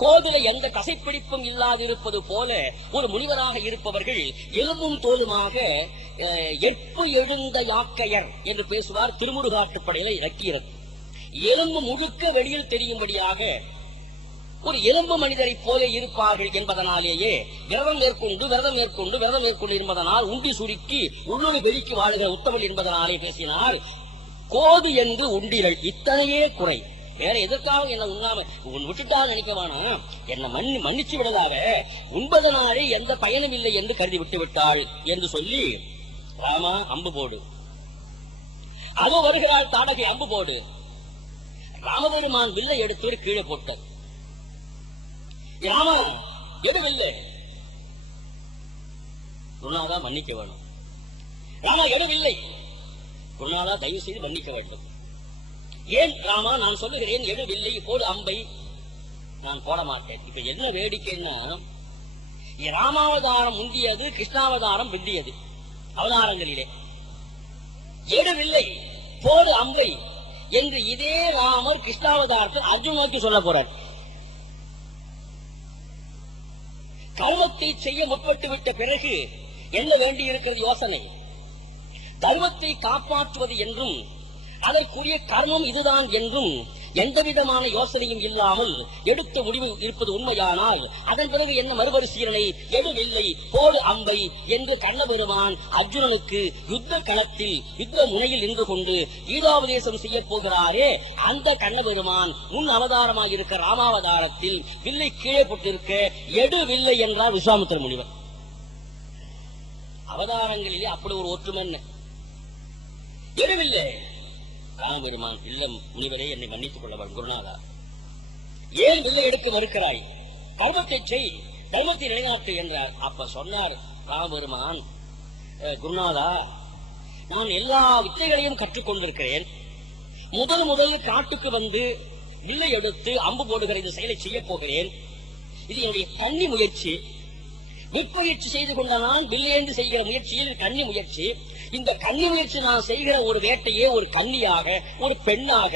கோவில எந்த கசைப்பிடிப்பும் இல்லாதிருப்பது போல ஒரு முனிவராக இருப்பவர்கள் எலும்பும் தோலுமாக எற்பு எழுந்த யாக்கையர் என்று பேசுவார் திருமுருகாற்றுப்படையில இலக்கியர். எலும்பு முழுக்க வெளியில் தெரியும்படியாக ஒரு எலும்பு மனிதரை போல இருப்பார்கள் என்பதனாலேயே விரதம் மேற்கொண்டு என்பதனால் உண்டி சுருக்கி உள்ளொரு வெளிக்கு வாழுகிற உத்தமன் என்பதனாலே பேசினார். கோது என்று உண்டிரல் இத்தனையே குறை, வேற எதற்காக என்ன உண்ணாம விட்டுட்டா நினைக்க வேணாம், என்ன மன்னிச்சு விடலாக, உண்பதனாலே எந்த பயனும் இல்லை என்று கருதி விட்டு விட்டாள் என்று சொல்லி, ராமா அம்பு போடு, அதோ வருகிறாள் தாடகை அம்பு போடு. ராமபெருமான் வில்லை எடுத்து கீழே போட்டார். ராமா எடுவில்லை, குருநாதா மன்னிக்க வேணும். ராமா எடுவில்லை, குருநாதா தயவு செய்து மன்னிக்க வேண்டும். ஏன் ராமா, நான் சொல்லுகிறேன் எடுவில்லை, போடு அம்பை. நான் போட மாட்டேன். இப்ப என்ன வேடிக்கைன்னா, ராமாவதாரம் முந்தியது, கிருஷ்ணாவதாரம் பிந்தியது அவதாரங்களிலே. எடுவில்லை போடு அம்பை என்று இதே ராமர் கிருஷ்ணாவதாரத்தில் அர்ஜுனனுக்கு சொல்ல போறார். கர்மத்தை செய்ய முற்பட்டு விட்ட பிறகு என்ன வேண்டி இருக்கிறது யோசனை? தர்மத்தை காப்பாற்றுவது என்றும் அதற்குரிய கர்மம் இதுதான் என்றும் எந்த விதமான யோசனையும் இல்லாமல் எடுத்த முடிவு இருப்பது உண்மையானால் அதன் பிறகு என்ன மறுபரிசீலனை? எடுவில்லை போடு அம்பை என்று கண்ணபெருமான் அர்ஜுனனுக்கு யுத்த களத்தில் யுத்த முனையில் நின்று கொண்டு கீதாபதேசம் செய்ய போகிறாரே, அந்த கண்ணபெருமான் முன் அவதாரமாக இருக்க ராமாவதாரத்தில் வில்லை கீழே போட்டிருக்க எடுவில்லை என்றார் விஸ்வாமித்திர முனிவர். அவதாரங்களிலே அப்படி ஒரு ஒற்றுமை. எடுவில்லை ராமபெருமான், இல்ல முனிவரே, என்னை மன்னித்துக் கொள்ள வேண்டும். குருநாதா, ஏன் வில்லை எடுக்க மறுக்கிறாய்? கர்மத்தை செய், தர்மத்தை நிலைநாட்டு என்றார். அப்ப சொன்னார் ராமபெருமான், குருநாதா, நான் எல்லா வித்தைகளையும் கற்றுக்கொண்டிருக்கிறேன். முதல் காட்டுக்கு வந்து வில்லை எடுத்து அம்பு போடுகிற இந்த செயலை செய்ய போகிறேன். இது என்னுடைய கன்னி முயற்சி. விற்பயிற்சி செய்து கொண்ட நான் வில்லேந்து செய்கிற முயற்சியில் கன்னி முயற்சி. இந்த கன்னி முயற்சி நான் செய்கிற ஒரு வேட்டையே ஒரு கன்னியாக, ஒரு பெண்ணாக,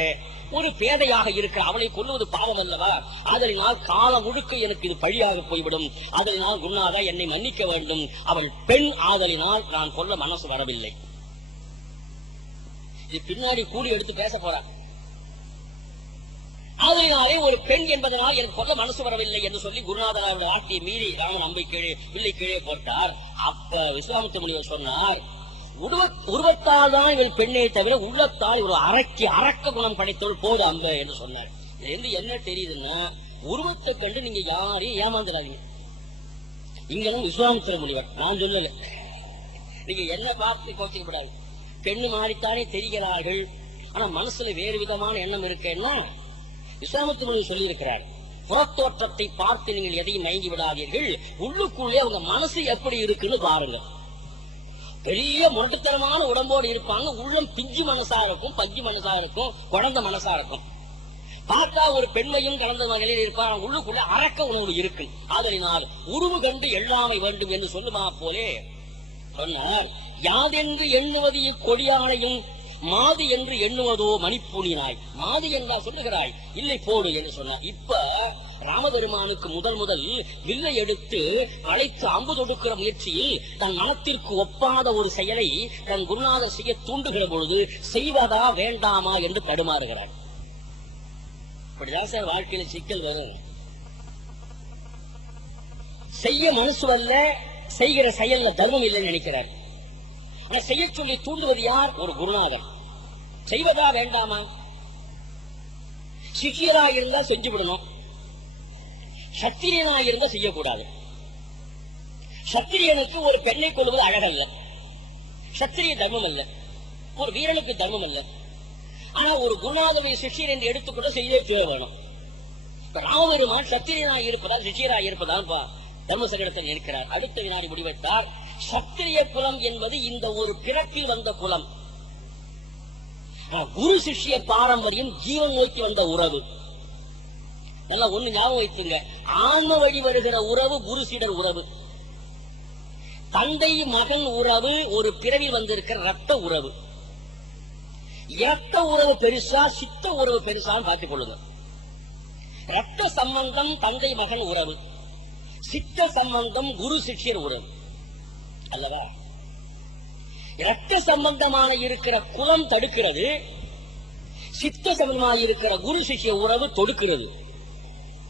ஒரு பேதையாக இருக்கிற அவளை கொல்லுவது பாவம் அல்லவா? அதனால் காலம் முழுக்க எனக்கு இது பழியாக போய்விடும். அதனால் குருநாதா என்னை மன்னிக்க வேண்டும். அவள் பெண் ஆதலினால் நான் கொல்ல மனசு வரவில்லை. இது பின்னாடி கூலி எடுத்து பேச போறார். அதனாலே ஒரு பெண் என்பதனால் எனக்கு கொல்ல மனசு வரவில்லை என்று சொல்லி குருநாதர் ஆட்டியை மீறி ராமன் அம்பை கீழே வில்லை கீழே போட்டார். அப்ப விஸ்வாமித்திர முனிவர் சொன்னார், உருவத்தால் தான் இவள் பெண்ணை தவிர உள்ளத்தால் ஒரு அரக்க குணம் படைத்தவள் போது அம்ப என்று சொன்னார். இதுல இருந்து என்ன தெரியுதுன்னா, உருவத்தை கண்டு நீங்க யாரையும் ஏமாந்துடாதீங்க. இங்கெல்லாம் விஸ்வாமித்திர முனிவர், நான் சொல்லல, நீங்க என்ன பார்த்து கோச்சிக்கப்படாது. பெண்ணு மாறித்தானே தெரிகிறார்கள், ஆனா மனசுல வேறு விதமான எண்ணம் இருக்குன்னா விஸ்வாமித்திர முனிவர் சொல்லி இருக்கிறார், புறத்தோற்றத்தை பார்த்து நீங்கள் எதையும் மயங்கி விடாதீர்கள், உள்ளுக்குள்ளே அவங்க மனசு எப்படி இருக்குன்னு பாருங்க. பெரிய மொட்டத்தனமான உடம்போடு இருப்பாங்க, உள்ளம் பிஞ்சு மனசா இருக்கும், பஞ்சு மனசா இருக்கும், குழந்தை மனசா இருக்கும். பார்த்தா ஒரு பெண்மையும் கலந்த நிலையில் இருப்பார், உள்ளுக்குள்ள அரக்க உணவு இருக்கு. அதனால் உருவு கண்டு எல்லாமை வேண்டும் என்று சொல்லுமா போலே சொன்னார். யாதென்று எண்ணுவது இக்கொடியானையும் மாது என்று எண்ணுவதோ மணிப்பூனினாய். மாது என்றா சொல்லுகிறாய், இல்லை போடு என்று சொன்னார். இப்ப ராமபெருமானுக்கு முதல் வில்லை எடுத்து அழைத்து அம்பு தொடுக்கிற முயற்சியில் தன் மனத்திற்கு ஒப்பாத ஒரு செயலை தன் குருநாதர் செய்ய தூண்டுகிற பொழுது செய்வதா வேண்டாமா என்று தடுமாறுகிறார். இப்படிதான் சார் வாழ்க்கையில சிக்கல் வரும். செய்ய மனசு அல்ல, செய்கிற செயல்ல தர்மம் இல்லைன்னு நினைக்கிறார். ஆனா செய்ய சொல்லி தூண்டுவது யார்? ஒரு குருநாதர். செய்வதா வேண்டாமா? சிஷியரா இருந்தா செஞ்சு விடணும், சத்திரியனா இருந்தா செய்யக்கூடாது. சத்திரியனுக்கு ஒரு பெண்ணை கொள்வது அழகல்ல, சத்திரிய தர்மம் அல்ல, ஒரு வீரனுக்கு தர்மம் அல்ல. ஆனா ஒரு குருநாதரை சிஷியர் என்று எடுத்துக்கூட செய்ய வேணும். ராமபெருமான் சத்திரியனா இருப்பதால் சிஷியரா இருப்பதால் தர்மசரிடத்தில் இருக்கிறார். அடுத்த வினாடி முடிவெட்டார், சத்திரிய குலம் என்பது இந்த ஒரு பிறப்பில் வந்த குலம். குரு சிஷ்ய பாரம்பரியம் ஜீவன் நோக்கி வந்த உறவு. எல்லாம் ஒண்ணு ஞாபகம் வைத்துங்க, ஆன்ம வழி வருகிற உறவு குரு சீடர் உறவு. தந்தை மகன் உறவு ஒரு பிறவில் வந்திருக்கிற ரத்த உறவு. இரத்த உறவு பெருசா சித்த உறவு பெருசான்னு பார்த்துக் கொள்ளுங்க. ரத்த சம்பந்தம் தந்தை மகன் உறவு, சித்த சம்பந்தம் குரு சிஷ்யர் உறவு அல்லவா? இரத்த சம்பந்தமான இருக்கிற குலம் தடுக்கிறது, சித்த சம்பந்தமாக இருக்கிற குரு சிஷ்ய உறவு தொடுக்கிறது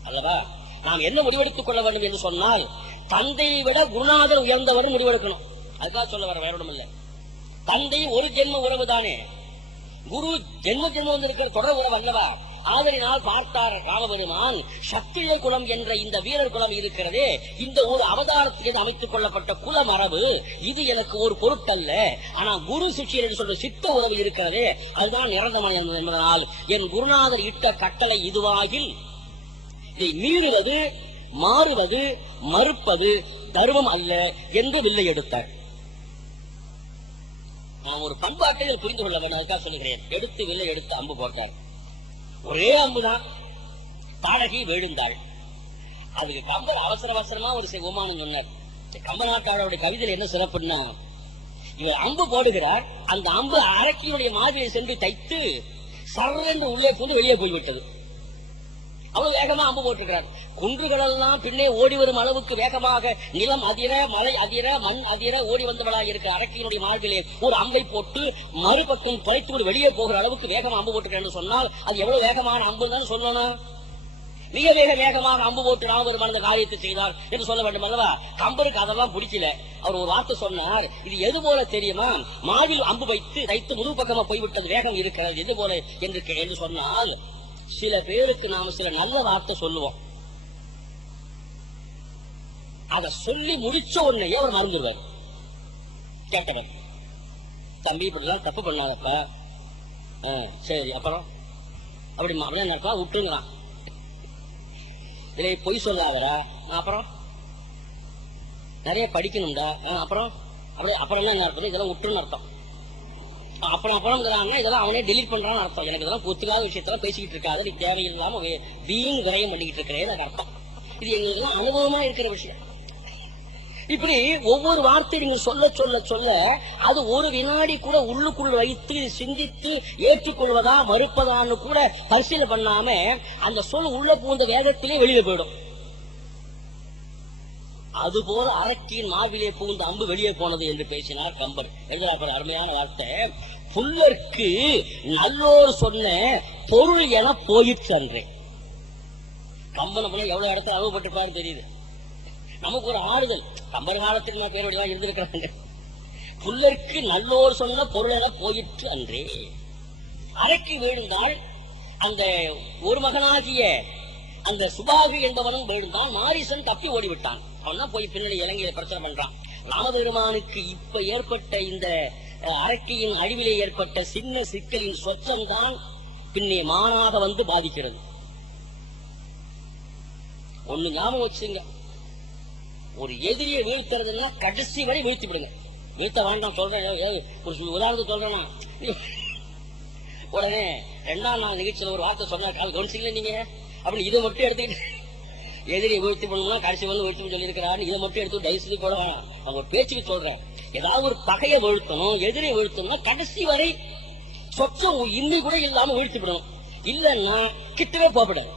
அல்லவா? நாம் என்ன முடிவெடுத்துக் கொள்ள வேண்டும் என்று சொன்னால், தந்தையை விட குருநாதர் உயர்ந்தவர் முடிவெடுக்கணும். அதுக்காக சொல்ல வர வேற ஒன்றும் இல்லை. தந்தை ஒரு ஜென்ம உறவு தானே, குரு ஜென்ம ஜென்மம் இருக்கிற தொடர் உறவு அல்லவா? ஆதரினால் பார்த்தார் ராமபெருமான், சத்திரிய குலம் என்ற இந்த வீரர் குலம் இருக்கிறதே, இந்த ஒரு அவதாரத்துக்கு அமைத்துக் கொள்ளப்பட்ட குல மரபு, இது எனக்கு ஒரு பொருட்டல்ல. ஆனா குரு சிஷ்யர் என்று சொல்ற சித்த உறவு இருக்கிறதே, அதுதான் நிரந்தரமான என்பதனால் என் குருநாதர் இட்ட கட்டளை இதுவாகில் இதை மீறுவது, மாறுவது, மறுப்பது தர்மம் அல்ல என்று வில்லை எடுத்தார். நான் ஒரு பண்பாட்டை புரிந்து கொள்ள வேண்டும், அதுக்காக சொல்லுகிறேன். எடுத்து வில்லை எடுத்து அம்பு போட்டார். ஒரே அம்புதான். தாடகி விழுந்தாள். அதுக்கு கம்பர் அவசர அவசரமா ஒரு உமானம் சொன்னார். கம்பநாட்டாளருடைய கவிதையில் என்ன சிறப்புன்னா, இவர் அம்பு போடுகிறார், அந்த அம்பு அரக்கியுடைய மாதிரியை சென்று தைத்து சரென்று உள்ளே போது வெளியே போய்விட்டது. அவ்வளவு வேகமா அம்பு போட்டிருக்கிறார். குன்றுகள் எல்லாம் பின்னே ஓடி வரும் அளவுக்கு வேகமாக நிலம் அதிர, மலை அதிர, மண் அதிர ஓடி வந்தவளாக இருக்க அரக்கியினுடைய மார்பிலே ஒரு அம்பை போட்டு மறுபக்கம் தொலைத்து வெளியே போகிற அளவுக்கு வேகமா அம்பு போட்டுக்கிறேன் சொன்னால் அது எவ்வளவு வேகமான அம்புன்னு சொல்லணும். மிக வேகமாக அம்பு போட்டு ராமபெருமான் இந்த காரியத்தை செய்தார் என்று சொல்ல வேண்டும் அல்லவா? கம்பருக்கு அதெல்லாம் பிடிக்கல. அவர் ஒரு வார்த்தை சொன்னார், இது எது போல தெரியுமா? மார்பில் அம்பு வைத்து தைத்து முழு பக்கமா போய்விட்டது, வேகம் இருக்கிறது, எது போல என்று சொன்னால், சில பேருக்கு நாம சில நல்ல வார்த்தை சொல்லுவோம், அத சொல்லி முடிச்ச உடனே அவர் மறந்துடுவார். கேட்டவர், தம்பி இப்படிலாம் தப்பு பண்ணாதப்பா, சரி அப்புறம் அப்படி நடப்பா விட்டுங்களாம். இதுல பொய் சொல்லாதரா, அப்புறம் நிறைய படிக்கணும்டா, அப்புறம் அப்புறம் என்ன அர்த்தம்? இதெல்லாம் விட்டுன்னு அர்த்தம். அப்புறம் இதெல்லாம் அவனே டெலிட் பண்றான்னு அர்த்தம். எனக்கு இதெல்லாம் ஒத்துக்காத விஷயத்தெல்லாம் பேசிக்கிட்டு இருக்காது, நீ தேவையில்லாம வீண் விரயம் பண்ணிக்கிட்டு இருக்கிறேன்னு அர்த்தம். இது எங்களுக்கு எல்லாம் அனுபவமா இருக்கிற விஷயம். இப்படி ஒவ்வொரு வார்த்தை நீங்க சொல்ல சொல்ல சொல்ல அது ஒரு வினாடி கூட உள்ளுக்குள் வைத்து சிந்தித்து ஏற்றுக்கொள்வதா மறுப்பதான்னு கூட பரிசீலனை பண்ணாம அந்த சொல் உள்ள பூந்த வேகத்திலே வெளியே போயிடும். அதுபோல அரக்கியின் மார்பிலே பூந்த அம்பு வெளியே போனது என்று பேசினார் கம்பர். எழுதுறார் அருமையான வார்த்தை, புல்லருக்கு நல்லோர் சொன்ன பொருள் என போயிற்று அன்றே. கம்பனை எவ்வளவு இடத்துல அனுபவப்பட்டிருப்பாரு தெரியுது. நமக்கு ஒரு ஆறுதல், கம்பர் காலத்தில் நான் பேரோட இருந்திருக்கிறாங்க. புல்லருக்கு நல்லோர் சொன்ன பொருள் என போயிற்று அன்றே. அரக்கி வீழ்ந்தால் அந்த ஒரு மகனாகிய அந்த சுபாகு என்பவனும் வீழ்ந்தான். மாரிசன் தப்பி ஓடிவிட்டான். அவன் தான் போய் பின்னாடி இலங்கையில பிரச்சனை பண்றான். ராமபெருமானுக்கு இப்ப ஏற்பட்ட இந்த அரக்கியின் அழிவிலே ஏற்பட்ட சின்ன சிக்கலின் சொச்சம்தான் பின்னே மானாக வந்து பாதிக்கிறது. ஒண்ணு ஞாபகம் வச்சுங்க, ஒரு எதிரியை வீழ்த்துறதுன்னா கடைசி வரை வீழ்த்தி விடுங்க. வீழ்த்த வேண்டாம் சொல்றேன், ஒரு உதாரணத்துக்கு சொல்றேன்னா, உடனே 2ஆம் நாள் நிகழ்ச்சியில ஒரு வார்த்தை சொன்னா கவனிச்சிக்கல நீங்க, அப்படி இதை மட்டும் எடுத்துக்கிட்டு எதிரியை வீழ்த்தி பண்ணணும்னா கடைசி வந்து வீழ்த்தி சொல்லியிருக்கிறாரு, இதை மட்டும் எடுத்து தயவுசெய்து போட வேணாம். அவங்க பேச்சுக்கு சொல்றேன், ஏதாவது ஒரு பகையை வீழ்த்தணும், எதிரியை வீழ்த்தணும்னா கடைசி வரை சொச்சம் இன்னி கூட இல்லாம வீழ்த்தி விடணும். இல்லன்னா கிட்டவே போகப்படாது.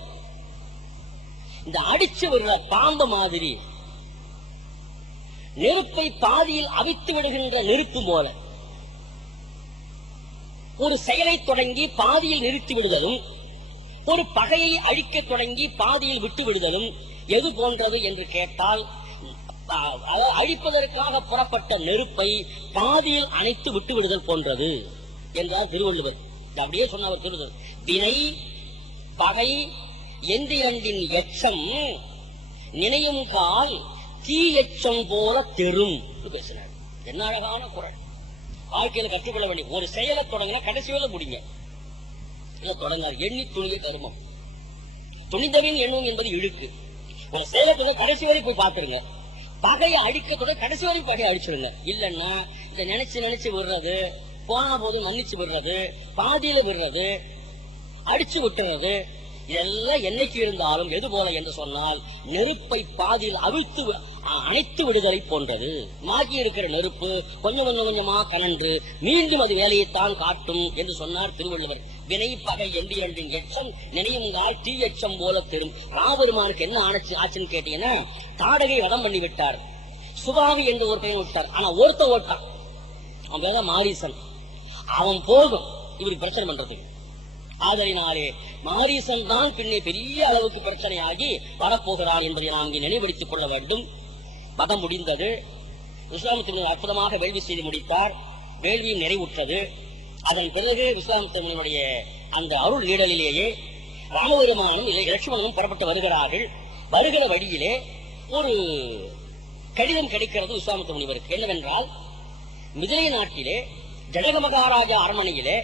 இந்த அடிச்சு விடுற பாம்பு மாதிரி நெருப்பை பாதியில் அவித்து விடுகின்ற நெருப்பு போல ஒரு செயலை தொடங்கி பாதியில் நிறுத்தி விடுதலும், ஒரு பகையை அழிக்க தொடங்கி பாதியில் விட்டு விடுதலும் எது போன்றது என்று கேட்டால், அழிப்பதற்காக புறப்பட்ட நெருப்பை பாதியில் அணைத்து விட்டு விடுதல் போன்றது என்றார் திருவள்ளுவர். அப்படியே சொன்னவர் திருவள்ளுவர். வினை பகை எந்திரண்டின் எச்சம் நினையும் கால் தீ எச்சம் போல தெரும் பேசினார். என்ன அழகான குரல். வாழ்க்கையில கற்றுக்கொள்ள வேண்டிய ஒரு செயலை தொடங்கினா கடைசி வேலை முடிங்க தொடங்காது. எண்ணி துணிய கருமம், துணிந்தவின் எண்ணும் என்பது இழுக்கு. ஒரு செயலை தொடங்க கடைசி வரை போய் பாத்துருங்க. பகையை அடிக்க தொடங்க கடைசி வரை பகையை அடிச்சிருங்க. இல்லன்னா இதை நினைச்சு விடுறது, போனா போது மன்னிச்சு விடுறது, பாதியில விடுறது, அடிச்சு விட்டுறது, இதெல்லாம் என்னைக்கு இருந்தாலும் எது போல என்று சொன்னால் நெருப்பை பாதியில் அவிழ்த்து அணைத்து விடுதலை போன்றது. மாக்கி இருக்கிற நெருப்பு கொஞ்சம் கொஞ்சமா கனன்று மீண்டும் அது வேலையைத்தான் காட்டும் என்று சொன்னார் திருவள்ளுவர். வினை பகை என்று என்றின் எச்சம் நினையுங்கால் தீ எச்சம் போல தெரும். ராமபெருமானுக்கு என்ன ஆச்சுன்னு கேட்டீங்கன்னா, தாடகை வதம் பண்ணி விட்டார், சுபாவி என்று ஒரு பையன் விட்டார். ஆனா ஒருத்த ஓட்டான், அவன் பேர மாரீசன். அவன் போதும் இவருக்கு பிரச்சனை பண்றதுக்கு. ஆதலினாலே மாரீசன் தான் பின்னே பெரிய அளவுக்கு பிரச்சனையாகி வரப்போகிறான் என்பதை நாம் இங்கே நினைவுபடுத்திக் கொள்ள வேண்டும். பதம் முடிந்தது. விஸ்வாமித்திரன் அற்புதமாக வேள்வி செய்து முடித்தார். வேள்வியும் நிறைவுற்றது. அதன் பிறகு விஸ்வாமித்திரனுடைய அந்த அருள் நீடலிலேயே ராமபெருமானும் லட்சுமணனும் புறப்பட்டு வருகிறார்கள். வருகிற வழியிலே ஒரு கடிதம் கிடைக்கிறது விஸ்வாமித்திர முனிவருக்கு. என்னவென்றால், மிதிலை நாட்டிலே ஜனக மகாராஜா அரண்மனையிலே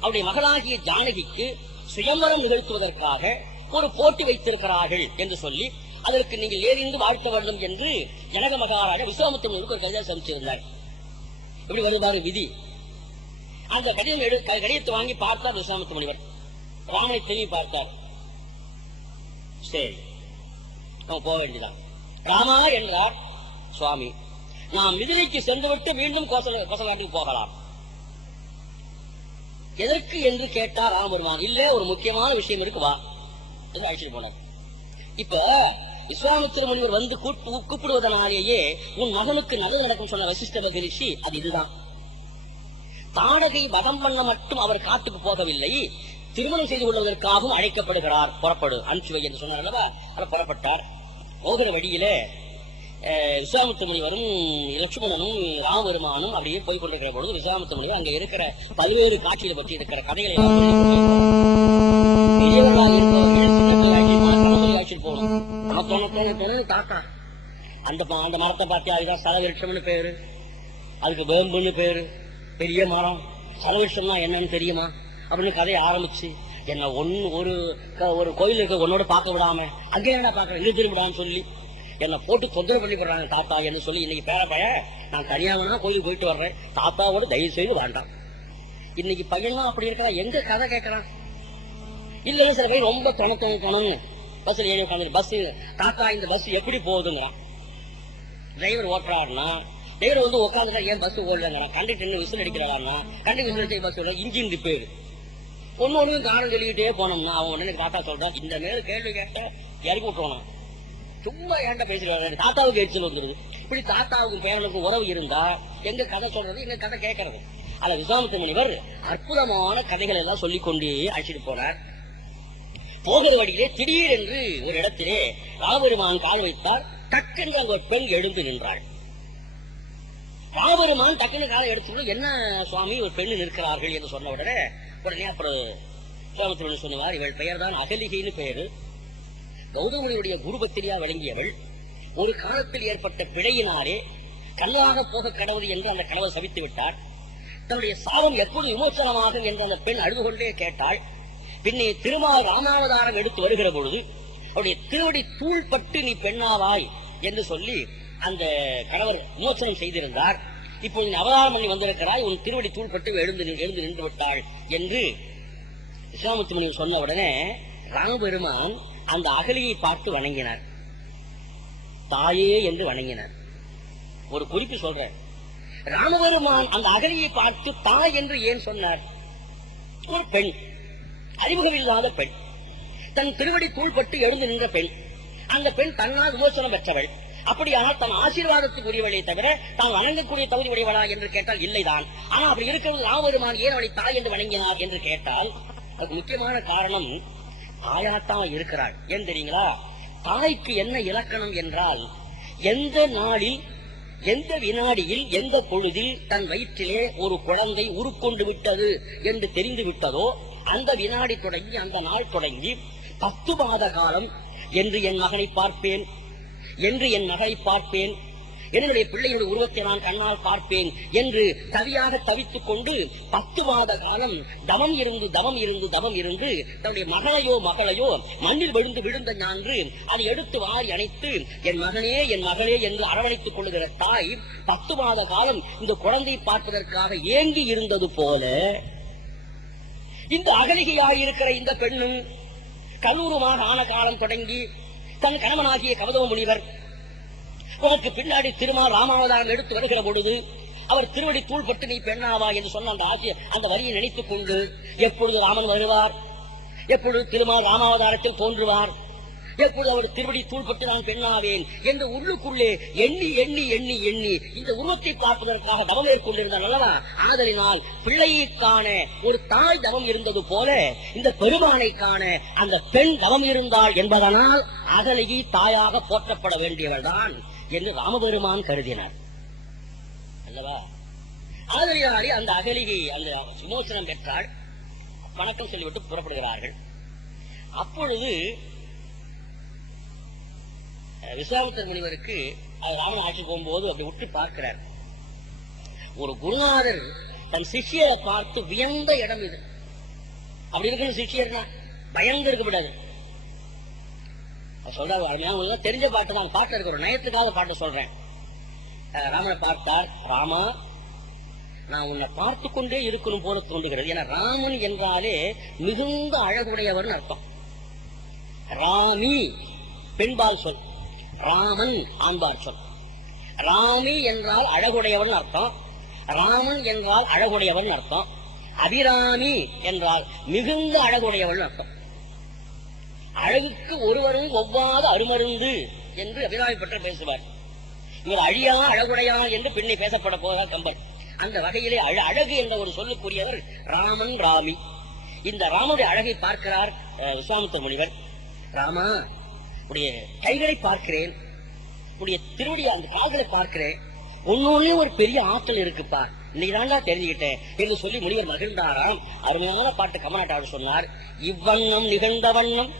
அவருடைய மகளாகிய ஜானகிக்கு சுயம்பரம் நிகழ்த்துவதற்காக ஒரு போட்டி வைத்திருக்கிறார்கள் என்று சொல்லி அதற்கு நீங்கள் ஏறிந்து வாழ்த்த வேண்டும் என்று ஜனக மகாராஜா விஸ்வாமித்திர முனிவருக்கு ஒரு கடிதம் சமைச்சிருந்தார். இப்படி வருவாரு விதி. அந்த கடிதத்தை வாங்கி பார்த்தார் விஸ்வாமித்திர முனிவர். ராமனை திரும்பி பார்த்தார். சரி, நம்ம போக வேண்டியதான். ராமா என்றார். சுவாமி, நாம் மிதிலைக்கு சென்றுவிட்டு மீண்டும் கோசலாட்டுக்கு போகலாம். எதற்கு என்று கேட்டார் ராமபெருமான். இல்ல, ஒரு முக்கியமான விஷயம் இருக்கு, வா என்று அழைச்சிட்டு போனார். இப்ப விஸ்வாமித்திர முனிவர் வந்து கூப்பிடுவதனாலேயே உன் மகனுக்கு நல்லது நடக்கும் சொன்ன வசிஷ்ட மகரிஷி அது இதுதான். தாடகை வதம் பண்ண மட்டும் அவர் காட்டுக்கு போகவில்லை, திருமணம் செய்து கொள்வதற்காகவும் அழைக்கப்படுகிறார். புறப்படு, அனுப்பிச்சு வை என்று சொன்னார் அல்லவா. அதை புறப்பட்டார். போகிற வழியிலே விஸ்வாமித்திர முனிவரும் லட்சுமணனும் ராமபெருமானும் அப்படியே போய் கொண்டிருக்கிற பொழுது விஸ்வாமித்திர முனிவர் அங்க இருக்கிற பல்வேறு காட்சிகளை பற்றி இருக்கிற கதைகளை அந்த மரத்தை பார்த்து அதுதான் சலவிருஷம்னு பேரு, அதுக்கு வேம்புன்னு பேரு, பெரிய மரம். சலவிருஷம்னா என்னன்னு தெரியுமா அப்படின்னு கதையை ஆரம்பிச்சு என்ன ஒரு கோயில் இருக்க உன்னோட பார்க்க விடாம அங்கே என்ன பாக்குறேன் இது திரும்பிடான்னு சொல்லி என்ன போட்டு தொந்தரவு பண்ணி போடுறாங்க தாத்தா என்று சொல்லி இன்னைக்கு பேரப்பைய நான் தனியாக கோயிலுக்கு போயிட்டு வர்றேன், தாத்தாவோட தயவு செய்து வேண்டாம். இன்னைக்கு பையன்லாம் அப்படி இருக்கிறா, எங்க கதை கேட்கறான். இல்ல சில பேர் ரொம்ப துணை பஸ்ல ஏறி உட்காந்து பஸ் தாத்தா இந்த பஸ் எப்படி போகுதுங்கிறான். டிரைவர் ஓட்டுறாருன்னா டிரைவர் வந்து உட்காந்துட்டா ஏன் பஸ் ஓடலங்கிறான். கண்டக்டர் விசில் அடிக்கிறாருன்னா கண்டக்டர் விசில் அடிச்ச பஸ் ஓட இன்ஜின் ரிப்பேர் ஒன்னு காரணம் சொல்லிக்கிட்டே போனோம்னா அவன் உடனே தாத்தா சொல்றான், இந்த நேரம் கேள்வி கேட்ட இறக்கி விட்டுருவான், சும்மா ஏன்டா பேசுறாரு, தாத்தாவுக்கு எரிச்சல் வந்துருது. இப்படி தாத்தாவுக்கும் பேரனுக்கும் உறவு இருந்தா எங்க கதை சொல்றது, எங்க கதை கேட்கறது. அதுல விஸ்வாமித்திர முனிவர் அற்புதமான கதைகள் எல்லாம் சொல்லிக் கொண்டே அழைச்சிட்டு போனார். போகிற வழியிலே திடீரென்று ஒரு இடத்திலே ராமபெருமான் கால் வைத்தார். டக்குன்னு அங்க ஒரு பெண் எழுந்து நின்றாள். ராமபெருமான் டக்குன்னு காலை எடுத்து, என்ன சுவாமி ஒரு பெண்ணு நிற்கிறார்கள் என்று சொன்ன உடனே அப்புறம் விஸ்வாமித்திரன் சொன்னார், இவள் பெயர் தான் அகலிகைன்னு பெயரு. கௌதமனுடைய குருபத்திரியா விளங்கியவள். ஒரு காலத்தில் ஏற்பட்ட பிழையினாலே கல்லாக போக கடவுள் என்று அந்த கணவர் சபித்து விட்டார். தன்னுடைய சாபம் எப்போது விமோசனமாகும் என்று அந்த பெண் அழுது கொண்டே கேட்டாள். பின்னே திருமால் ராமாவதாரம் எடுத்து வருகிற பொழுது அவருடைய திருவடி தூள்பட்டு நீ பெண்ணாவாய் என்று சொல்லி அந்த கணவர் விமோசனம் செய்திருந்தார். இப்போது நீ அவதாரம் பண்ணி வந்திருக்கிறாய், உன் திருவடி தூள்பட்டு எழுந்து நின்று விட்டாள் என்று விஸ்வாமித்திர முனிவர் சொன்ன உடனே ராமபெருமான் அந்த அகலியை பார்த்து வணங்கினார். தாயே என்று வணங்கினார். ஒரு குறிப்பு சொல்றேன், ராமபெருமான் அந்த அகலியை பார்த்து தாய் என்று ஏன் சொன்னார்? ஒரு பெண், அறிமுகமில்லாத பெண், தன் திருவடி தூள்பட்டு எழுந்து நின்ற பெண். அந்த பெண் தன்னால் விமோசனம் பெற்றவள். அப்படியானால் தன் ஆசீர்வாதத்துக்கு உரியவளை தவிர தான் வணங்கக்கூடிய தகுதி உடையவளா என்று கேட்டால் இல்லைதான். ஆனா அப்படி இருக்கிறது ராமபெருமான் ஏன் அவளை தாய் என்று வணங்கினார் என்று கேட்டால் அதுக்கு முக்கியமான காரணம் தாயாத்தான் இருக்கிறாள். ஏன் தெரியுங்களா? தாய்க்கு என்ன இலக்கணம் என்றால், எந்த நாளில் எந்த வினாடியில் எந்த பொழுதில் தன் வயிற்றிலே ஒரு குழந்தை உருக்கொண்டு விட்டது என்று தெரிந்து விட்டதோ அந்த வினாடி தொடங்கி அந்த நாள் தொடங்கி 10 மாத காலம் என்று என் மகனை பார்ப்பேன், என்று என் மகளை பார்ப்பேன், என்னுடைய பிள்ளைகளுடைய உருவத்தை நான் கண்ணால் பார்ப்பேன் என்று தவியாக தவித்துக் கொண்டு 10 மாத காலம் தவம் இருந்து தன்னுடைய மகளையோ மண்ணில் விழுந்த ஞான்று அதை எடுத்து வாரி அணைத்து என் மகனே என் மகளே என்று அரவணைத்துக் கொள்ளுகிற தாய் 10 மாத காலம் இந்த குழந்தை பார்ப்பதற்காக ஏங்கி இருந்தது போல இந்த அகலிகையாயிருக்கிற இந்த பெண்ணும் கல்லூருமாக ஆன காலம் தொடங்கி தன் கணவனாகிய கௌதம முனிவர் உனக்கு பின்னாடி திருமால் ராமாவதாரம் எடுத்து வருகிற பொழுது அவர் திருவடி தூள்பட்டு நீ பெண்ணாவா என்று சொன்ன அந்த வரியை நினைத்துக் கொண்டு எப்பொழுது ராமன் வருவார், எப்பொழுது திருமால் ராமாவதாரத்தில் தோன்றுவார், எப்பொழுது அவர் திருவடி தூள்பட்டு நான் பெண்ணாவேன் என்று உள்ளுக்குள்ளே எண்ணி எண்ணி எண்ணி எண்ணி இந்த உருவத்தை பார்ப்பதற்காக தவம் மேற்கொண்டிருந்தார் அல்லவா. ஆதலினால் பிள்ளையை காண ஒரு தாய் தவம் இருந்தது போல இந்த பெருமானை காண அந்த பெண் தவம் இருந்தாள் என்பதனால் அகலிகை தாயாக போற்றப்பட வேண்டியவள் தான் என்று ராமபெருமான் கருதினார் அல்லவா. ஆதலினாலே அந்த அகலிகை அந்த விமோசனம் பெற்றாள். வணக்கம் சொல்லிவிட்டு புறப்படுகிறார்கள். அப்பொழுது விஸ்வாமித்திர முனிவருக்கு ராமன் ஆட்சி போகும்போது அப்படி விட்டு பார்க்கிறார். ஒரு குருநாதர் தன் சிஷியரை பார்த்து வியந்த இடம் இது. அப்படி இருக்கணும் சிஷியர்னா பயந்து இருக்க கூடாது. சொல்றாங்க தெரிஞ்ச பாட்டு தான், பாட்டு இருக்கிற நயத்துக்காக பாட்டு சொல்றேன். ராமனை பார்த்தார். ராமா, நான் உன்னை பார்த்து கொண்டே இருக்கணும் போல தோன்றுகிறது. ஏன்னா ராமன் என்றாலே மிகுந்த அழகுடையவர் அர்த்தம். ராமி பெண்பால் சொல், ராமன் ஆண்பால் சொல். ராமி என்றால் அழகுடையவன் அர்த்தம், ராமன் என்றால் அழகுடையவன் அர்த்தம், அபிராமி என்றால் மிகுந்த அழகுடையவன் அர்த்தம். அழகுக்கு ஒருவரும் ஒவ்வாத அருமருந்து என்று அபிராமி பற்றி பேசுவார். இவர் அழியா அழகுடையா என்று பின்னே பேசப்பட போகிறார் கம்பர். அந்த வகையிலே அழகு என்ற ஒரு சொல்லுக்குரியவர் ராமன் ராமி. இந்த ராமனுடைய அழகை பார்க்கிறார் விஸ்வாமித்திர முனிவர். ராமா, உடைய கைகளை பார்க்கிறேன், உடைய திருவடி அந்த கால்களை பார்க்கிறேன், ஒன்னொன்னு ஒரு பெரிய ஆற்றல் இருக்குப்பா, இன்னைக்கு தாண்டா தெரிஞ்சுக்கிட்டேன் என்று சொல்லி முனிவர் மகிழ்ந்தாராம். அருமையான பாட்டு கமநாட்டாளர் சொன்னார். இவ்வண்ணம் நிகழ்ந்த வண்ணம்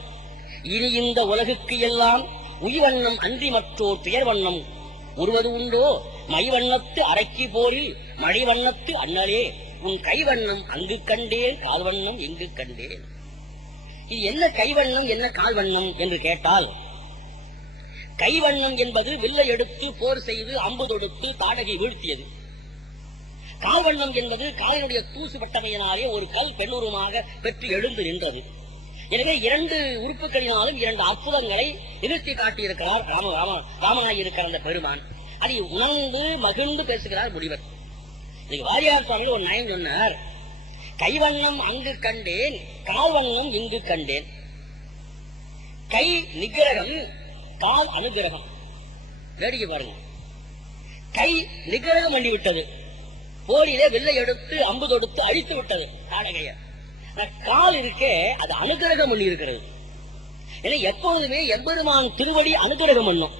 இனி இந்த உலகுக்கு எல்லாம் உய்வண்ணம் அன்றி மற்றோர் துயர் வண்ணம் உருவது உண்டோ மைவண்ணத்து அரைக்கி போரில் மழைவண்ணத்து அண்ணலே உன் கைவண்ணம் அங்கு கண்டேன் கால்வண்ணம் எங்கு கண்டேன். இது என்ன கைவண்ணம் என்ன கால்வண்ணம் என்று கேட்டால், கைவண்ணம் என்பது வில்லை எடுத்து போர் செய்து அம்பு தொடுத்து தாடகை வீழ்த்தியது. கால்வண்ணம் என்பது காலினுடைய தூசு பட்டமையினாலே ஒரு கல் பெண்ணுருமாக பெற்று எழுந்து நின்றது. எனவே இரண்டு உறுப்புகளினாலும் இரண்டு அற்புதங்களை நிறுத்தி காட்டியிருக்கிறார் ராமனாயிருக்கிற அந்த பெருமான். அதை உணர்ந்து மகிழ்ந்து பேசுகிறார் முனிவர். இதுக்கு வாரியார் சுவாமி ஒரு நயம் சொன்னார். கைவண்ணம் அங்கு கண்டேன், கால்வண்ணம் இங்கு கண்டேன். கை நிகிரகம், கால் அனுகிரகம். வேடிக்கை பாருங்க. கை நிகிரகம் பண்ணிவிட்டது, போரிலே வில்லை எடுத்து அம்பு தொடுத்து அழித்து விட்டது தாடகைய. கால் இருக்கே அது அனுகிரகம் பண்ணி இருக்கிறது. ஏன்னா எப்போதுமே எம்பெருமான் திருவடி அனுகிரகம் பண்ணும்.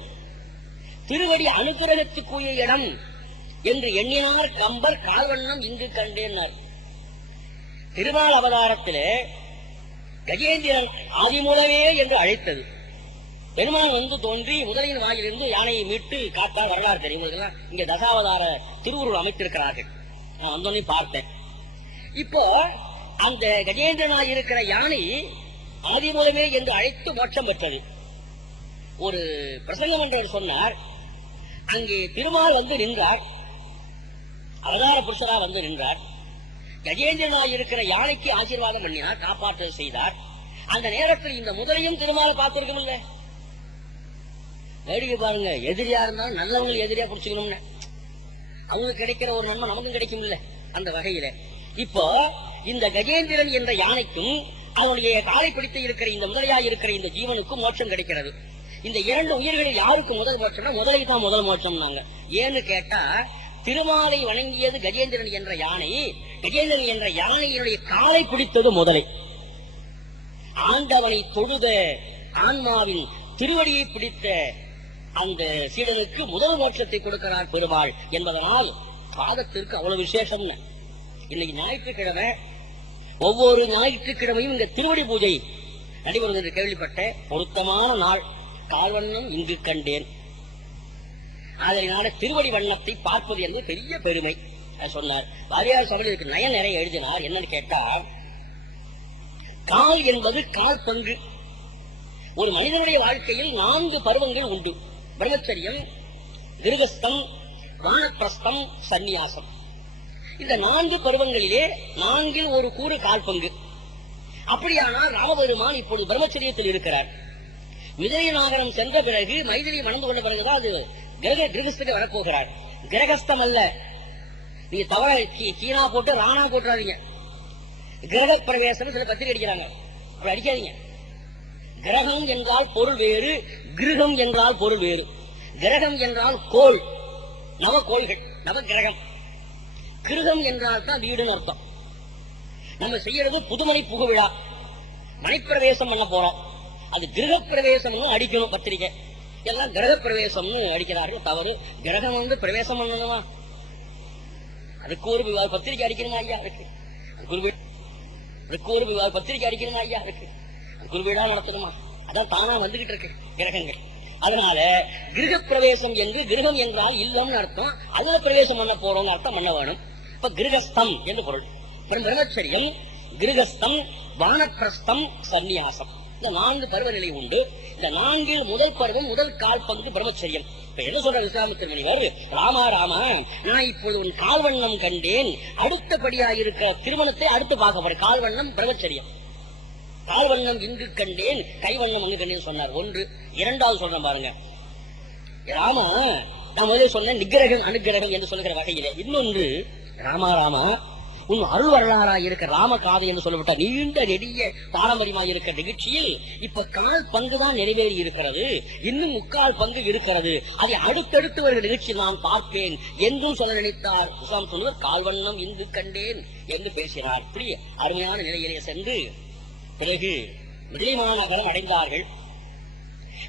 திருவடி அனுகிரகத்துக்குரிய இடம் என்று எண்ணினார் கம்பர். கால்வண்ணம் இங்கு கண்டேன்னார். திருமால் அவதாரத்திலே கஜேந்திரன் ஆதிமூலமே என்று அழைத்தது. பெருமான் வந்து தோன்றி முதலின் வாயிலிருந்து யானையை மீட்டு காத்தார் வரலாறு தெரியும். இங்க தசாவதார திருவுருள் அமைத்திருக்கிறார்கள். நான் வந்தோடனே பார்த்தேன். இப்போ அந்த கஜேந்திரனாய் இருக்கிற யானை ஆதிமூலமே என்று அழைத்து மோட்சம் பெற்றது. ஒரு பிரசங்கம் என்று சொன்னார். அங்கே திருமால் வந்து நின்றார், அவதார புருஷரா வந்து நின்றார். கஜேந்திரனாய் இருக்கிற யானைக்கு ஆசீர்வாதம் பண்ணினார், காப்பாற்ற செய்தார். அந்த நேரத்தில் இந்த முதலையும் திருமாலை பார்த்திருக்கும் இல்ல. வேடிக்கை பாருங்க. எதிரியா இருந்தாலும் நல்லவங்களை எதிரியா புடிச்சுக்கணும்னு அவங்க கிடைக்கிற ஒரு நன்மை நமக்கும் கிடைக்கும் இல்ல. அந்த வகையில இப்போ இந்த கஜேந்திரன் என்ற யானைக்கும் அவனுடைய காலை பிடித்து இருக்கிற இந்த முதலையாக இருக்கிற இந்த ஜீவனுக்கும் மோட்சம் கிடைக்கிறது. இந்த இரண்டு உயிர்களில் யாருக்கு முதல் மோட்சம்னா முதலை தான் முதல் மோட்சம். ஏன்னு கேட்டா திருமாலை வணங்கியது கஜேந்திரன் என்ற யானை, கஜேந்திரன் என்ற யானையினுடைய காலை பிடித்தது முதலை. ஆண்டவனை தொழுத ஆன்மாவின் திருவடியை பிடித்த அந்த சீடனுக்கு முதல் மோட்சத்தை கொடுக்கிறார் பெருமாள் என்பதனால் பாதத்திற்கு அவ்வளவு விசேஷம். இன்னைக்கு ஞாயிற்றுக்கிழமை, ஒவ்வொரு ஞாயிற்றுக்கிழமையும் இந்த திருவடி பூஜை நடைபெறும் என்று கேள்விப்பட்ட பொருத்தமான நாள். கால்வண்ணம் இங்கு கண்டேன். அதனால திருவடி வண்ணத்தை பார்ப்பது என்று பெரிய பெருமை சொன்னார். வாரியார் சபைக்கு நயன் நிறைய எழுதினார். என்னன்னு கேட்டா, கால் என்பது கால் பங்கு. ஒரு மனிதனுடைய வாழ்க்கையில் 4 பருவங்கள் உண்டு. பிரம்மச்சரியம், கிருகஸ்தம், வானப்பிரஸ்தம், சந்நியாசம். இந்த 4 பருவங்களிலே 4 ஒரு கூறு கால் பங்கு. அப்படியானால் ராமபெருமான் இப்பொழுது பிரம்மச்சரியத்தில் இருக்கிறார். மிதிலை நகரம் சென்ற பிறகு மைதிலி மணந்து கொண்ட பிறகுதான் அது கிரகஸ்துக்கு வரப்போகிறார். கிரகஸ்தம் அல்ல. நீங்க தவற கீனா போட்டு ராணா போட்டுறாதீங்க. கிரக பிரவேசம் சில பத்திரிகை அடிக்கிறாங்க, அப்படி அடிக்காதீங்க. கிரகம் என்றால் பொருள் வேறு, கிரகம் என்றால் பொருள் வேறு. கிரகம் என்றால் கோள், நவ கோள்கள், நவ கிரகம். கிரகம் என்றால் தான் வீடுன்னு அர்த்தம். நம்ம செய்யறது புதுமனை புகு விழா, மனைப்பிரவேசம் பண்ண போறோம். அது கிரக பிரவேசம் அடிக்கணும் பத்திரிகை. எல்லாம் கிரக பிரவேசம்னு அடிக்கிறார்கள், தவறு. கிரகம் வந்து பிரவேசம் பண்ணணுமா? அதுக்கு ஒரு பத்திரிகை அடிக்கணுமா ஐயா? இருக்கு. அதுக்கு ஒரு பத்திரிகை அடிக்கணுமா ஐயா? இருக்கு. குருவிழா நடத்தணுமா? அதான் தானா வந்துகிட்டு இருக்கு கிரகங்கள். அதனால கிரக பிரவேசம் என்று, கிரகம் என்றால் இல்லம்னு அர்த்தம், அதுல பிரவேசம் பண்ண போறோம் அர்த்தம் பண்ண வேணும். இப்ப கிரகஸ்தம் என்று பொருள். பிரம்மச்சரியம், கிரகஸ்தம், வானப்பிரஸ்தம், சந்நியாசம், இந்த 4 பருவநிலை உண்டு. இந்த 4 முதல் பருவம், முதல் கால் பங்கு பிரம்மச்சரியம். இப்ப என்ன சொல்ற விஸ்வாமித்திர முனிவர், ராமா ராமா, நான் இப்பொழுது உன் கால்வண்ணம் கண்டேன், அடுத்தபடியா இருக்கிற திருமணத்தை அடுத்து பார்க்க போறேன். கால்வண்ணம் பிரம்மச்சரியம். கால்வண்ணம் இங்கு கண்டேன், கைவண்ணம் அங்கு கண்டேன் சொன்னார். ஒன்று. இரண்டாவது சொல்றேன் பாருங்க, ராமா நான் முதலே சொன்னேன் நிகிரகம் அனுகிரகம் என்று சொல்லுகிற வகையிலே. இன்னொன்று, ராமா ராமா, உன் அருள் வரலாறா இருக்க ராமகாதை என்று சொல்லப்பட்ட நீண்ட நெடிய பாரம்பரியமாக இருக்கிற நிகழ்ச்சியில் இப்ப கால் பங்குதான் நிறைவேறி இருக்கிறது, இன்னும் 3/4 பங்கு இருக்கிறது. அதை அடுத்தடுத்து வருகிற நிகழ்ச்சியில் நான் பார்ப்பேன் என்றும் சொல்ல நினைத்தார். சொன்னவர் கால்வண்ணம் இங்கு கண்டேன் என்று பேசினார். இப்படி அருமையான நிலையிலே சென்று பிறகு மிதிலை மாநகரம் அடைந்தார்கள்.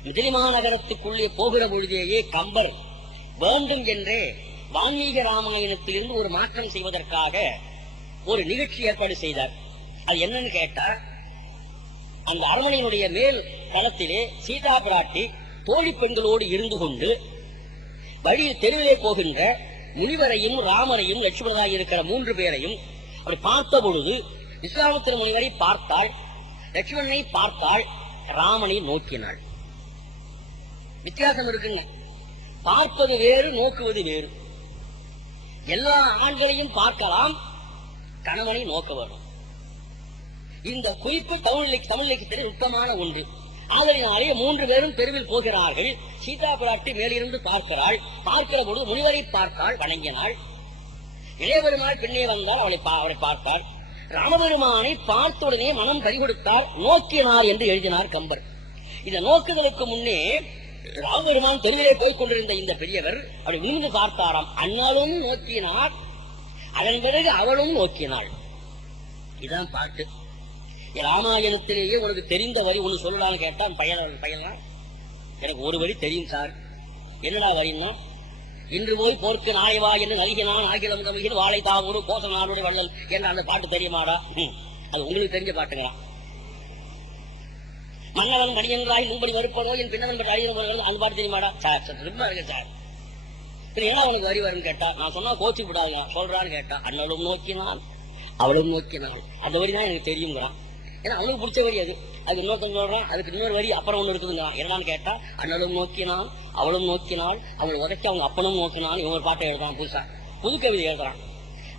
மிதிலை மாநகரத்துக்குள்ளே போகிற பொழுதேயே கம்பர் வேண்டும் என்றே வான்மீக ராமாயணத்திலிருந்து ஒரு மாற்றம் செய்வதற்காக ஒரு நிகழ்ச்சி ஏற்பாடு செய்தார். அது என்னன்னு கேட்டா, அந்த அரண்மனையினுடைய மேல் தளத்திலே சீதா பிராட்டி தோழி பெண்களோடு இருந்து கொண்டு வழியில் தெருவிலே போகின்ற முனிவரையும் ராமரையும் லட்சுமணராக இருக்கிற 3 பேரையும் அப்படி பார்த்த பொழுது விஸ்வாமித்திர முனிவரை பார்த்தாள், லட்சுமணனை பார்த்தாள், ராமனை நோக்கினாள். வித்தியாசம் இருக்குங்க. பார்ப்பது வேறு, நோக்குவது வேறு. எல்லா ஆண்களையும் பார்க்கலாம், கணவனை நோக்க வேண்டும். இந்த குறிப்பு தமிழ்க்கு நுட்பமான ஒன்று. ஆதலினாலே 3 பேரும் தெருவில் போகிறார்கள். சீதா பிராட்டி மேலிருந்து பார்க்கிறாள். பார்க்கிற பொழுது முனிவரை பார்த்தாள், வணங்கினாள். இளையபெருமாள் பின்னே வந்தால் அவளை பார்த்தாள். ராமபெருமானை பார்த்துடனே மனம் பறிகொடுத்தார், நோக்கினார் என்று எழுதினார் கம்பர். இந்த நோக்குதலுக்கு முன்னே ராமபெருமான் தெருவிலே போய் கொண்டிருந்த இந்த பெரியவர் அப்படி நின்று பார்த்தாராம். அண்ணலும் நோக்கினார், அதன் பிறகு அவளும் நோக்கினாள். இதான் பாட்டு. ராமாயணத்திலேயே உனக்கு தெரிந்த வரி ஒண்ணு சொல்லலான்னு கேட்டான் பையனா. எனக்கு ஒரு வரி தெரியும் சார். என்னடா வரின்னா, இன்று போய் போர்க்கு நாளை வா என்று நல்கினான் ஆகிலம் தமிழ்கிற வாழை தாவூர் கோச நாடுடைய வள்ளல் என்ற அந்த பாட்டு தெரியுமாடா? அது உங்களுக்கு தெரிஞ்ச பாட்டுங்களா? மன்னவன் மணியன்றாய் முன்படி வருப்பனோ என் பின்னவன் பற்றி அழிய அந்த பாட்டு தெரியுமாடா? சார் ரொம்ப இருக்கு சார். ஏன்னா அவனுக்கு வரி வரும்னு கேட்டா, நான் சொன்னா கோச்சு விடாதுங்க, சொல்றான்னு கேட்டா, அண்ணலும் நோக்கினான் அவளும் நோக்கினாள். அந்த வரி தான் எனக்கு தெரியுங்கிறான். ஏன்னா அவனுக்கு பிடிச்ச வரி அது. அது இன்னொருத்தன் சொல்றான், அதுக்கு இன்னொரு வரி அப்புறம் ஒண்ணு இருக்குதுங்கிறான். என்னன்னு கேட்டா, அண்ணலும் நோக்கினான் அவளும் நோக்கினாள், அவங்களை உதைக்க அவங்க அப்பனும் நோக்கினான். இவங்க ஒரு பாட்டை எழுதுறான், புது கவிதை எழுதுறான்.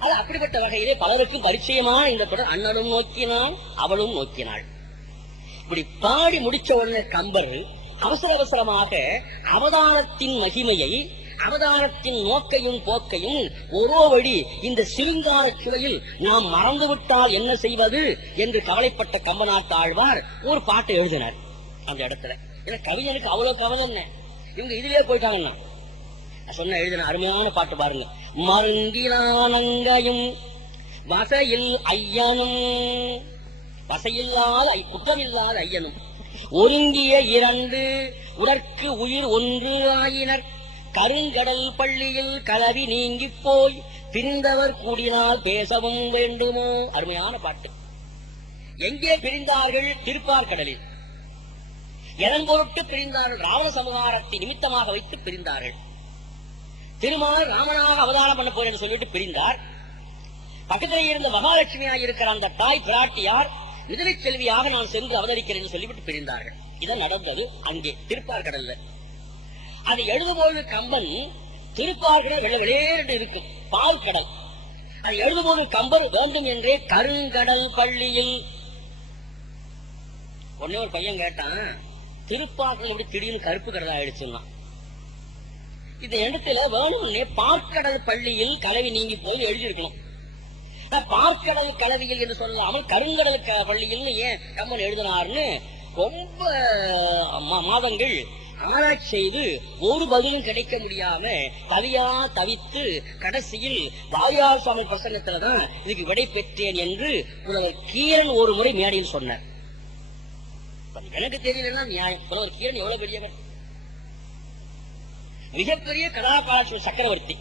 அது அப்படிப்பட்ட வகையிலே பலருக்கும் பரிச்சயமான இந்த தொடர் அண்ணலும் நோக்கினான் அவளும் நோக்கினாள். இப்படி பாடி முடிச்ச உடனே கம்பர் அவசர அவசரமாக அவதாரத்தின் மகிமையை, அவதாரத்தின் நோக்கையும் போக்கையும் ஒரோவழி இந்த சிருங்கார சுவையில் நாம் மறந்துவிட்டால் என்ன செய்வது என்று கவலைப்பட்ட கம்பநாட்டு ஆழ்வார் ஒரு பாட்டு எழுதினார் அந்த இடத்துல. ஏன்னா கவிஞனுக்கு அவ்வளவு கவலை என்ன, இவங்க இதுவே போயிட்டாங்கன்னா சொன்ன எழுதின அருமையான பாட்டு பாருங்க. மருங்கிலானங்கையும் வசையில் ஐயனும், வசையில்லாத குற்றமில்லாத ஐயனும், ஒருங்கிய 2 உடற்கு உயிர் 1 ஆயினர், கருங்கடல் பள்ளியில் கலவி நீங்கி போய் பிரிந்தவர் கூடினால் பேசவும் வேண்டுமோ. அருமையான பாட்டு. எங்கே பிரிந்தார்கள்? திருப்பார்கடலில். எதன் பொருட்டு பிரிந்தார்கள்? ராவண சமகாரத்தை நிமித்தமாக வைத்து பிரிந்தார்கள். திருமால் ராமனாக அவதாரம் பண்ண போய் என்று சொல்லிட்டு பிரிந்தார். பக்கத்திலே இருந்த மகாலட்சுமியாக இருக்கிற அந்த தாய் பிராட்டியார் மிதிலை செல்வியாக நான் சென்று அவதரிக்கிறேன் என்று சொல்லிவிட்டு பிரிந்தார்கள். இதான் நடந்தது அங்கே திருப்பார்கடல்ல. அதை எழுதும்போது கம்பன் திருப்பார்கடல் வெளியேறு இருக்கு, பால் கடல். அதை எழுதும்போது கம்பர் வேண்டும் என்றே கருங்கடல் பள்ளியில், உடனே ஒரு பையன் கேட்டான், திருப்பாக்கம் எப்படி திடீர்னு கருப்பு கடலா ஆயிடுச்சுன்னா. இந்த இடத்துல வேணும்னே பார்க்கடல் பள்ளியில் கலவி நீங்கி போய் எழுதியிருக்கணும். பார்க்கடல் கலவியில் என்று சொல்லாமல் கருங்கடல் பள்ளியில் ஏன் கம்மன் எழுதினார்னு ரொம்ப மாதங்கள் ஆராய்ச்சி செய்து ஒரு பதிலும் கிடைக்க முடியாம தவியா தவித்து கடைசியில் வாரியார் சுவாமி பிரசங்கத்துலதான் இதுக்கு விடை பெற்றேன் என்று புலவர் கீரன் ஒரு முறை மேடையில் சொன்னார். எனக்கு தெரியலன்னா நியாயம். புலவர் கீரன் எவ்வளவு பெரியவர், மிகப்பெரிய கதாபாட்சி சக்கரவர்த்தி.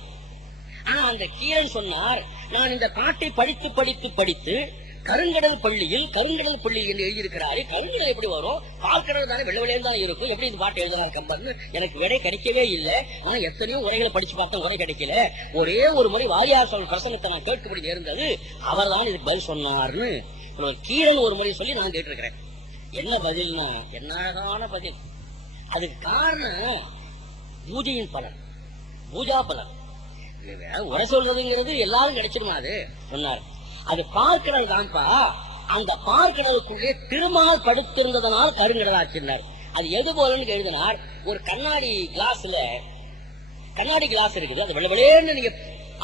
ஆனா அந்த கீரன் சொன்னார், நான் இந்த பாட்டை படித்து படித்து படித்து கருங்கடல் பள்ளியில் என்று எழுதியிருக்கிறாரு. கருங்கடல் எப்படி வரும்? பால்கடல் தானே வெள்ள வெளியே தான் இருக்கும். எப்படி இந்த பாட்டு எழுதினார் கம்பன்? எனக்கு விடை கிடைக்கவே இல்லை. ஆனா எத்தனையோ உரைகளை படிச்சு பார்த்தா உரை கிடைக்கல. ஒரே ஒரு முறை வாரியார் சுவாமி பிரசங்கத்தை நான் கேட்கப்படி நேர்ந்தது. அவர் தான் இதுக்கு பதில் சொன்னார்னு கீரன் ஒரு முறை சொல்லி நான் கேட்டிருக்கிறேன். என்ன பதில்னா என்னதான பதில். அதுக்கு காரணம் பூஜையின் பலன், பூஜா பலன். உரை சொல்றதுங்கிறது எல்லாரும் கிடைச்சிருமா? அது சொன்னார். அது பார்க்கடல் தான்ப்பா. அந்த பார்க்கடலுக்குள்ளே திருமால் படுத்திருந்ததனால் கருங்கடல் ஆச்சினார். அது எது போலன்னு எழுதினார். ஒரு கண்ணாடி கிளாஸ் இருக்குது. அது வெள்ள வெளியேன்னு நீங்க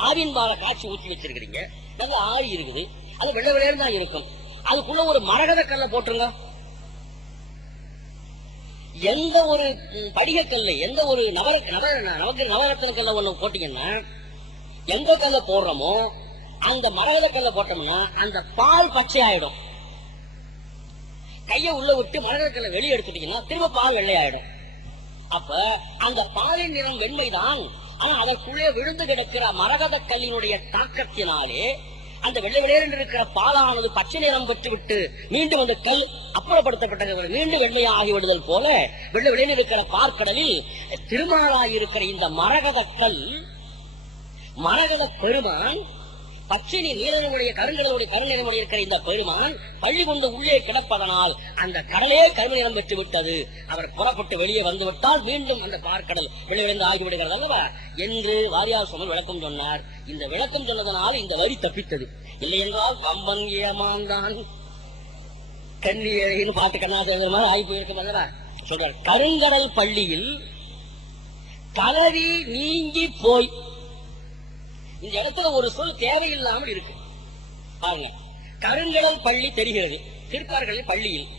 ஆவின் பால காய்ச்சி ஊற்றி வச்சிருக்கீங்க. நல்ல ஆவி இருக்குது. அது வெள்ள வெளியேன்னு தான் இருக்கும். அதுக்குள்ள ஒரு மரகத கல்ல போட்டுருங்க. எந்த ஒரு படிகக்கல்ல, எந்த ஒரு நவரத்ன கல்ல ஒண்ணு போட்டீங்கன்னா, எந்த கல்ல போடுறோமோ அந்த மரகத கல்ல போட்டோம்னா அந்த பால் பச்சை ஆயிடும். கைய உள்ள விட்டு மரகத கல்ல வெளியே எடுத்துட்டீங்கன்னா திரும்ப பால் வெள்ளையாயிடும். அப்ப அந்த பாலின் நிறம் வெண்மைதான். ஆனா அதற்குள்ளே விழுந்து கிடக்கிற மரகத கல்லினுடைய தாக்கத்தினாலே அந்த வெள்ளை வெளியேறு இருக்கிற பாலானது பச்சை நிறம் பெற்றுவிட்டு மீண்டும் அந்த கல் அப்புறப்படுத்தப்பட்ட மீண்டும் வெள்ளையா ஆகிவிடுதல் போல வெள்ளை வெளியே இருக்கிற பார்க்கடலில் திருமாலாயிருக்கிற இந்த மரகத கல், மரகத பெருமான், பச்சை நீலனுடைய கருங்கடலுடைய கருநிறமுடைய இருக்கிற இந்த பெருமான் பள்ளி கொண்டு உள்ளே கிடப்பதனால் அந்த கடலே கருமை நிறம் பெற்று விட்டது. அவர் புறப்பட்டு வெளியே வந்து விட்டால் மீண்டும் அந்த பார்க்கடல் வெளியிழந்து ஆகிவிடுகிறது அல்லவா என்று வாரியார் சுவாமி விளக்கம் சொன்னார். இந்த விளக்கம் சொன்னதனால் இந்த வரி தப்பித்தது. இல்லை என்றால் கம்பன் ஏமாந்தான் கண்ணியன்னு பாட்டு கண்ணாசேகர் மாதிரி ஆகி போயிருக்கும் அல்லவா. சொல்றார், கருங்கடல் பள்ளியில் கலவி நீங்கி போய். இந்த இடத்துல ஒரு சொல் தேவையில்லாமல் இருக்கு பாருங்க. கருங்கடல் பள்ளி தெரிகிறது, திருப்பார்களில் பள்ளியில்.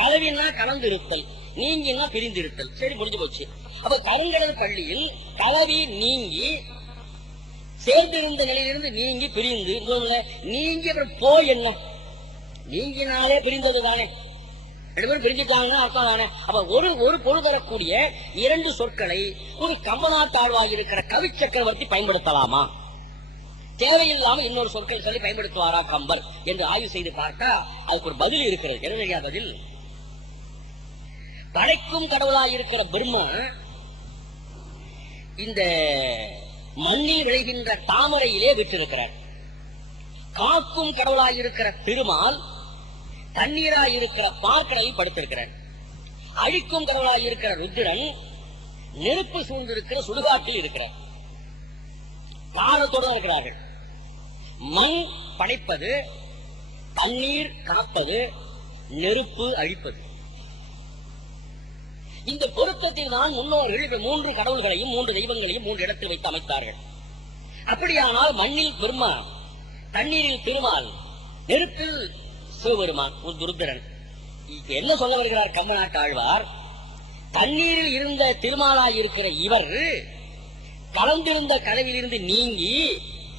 கலவின்னா கலந்து இருத்தல், நீங்கினா பிரிந்திருத்தல். சரி, முடிஞ்சு போச்சு. அப்ப கருங்கடல் பள்ளியில் கலவி நீங்கி சேர்ந்திருந்த நிலையிலிருந்து நீங்கி பிரிந்து, நீங்கி அப்புறம் போய் என்ன, நீங்கினாலே பிரிந்தது தானே, ரெண்டு பேரும் பிரிஞ்சுட்டாங்க அர்த்தம் தானே. அப்ப ஒரு பொருள் தரக்கூடிய இரண்டு சொற்களை ஒரு கம்பனாத்தாழ்வாக இருக்கிற கவி சக்கரவர்த்தி பயன்படுத்தலாமா? தேவையில்லாம இன்னொரு சொற்கள் சொல்லி பயன்படுத்துவாரா கம்பர் என்று ஆய்வு செய்து பார்த்தா அதுக்கு ஒரு பதில் இருக்கிறது. என்ன பதில்? படைக்கும் கடவுளாயிருக்கிற பிரம்மா இந்த மண்ணில் விளைகின்ற தாமரையிலே விட்டிருக்கிறார். காக்கும் கடவுளாயிருக்கிற திருமால் தண்ணீராயிருக்கிற பார்க்கடலில் படுத்திருக்கிறார். அழிக்கும் கடவுளாயிருக்கிற ருத்ரன் நெருப்பு சூழ்ந்திருக்கிற சுடுகாட்டில் இருக்கிறார். காரணத்தோடு இருக்கிறார்கள். மண் படைப்பது, தண்ணீர் காப்பது, நெருப்பு அழிப்பது. இந்த பொருத்தத்தில் தான் முன்னோர்கள் மூன்று கடவுள்களையும் மூன்று தெய்வங்களையும் மூன்று இடத்தில் வைத்து அமைத்தார்கள். அப்படியானால் மண்ணில் பெருமா, தண்ணீரில் திருமால், நெருப்பில் சிவபெருமான் ருத்ரன். என்ன சொல்ல வருகிறார் கம்பநாட்டு ஆழ்வார்? தண்ணீரில் இருந்த திருமாலாய் இருக்கிற இவர் கலந்திருந்த கலவிலிருந்து நீங்கி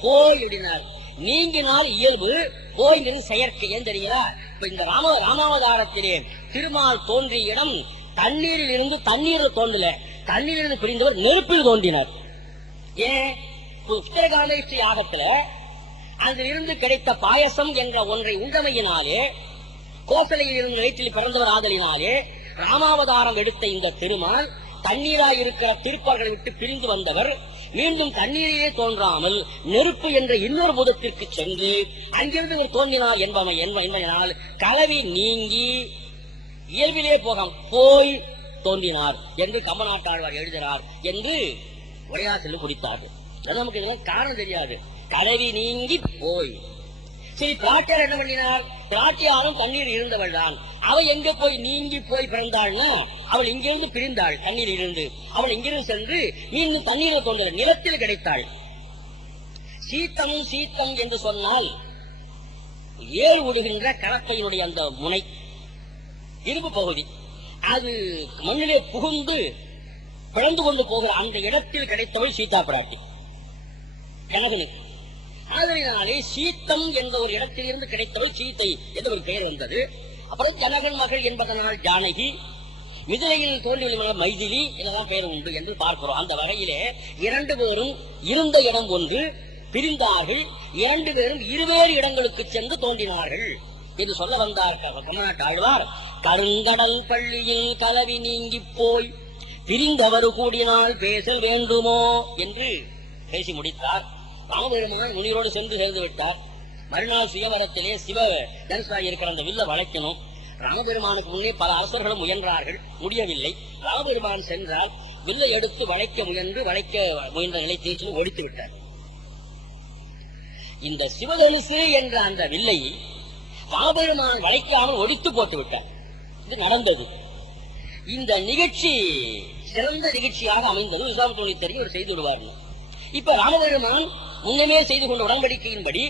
போய் அப்படின்னார். நீங்கினால் இயல்பு, போய் செயற்கை. ஏன் தெரியுங்களா? இப்ப இந்த ராமாவதாரத்திலே திருமால் தோன்றிய இடம் தண்ணீரில் இருந்து தண்ணீரில் தோன்றல, தண்ணீரிலிருந்து பிரிந்தவர் நெருப்பில் தோன்றினார். ஏன்? உத்தரகாண்டேஸ்வரி யாகத்துல அதிலிருந்து கிடைத்த பாயசம் என்ற ஒன்றை உண்டமையினாலே, கோசலையில் இருந்து வயிற்றில் பிறந்தவர் ஆதலினாலே ராமாவதாரம் எடுத்த இந்த திருமால் தண்ணீராய் இருக்கிற திருப்பார்களை விட்டு பிரிந்து வந்தவர் மீண்டும் தண்ணீரிலே தோன்றாமல் நெருப்பு என்ற இன்னொரு பூதத்திற்கு சென்று அங்கிருந்து ஒரு தோன்றினார் என்பதனால் கலவி நீங்கி இயல்பிலே போய் தோன்றினார் என்று கம்பநாட்டாழ்வார் எழுதினார் என்று உரையாசிரியர் குறித்தார்கள். நமக்கு இதெல்லாம் காரணம் தெரியாது. கலவி நீங்கி போய் சரி, பிராட்டியார் என்ன பண்ணினார்? பிராட்டியாரும் தண்ணீர் இருந்தவள் தான். அவள் எங்க போய் நீங்கி போய் பிறந்தாள்னா, அவள் இங்கிருந்து பிரிந்தாள். தண்ணீர் இருந்து அவள் இங்கிருந்து சென்று மீண்டும் தண்ணீரில் தோன்ற நிலத்தில் கிடைத்தாள். சீத்தம் சீத்தம் என்று சொன்னால் ஏழு விடுகின்ற கலப்பையினுடைய அந்த முனை இரும்பு பகுதி, அது மண்ணிலே புகுந்து பிளந்து கொண்டு போகிற அந்த இடத்தில் கிடைத்தவள் சீதா பிராட்டி ஜனகனுக்கு. அதனாலே சீத்தம் என்ற ஒரு இடத்தில் இருந்து கிடைத்தவள் சீத்தை என்ற ஒரு பெயர் வந்தது. அப்புறம் ஜனகன் மகள் என்பதனால் ஜானகி, மிதிலையில் தோன்றியுள்ள மைதிலி என்னதான் பெயர் உண்டு என்று பார்க்கிறோம். அந்த வகையிலே இரண்டு பேரும் இருந்த இடம் ஒன்று, பிரிந்தார்கள். இரண்டு பேரும் இருவேறு இடங்களுக்கு சென்று தோன்றினார்கள் என்று சொல்ல வந்தார் ஆழ்வார். கருங்கடல் பள்ளியில் கலவி நீங்கி போய் பிரிந்தவர் கூடினால் பேசல் வேண்டுமோ என்று பேசி முடித்தார். ராமபெருமான் முனிவரோடு சென்று சேர்ந்து விட்டார். மறுநாள் சுயவரத்திலே சிவ தனுசாகி இருக்கிற அந்த வில்ல வளைக்கணும். ராமபெருமானுக்கு முன்னே பல அரசர்களும் முயன்றார்கள், முடியவில்லை. ராமபெருமான் சென்றால் வில்லை எடுத்து வளைக்க முயன்ற நிலை தீர்த்து ஒடித்து விட்டார். இந்த சிவதனுசு என்ற அந்த வில்லை ராமபெருமான் வளைக்காமல் ஒடித்து போட்டு விட்டார். இது நடந்தது. இந்த நிகழ்ச்சி சிறந்த நிகழ்ச்சியாக அமைந்தது. விஸ்வாமித்திரனுக்கு தெரியும், ஒரு செய்து விடுவார். இப்ப ராமபெருமான் முன்னமே செய்து கொண்ட உடன்படிக்கையின்படி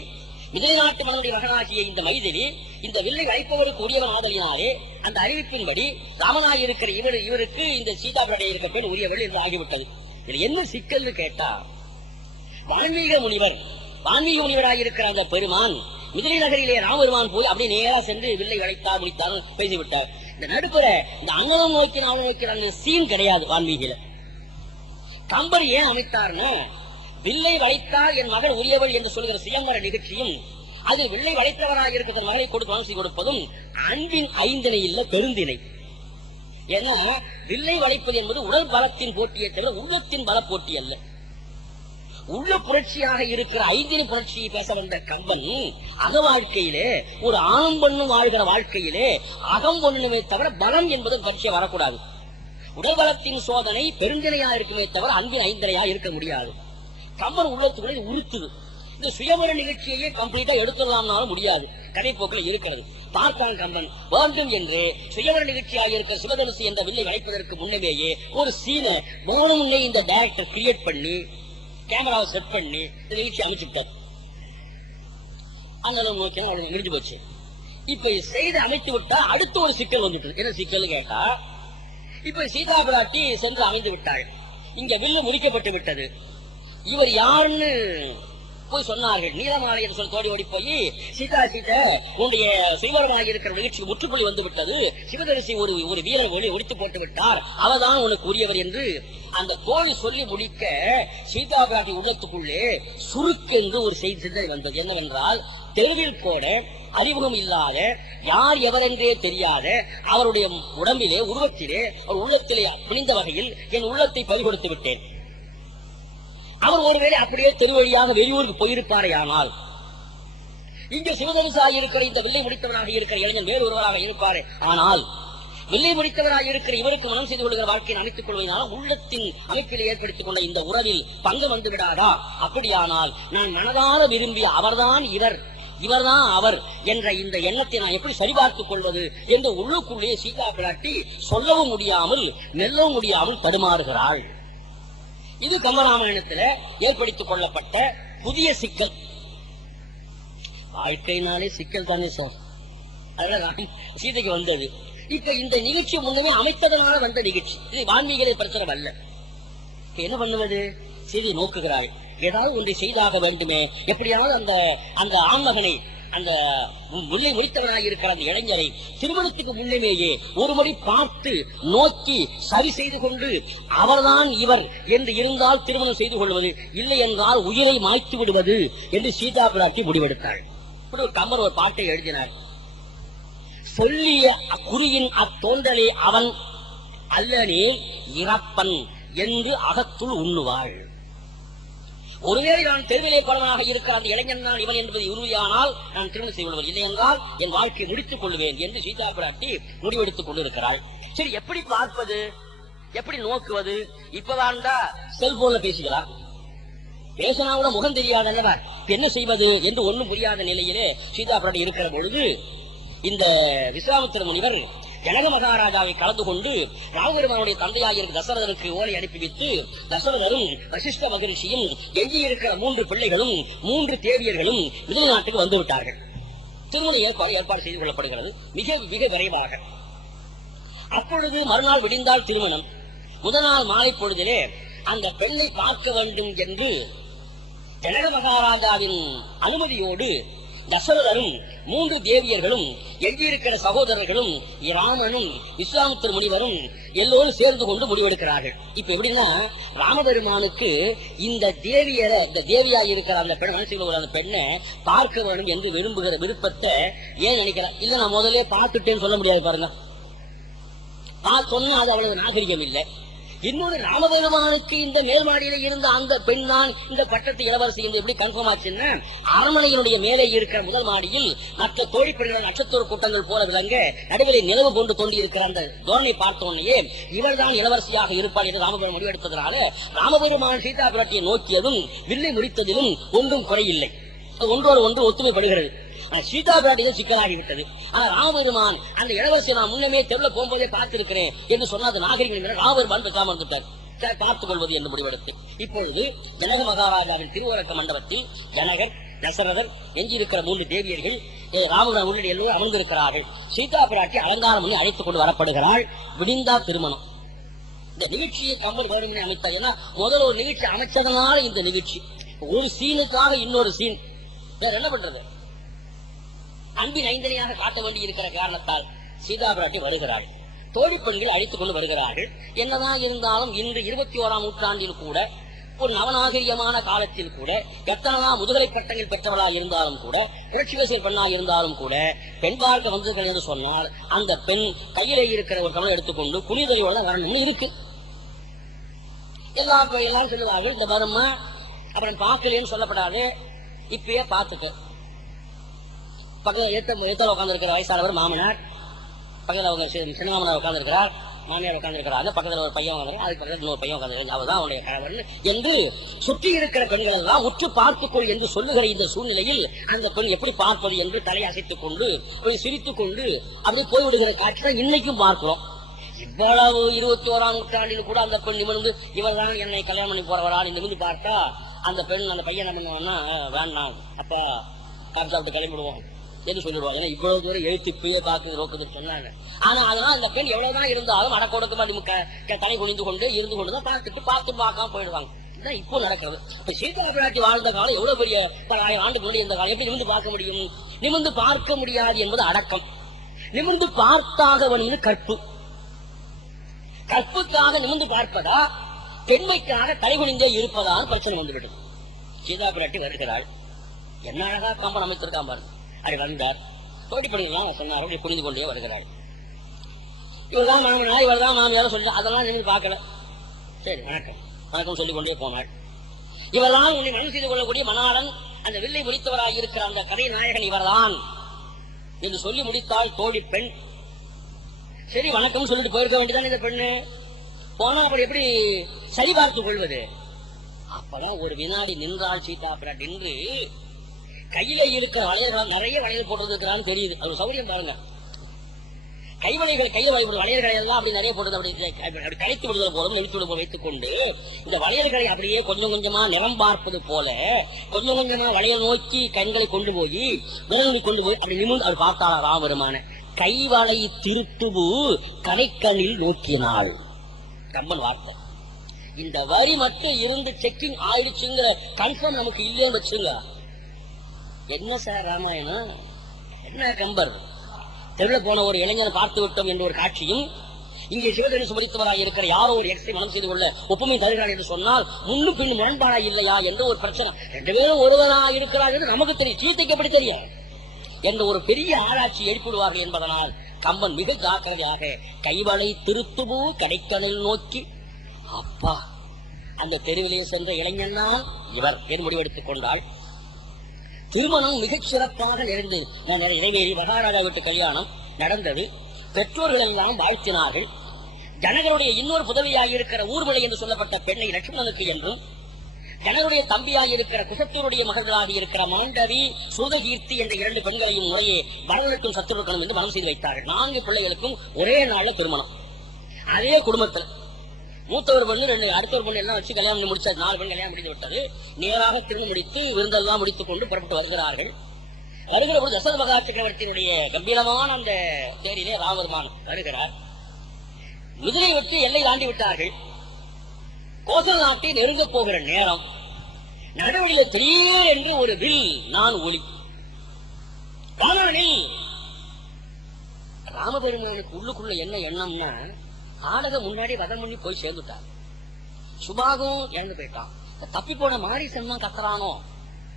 மிதிலை நாட்டு மன்னனுடைய மகனாகிய இந்த மைதிலி இந்த வில்லை வைப்பவருக்கு உரியவன் ஆதலினாலே அந்த அறிவிப்பின்படி ராமனாய் இருக்கிற இவருக்கு இந்த சீதா பிராட்டி இருக்க பெண் உரியவள் என்று ஆகிவிட்டது. இதுல என்ன சிக்கல்னு கேட்டா, வான்மீக முனிவராக இருக்கிற அந்த பெருமான் மிதிலை நகரிலே ராமபெருமான் போய் அப்படி நேரா சென்று வில்லை வளைத்தார், முடித்தார், பேசிவிட்டார். இந்த நடுப்புற இந்த அங்கனம் நோக்கி நாம நோக்கிற அந்த சீன் கிடையாது வான்மீகில. கம்பர் ஏன் அமைத்தார்னா, வில்லை வளைத்தார் என் மகள் உரியவள் என்று சொல்கிற சுயம்பர நிகழ்ச்சியும், அது வில்லை வளைத்தவராக இருக்கிற மகளை கொடுப்பதும் அன்பின் ஐந்தினை இல்ல பெருந்தினை. ஏன்னா வில்லை வளைப்பது என்பது உடல் பலத்தின் போட்டியை தவிர உள்ளத்தின் பல போட்டி அல்ல. உள்ள புரட்சியாக இருக்கிற ஐந்தினை புரட்சியை பேச வந்த கம்பன் அக வாழ்க்கையிலே, ஒரு ஆணும் பெண்ணும் வாழ்கிற வாழ்க்கையிலே அகம் ஒண்ணுமே தவிர பலம் என்பது புரட்சியை வரக்கூடாது. உடல் பலத்தின் சோதனை பெருந்தினையா இருக்குமே தவிர அன்பின் ஐந்தினையா இருக்க முடியாது. கம்பன் உள்ளத்துக்குள்ளே உறுத்துது. இந்த சுயமர நிகழ்ச்சியையே கம்ப்ளீட்டா எடுத்துடலாம்னாலும் முடியாது, கதைப்போக்கில் இருக்கிறது. பார்த்தான் கம்பன் வேண்டும் என்று சுயமர நிகழ்ச்சியாக இருக்கிற சிவதனுசு என்ற வில்லை வளைப்பதற்கு முன்னமேயே ஒரு சீனை முன்னே இந்த டைரக்டர் கிரியேட் பண்ணி கேமராவை செட் பண்ணி இந்த நிகழ்ச்சி அமைச்சுட்டார். அங்க நோக்கி அவளுக்கு முடிஞ்சு போச்சு. இப்ப செய்து அமைத்து விட்டா அடுத்த ஒரு சிக்கல் வந்துட்டு. என்ன சிக்கல் கேட்டா, இப்ப சீதா பிராட்டி சென்று அமைந்து விட்டாள். இங்க வில்லு முடிக்கப்பட்டு விட்டது. இவர் யாருன்னு போய் சொன்னார்கள். நீலமாலை என்று சொல்லி தோடி ஓடி போய், சீதா உன்னுடைய செய்வரமாக இருக்கிற நிகழ்ச்சிக்கு முற்றுப்புள்ளி வந்து விட்டது, சிவதரிசி ஒரு வீரர் ஒழித்து போட்டு விட்டார், அவதான் உனக்கு உரியவர் என்று அந்த தோழி சொல்லி முடிக்க சீதா பிராட்டி உள்ளத்துக்குள்ளே சுருக்கென்று ஒரு செய்தி வந்தது. என்னவென்றால், தெருவில் கூட அறிமுகம் இல்லாத, யார் எவரென்றே தெரியாத அவருடைய உடம்பிலே, உருவத்திலே, அவர் உள்ளத்திலே பிணிந்த வகையில் என் உள்ளத்தை பறிகொடுத்து விட்டேன். அவர் ஒருவேளை அப்படியே தெருவழியாக வெளியூருக்கு போயிருப்பாரே, ஆனால் இங்க சிவதனுசாக இருக்கிற இந்த வில்லை முடித்தவராக இருக்கிற இளைஞன் வேறு ஒருவராக இருப்பாரே, ஆனால் வில்லை முடித்தவராக இருக்கிற இவருக்கு மனம் செய்து கொள்கிற வாழ்க்கையை அமைத்துக் கொள்வதனால் உள்ளத்தின் அமைப்பில் ஏற்படுத்திக் கொண்ட இந்த உறவில் பங்கு வந்து விடாதா? அப்படியானால் நான் மனதார விரும்பிய அவர்தான் இவர்தான் அவர் என்ற இந்த எண்ணத்தை நான் எப்படி சரிபார்த்துக் கொள்வது என்று உள்ளுக்குள்ளே சீதா பிராட்டி சொல்லவும் முடியாமல் மெல்லவும் முடியாமல் தடுமாறுகிறாள். இது கம்பராமாயணத்துல ஏற்படுத்திக் கொள்ளப்பட்ட புதிய சிக்கல். வாழ்க்கையினாலே சிக்கல் தானே சார், அதெல்லாம் சீதைக்கு வந்தது. இப்ப இந்த நிகழ்ச்சி முன்னமே அமைத்ததனால வந்த நிகழ்ச்சி, இது வான்மீக பிரச்சனை அல்ல. என்ன பண்ணுவது? சீதை நோக்குகிறாள், ஏதாவது ஒன்றை செய்தாக வேண்டுமே, எப்படியாவது அந்த ஆண்மகனை, அந்த முல்லை முடித்தவனாக இருக்கிற அந்த இளைஞரை திருமணத்துக்கு முன்னமேயே ஒரு முறை பார்த்து நோக்கி சரி செய்து கொண்டு அவர்தான் இவர் என்று இருந்தால் திருமணம் செய்து கொள்வது, இல்லை என்றால் உயிரை மாய்த்து விடுவது என்று சீதா பிராட்டி முடிவெடுத்தாள். கம்பர் ஒரு பாட்டை எழுதினார். சொல்லிய குறியின் அத்தோன்றலே அவன் அல்லனே இறப்பன் என்று அகத்துள் உண்ணுவாள். ஒருவேளை நான் தெருவிலே பலனாக இருக்கிற அந்த இளைஞன் தான் இவன் என்பது உறுதியானால் நான் திருமணம் செய்து கொள்வது, இல்லை என்றால் என் வாழ்க்கையை முடித்துக் கொள்வேன் என்று சீதா பிராட்டி முடிவெடுத்துக் கொண்டிருக்கிறாள். சரி, எப்படி பார்ப்பது, எப்படி நோக்குவது? இப்பதான் செல்போன்ல பேசுகிறார், பேசினா கூட முகம் தெரியாது அல்லவா, என்ன செய்வது என்று ஒண்ணும் புரியாத நிலையிலே சீதா பிராட்டி இருக்கிற பொழுது இந்த விஸ்வாமித்திர முனிவர் ஜனக மகாராஜாவை கலந்து கொண்டு ராமபெருமானுடைய தந்தையாகிய தசரதனுக்கு ஓலை அனுப்பி வைத்து தசரதரும் வசிஷ்ட மகரிஷியும் எஞ்சியிருக்கிற 3 பிள்ளைகளும் 3 தேவியர்களும் மிதில் நாட்டுக்கு வந்து விட்டார்கள். திருமண ஏற்பாடு செய்து கொள்ளப்படுகிறது மிக மிக விரைவாக. அப்பொழுது மறுநாள் விடிந்தால் திருமணம். முதல் நாள் மாலை பொழுதிலே அந்த பெண்ணை பார்க்க வேண்டும் என்று ஜனக மகாராஜாவின் அனுமதியோடு தசரதரும் 3 தேவியர்களும் எஞ்சியிருக்கிற சகோதரர்களும் ராமனும் விஸ்வாமித்திர முனிவரும் எல்லோரும் சேர்ந்து கொண்டு முடிவெடுக்கிறார்கள். இப்ப எப்படின்னா, ராமபெருமானுக்கு இந்த தேவியாக இருக்கிற அந்த பெண் மனசுல அந்த பெண்ணை பார்க்க வேண்டும் என்று விரும்புகிற விருப்பத்தை ஏன் நினைக்கிறார்? இல்ல நான் முதலே பார்த்துட்டேன்னு சொல்ல முடியாது பாருங்க. சொன்னா அது அவ்வளவு நாகரிகம் இல்லை. இன்னொரு ராமபெருமானுக்கு இந்த மேல்மாடியில இருந்த அந்த பெண் தான் இந்த பட்டத்து இளவரசி என்று எப்படி கன்ஃபார்ம் ஆச்சுன்னா, அரண்மனையினுடைய மேலே இருக்கிற முதல் மாடியில் மற்ற தோழிப்பெண்கள் நட்சத்திர கூட்டங்கள் போல விளங்க நடுவிலே நிலவு கொண்டு தோண்டி இருக்கிற அந்த தோரணை பார்த்தோன்னே இவர் தான் இளவரசியாக இருப்பாள் என்று ராமபெருமான் முடிவெடுத்ததனால ராமபெருமான் சீதா பிராட்டியை நோக்கியதும் வில்லை முறித்ததிலும் ஒன்றும் குறையில்லை. ஒன்றோடு ஒன்று ஒத்துமைப்படுகிறது. சீதா பிராட்டிகள் சிக்கலாகிவிட்டது. ஆனா ராமபெருமான் அந்த இளவரசி நான் முன்னமே தெருல போகும்போதே பார்த்திருக்கிறேன் என்று சொன்ன நாகரிகம் ராமபெருமான் பேசாம இருந்துட்டார். பார்த்துக் கொள்வது என்று முடிவெடுத்து இப்பொழுது ஜனக மகாராஜாவின் திருவரக்க மண்டபத்தில் ஜனகர் தசரதர் எஞ்சியிருக்கிற 3 தேவியர்கள் ராமபெருமான் முன்னாடி எல்லோரும் அமர்ந்திருக்கிறார்கள். சீதா பிராட்டி அலங்காரம் பண்ணி அழைத்துக் கொண்டு வரப்படுகிறாள். விடிந்தா திருமணம். இந்த நிகழ்ச்சியை கம்பன் கவர்மெண்ட் அமைத்தார். ஏன்னா முதல் ஒரு நிகழ்ச்சி அமைச்சதனால இந்த நிகழ்ச்சி ஒரு சீனுக்காக இன்னொரு சீன் வேற என்ன பண்றது, அன்பின் ஐந்தனையாக காட்ட வேண்டி இருக்கிற காரணத்தால் சீதா பிராட்டி வருகிறாள். தோழி பெண்கள் அழைத்துக் கொண்டு வருகிறார்கள். என்னதான் இருந்தாலும் இன்று 21ஆம் நூற்றாண்டில் கூட ஒரு நவநாகரிகமான காலத்தில் கூட எத்தனைதான் முதுகலை பட்டங்கள் பெற்றவளா இருந்தாலும் கூட புரட்சி பெண்ணா இருந்தாலும் கூட பெண் பார்க்க வந்ததுகள் என்று சொன்னால் அந்த பெண் கையிலே இருக்கிற ஒரு தமிழ் எடுத்துக்கொண்டு புனிதறியோட வரணும்னு இருக்கு. எல்லாம் சொல்லுவார்கள் இந்த வருமா அப்புறம் பார்க்கலன்னு சொல்லப்படாது, இப்பயே பார்த்துக்க. பக்கத்துல ஏத்தல உட்கார்ந்து இருக்கிற வயசானவர் மாமனார், பக்கத்துல அவங்க சின்ன மாமனார் உட்கார்ந்து இருக்கிறார், மாமியார் உட்கார்ந்து இருக்கிறாங்க, பக்கத்துல ஒரு பையன் உட்காந்து, அதுக்கு பக்கத்துல இன்னொரு பையன் உட்காந்து, அவர்தான் அவனுடைய கணவன் என்று சுற்றி இருக்கிற பெண்கள் எல்லாம் உற்று பார்த்துக்கொள் என்று சொல்லுகிற இந்த சூழ்நிலையில் அந்த பெண் எப்படி பார்ப்பது என்று தலையசைத்துக் கொண்டு சிரித்துக் கொண்டு அப்படி போய்விடுகிற காட்சி தான் இன்னைக்கும் பார்க்கிறோம். இவ்வளவு 21ஆம் நூற்றாண்டில் கூட அந்த பெண் நிமிர்ந்து இவர் தான் என்னை கல்யாணம் பண்ணி போறவரா நிமிர்ந்து பார்த்தா அந்த பெண் அந்த பையன் என்ன பண்ணுவான்னா, வேண்டாம் அப்பா காப்பி சாப்பிட்டு கிளம்பிடுவோம் என்று சொல்லிடுவாங்க. ஏன்னா இவ்வளவு தூரம் எழுத்து இப்பயே பார்க்குது நோக்குது சொன்னாங்க. ஆனா அதனால அந்த பெண் எவ்வளவுதான் இருந்தாலும் அடக்கொடுக்க தலை குனிந்து கொண்டு இருந்து கொண்டுதான் பார்த்து பார்க்காம போயிடுவாங்க. இதுதான் இப்போ நடக்கிறது. இப்ப சீதா பிராட்டி வாழ்ந்த காலம் எவ்வளவு பெரிய 1000 ஆண்டுக்கு முன்னாடி இந்த காலம் எப்படி நிமிர்ந்து பார்க்க முடியும்? நிமிர்ந்து பார்க்க முடியாது என்பது அடக்கம். நிமிர்ந்து பார்த்தாக வேணும் கற்பு. கற்புக்காக நிமிர்ந்து பார்ப்பதா பெண்மைக்காக தலைகுனிந்தே இருப்பதால் பிரச்சனை வந்துவிடும். சீதா பிராட்டி வருகிறாள். என்ன அழகா கம்பன் அமைத்திருக்கான் பாருங்க. அப்படி வந்தார். தோட்டிப்படிலாம் சொன்னார். அப்படி புரிந்து கொண்டே வருகிறாள். இவர்தான் மாமனா இவர்தான் மாமியார சொல்லி அதெல்லாம் நின்று பார்க்கல. சரி வணக்கம் வணக்கம் சொல்லிக் கொண்டே போனாள். இவர்தான் உன்னை மனம் செய்து கொள்ளக்கூடிய மணாளன், அந்த வில்லை முடித்தவராக இருக்கிற அந்த கதை நாயகன் இவர்தான் என்று சொல்லி முடித்தாள் தோழி பெண். சரி வணக்கம் சொல்லிட்டு போயிருக்க வேண்டியதான் இந்த பெண்ணு. போனா அப்படி எப்படி சரி பார்த்துக் கொள்வது? அப்பதான் ஒரு வினாடி நின்றாள் சீதா பிராட்டி. நின்று கையில இருக்கிற வளையல்கள் நிறைய வளையல் போட்டிருக்கிறான்னு தெரியுது. அது சௌரியம் பாருங்க. கைவளைகள் கையில வளையல்களை எல்லாம் அப்படி நிறைய போட்டது. அப்படி கழித்து விடுதல் போதும் நிறுத்தி விடுவோம் வைத்துக் கொண்டு இந்த வளையல்களை அப்படியே கொஞ்சம் கொஞ்சமா நிறம் பார்ப்பது போல கொஞ்சம் கொஞ்சமா வளையல் நோக்கி கண்களை கொண்டு போய் விரல்களை கொண்டு போய் அப்படி நிமிர்ந்து அவர் பார்த்தாளா ராமபெருமான. கைவளை திருட்டுவு கடைக்கண்ணில் நோக்கினாள். கம்பன் வார்த்தை. இந்த வரி மட்டும் இருந்து செக்கிங் ஆயிடுச்சுங்கிற கன்ஃபார்ம் நமக்கு இல்லைன்னு வச்சுங்க. என்ன சார் ராமாயணம், என்ன கம்பர் தெருல போன ஒரு இளைஞனை பார்த்து விட்டோம் என்ற ஒரு காட்சியும், இங்கே சிவதனி சுமரித்தவராக இருக்கிற யாரோ ஒரு எக்ஸை மனம் செய்து கொள்ள ஒப்புமை தருகிறார் என்று சொன்னால் முன்னும் பின் முரண்பாடா இல்லையா என்ற ஒரு பிரச்சனை. 2 பேரும் ஒருவராக இருக்கிறார் என்று நமக்கு தெரியும், சீத்தைக்கு எப்படி தெரியும் என்ற ஒரு பெரிய ஆராய்ச்சி எழுப்பிடுவார்கள் என்பதனால் கம்பன் மிக ஜாக்கிரதையாக கைவளை திருத்துபு கடைக்கணில் நோக்கி அப்பா அந்த தெருவிலே சென்ற இளைஞன் தான் இவர் என்று முடிவெடுத்துக் கொண்டாள். திருமணம் மிகச் சிறப்பாக நிறைவேறி மகாராஜா வீட்டு கல்யாணம் நடந்தது. பெற்றோர்கள் எல்லாம் வாழ்த்தினார்கள். ஜனகருடைய இன்னொரு புதவியாக இருக்கிற ஊர்வலை என்று சொல்லப்பட்ட பெண்ணை லட்சுமணனுக்கு என்றும் ஜனருடைய தம்பியாக இருக்கிற குசத்தூருடைய மகள்களாக இருக்கிற மாண்டவி, சூதகீர்த்தி என்ற 2 பெண்களையும் முறையே பரதனுக்கும் சத்துருக்கணும் என்று மனம் செய்து வைத்தார்கள். 4 பிள்ளைகளுக்கும் ஒரே நாள்ல திருமணம். அதே குடும்பத்தில் மூத்தவர் பொண்ணு 2, அடுத்தவர் பொண்ணு எல்லாம் வச்சு கல்யாணம் முடிச்சாச்சு. 4 பெண் கல்யாணம் முடிந்து விட்டது. நேராக திருமணம் முடித்து விருந்தெல்லாம் முடித்துக் கொண்டு புறப்பட்டு வருகிறார்கள். வருகிற போது தசரத மகா சக்கரவர்த்தியினுடைய கம்பீரமான அந்த தேரிலே ராமபெருமான் வருகிறார். மிதிலை விட்டு எல்லை தாண்டி விட்டார்கள். கோசல நாட்டை நெருங்க போகிற நேரம் நடுவழியில திடீர் என்று ஒரு வில் நான் ஒளி காணவனில் ராமபெருமானுக்கு உள்ளுக்குள்ள என்ன எண்ணம்னா, ஆடகம் முன்னாடி வதம் பண்ணி போய் சேர்ந்துட்டார். சுபாகும் இறந்து போயிட்டான். தப்பி போன மாரீசன் தான் கத்துறானோ,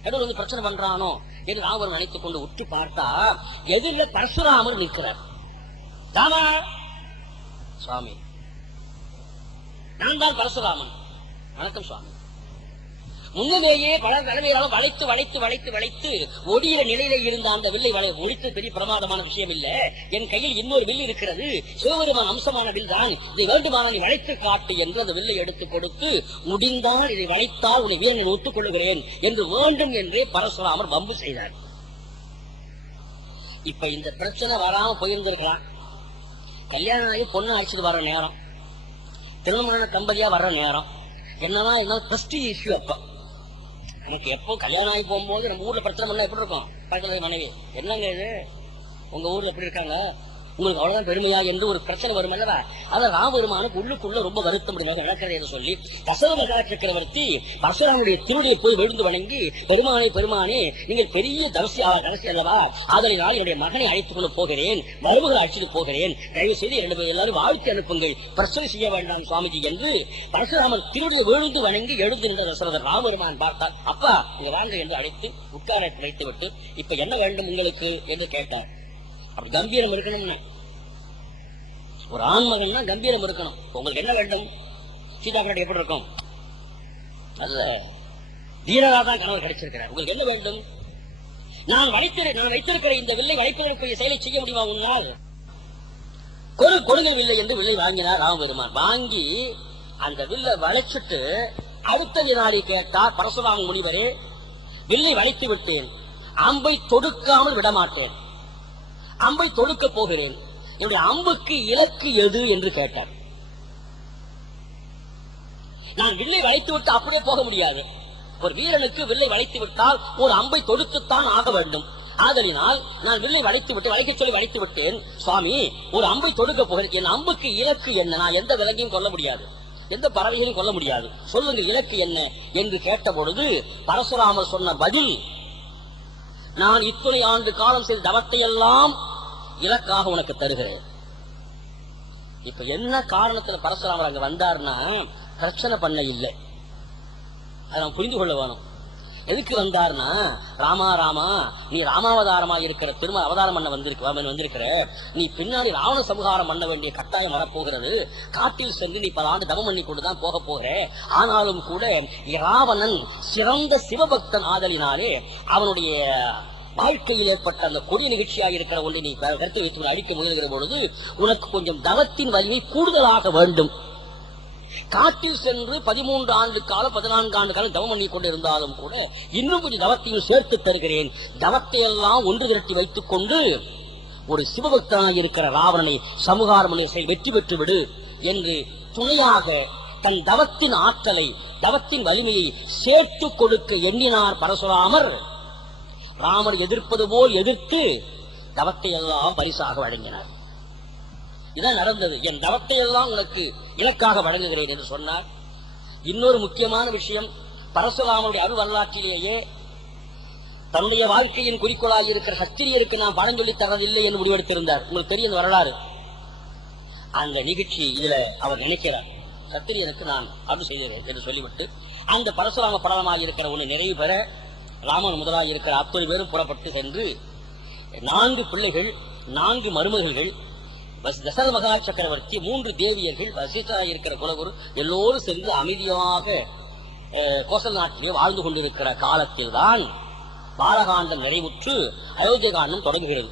நடுவில் வந்து பிரச்சனை பண்றானோ என்று ராமபெருமான் நினைத்துக் கொண்டு உற்று பார்த்தா எதிரில் பரசுராமர் நிற்கிறார். ராமா சுவாமி, நான் தான் பரசுராமன். வணக்கம் சுவாமி. முன்னமேயே பல தலைமையாலும் வளைத்து வளைத்து வளைத்து வளைத்து ஒடிய நிலையில இருந்த அந்த வில்லை ஒழித்து பெரிய பிரமாதமான விஷயம் இல்ல. என் கையில் இன்னொரு வில் இருக்கிறது, சிவபெருமான் அம்சமான வில் தான். இதை வேண்டுமான நீ வளைத்து காட்டு என்று அந்த வில்லை எடுத்து கொடுத்து, முடிந்தால் இதை வளைத்தால் உன்னை வீரனை ஒத்துக் கொள்ளுகிறேன் என்று வேண்டும் என்றே பரசுராமர் வம்பு செய்தார். இப்ப இந்த பிரச்சனை வராம போயிருந்திருக்கிறான். கல்யாணம் ஆகி பொண்ணு அழைச்சிட்டு வர்ற நேரம், திருமணமான தம்பதியா வர்ற நேரம், என்னன்னா என்ன பிரஸ்டீஜ் இஷ்யூ. அப்ப எனக்கு எப்போ கல்யாணம் ஆகி போகும்போது நம்ம ஊர்ல பிரச்சனை பண்ணா எப்படி இருக்கும்? பக்கத்துல மனைவி, என்னங்க இது உங்க ஊர்ல எப்படி இருக்காங்க, உங்களுக்கு அவ்வளவுதான் பெருமையா என்று ஒரு பிரச்சனை வரும் அல்லவா? அத ராமபெருமானுக்கு உள்ளுக்குள்ள ரொம்ப வருத்தம் நடக்கிறது என்று சொல்லி தசரத மகா சக்கரவர்த்தி பரசுராமனுடைய திருடியை போய் விழுந்து வணங்கி, பெருமானே பெருமானே, நீங்கள் பெரிய தரிசி அல்லவா, அதனால் என்னுடைய மகனை அழைத்துக் கொண்டு போகிறேன், மருமகளை அழைச்சிட்டு போகிறேன், தயவு செய்து எல்லாரும் வாழ்த்து அனுப்புங்கள், பிரச்சனை செய்ய வேண்டாம் சுவாமிஜி என்று பரசுராமன் திருடியை விழுந்து வணங்கி எழுந்து நின்ற தசரதர் ராமபெருமான் பார்த்தார். அப்பா இங்க வாங்க என்று அழைத்து உட்கார வைத்து விட்டு, இப்ப என்ன வேண்டும் உங்களுக்கு என்று கேட்டார். அப்படி கம்பீரம் இருக்கணும்னா, ஒரு ஆண்மகன்னா கம்பீரம் இருக்கணும். உங்களுக்கு என்ன வேண்டும்? சீதா பிராட்டி எப்படி இருக்கும்? நல்ல வீரராதான் கணவர் கிடைச்சிருக்கிறார். உங்களுக்கு என்ன வேண்டும்? நான் வைத்திருக்கிற இந்த வில்லை வைப்பதற்கு செயலை செய்ய முடியுமா உன்னால்? கொடுங்கள் வில்லை என்று வில்லை வாங்கினார் ராமபெருமான். வாங்கி அந்த வில்லை வளைச்சிட்டு அடுத்த வினாடி கேட்டார், பரசுராம முனிவரே, வில்லை வளைத்து விட்டேன், அம்பை தொடுக்காமல் விடமாட்டேன், அம்பை தொடுக்க போகிறேன், என்னுடைய அம்புக்கு இலக்கு எது என்று கேட்டார். நான் வில்லை வளைத்து விட்டு அப்படியே போக முடியாது. ஒரு வீரனுக்கு வில்லை வளைத்து விட்டால் ஒரு அம்பை தொடுத்துத்தான் ஆக வேண்டும். ஆதலினால் நான் வில்லை வளைத்து விட்டு வளைக்க சொல்லி வளைத்து விட்டேன் சுவாமி, ஒரு அம்பை தொடுக்க போகிறேன், என் அம்புக்கு இலக்கு என்ன? நான் எந்த விலங்கையும் கொல்ல முடியாது, எந்த பறவைகளையும் கொல்ல முடியாது, சொல்லுங்க இலக்கு என்ன என்று கேட்ட பொழுது பரசுராமர் சொன்ன பதில், நான் இத்தனை ஆண்டு காலம் செய்த தவத்தை எல்லாம் இலக்காக உனக்கு தருகிறேன். இப்ப என்ன காரணத்துல பரசுராமர் அங்க வந்தார்னா, பிரச்சனை பண்ண இல்லை. அதை நாம் புரிந்து கொள்ள வேணும். எதுக்கு வந்தார்னா, ராமா ராமா, நீ ராமாவதாரமா இருக்கிற திரும்ப அவதாரம் பண்ண வந்திருக்கிற, நீ பின்னாடி ராவண சமூகாரம் பண்ண வேண்டிய கட்டாயம் வரப்போகிறது. காட்டில் சென்று நீ 10 ஆண்டு தவம் பண்ணி கொண்டுதான் போக போகிற. ஆனாலும் கூட ராவணன் சிறந்த சிவபக்தன் ஆதலினாலே அவனுடைய வாழ்க்கையில் ஏற்பட்ட அந்த கொடிய நிகழ்ச்சியாக இருக்கிற ஒன்றை நீ கருத்து வைத்து அழிக்க முயல்கிற பொழுது உனக்கு கொஞ்சம் தவத்தின் வலிமை கூடுதலாக வேண்டும். காட்டில் சென்று 13 ஆண்டு காலம் 14 ஆண்டு காலம் தவம் பண்ணி கொண்டிருந்தாலும் கூட இன்னும் கொஞ்சம் தவத்தையும் சேர்த்து தருகிறேன். தவத்தை எல்லாம் ஒன்று திரட்டி வைத்துக் கொண்டு ஒரு சிவபக்தனாக இருக்கிற ராவணனை சமூகாரம் வெற்றி பெற்று விடு என்று துணையாக தன் தவத்தின் ஆற்றலை, தவத்தின் வலிமையை சேர்த்து கொடுக்க எண்ணினார் பரசுராமர். ராமர் எதிர்ப்பது போல் எதிர்த்து தவத்தை எல்லாம் பரிசாக வழங்கினார். இதான் நடந்தது. என் தவத்தை எல்லாம் உனக்கு இலக்காக வழங்குகிறேன் என்று சொன்னார். இன்னொரு முக்கியமான விஷயம், பரசுராமனுடைய அருள் வரலாற்றிலேயே தன்னுடைய வாழ்க்கையின் குறிக்கோளாக இருக்கிற சத்திரியருக்கு நாம் படம் சொல்லி தரதில்லை என்று முடிவெடுத்திருந்தார். உங்களுக்கு தெரியும் வரலாறு. அந்த நிகழ்ச்சி இதுல அவர் நினைக்கிறார், சத்திரியனுக்கு நான் அருள் செய்கிறேன் என்று சொல்லிவிட்டு அந்த பரசுராம படலமாக இருக்கிற ஒன்று நிறைவு பெற ராமன் முதலாக இருக்கிற 60 பேரும் புறப்பட்டு சென்று 4 பிள்ளைகள், 4 மருமகள்கள், தசரத மகா சக்கரவர்த்தி, 3 தேவியர்கள், வசிஷ்டா இருக்கிற குலகுரு எல்லோரும் சென்று அமைதியாக கோசல நாட்டிலே வாழ்ந்து கொண்டிருக்கிற காலத்தில் தான் பாலகாண்டம் நிறைவுற்று அயோத்தியா காண்டம் தொடங்குகிறது.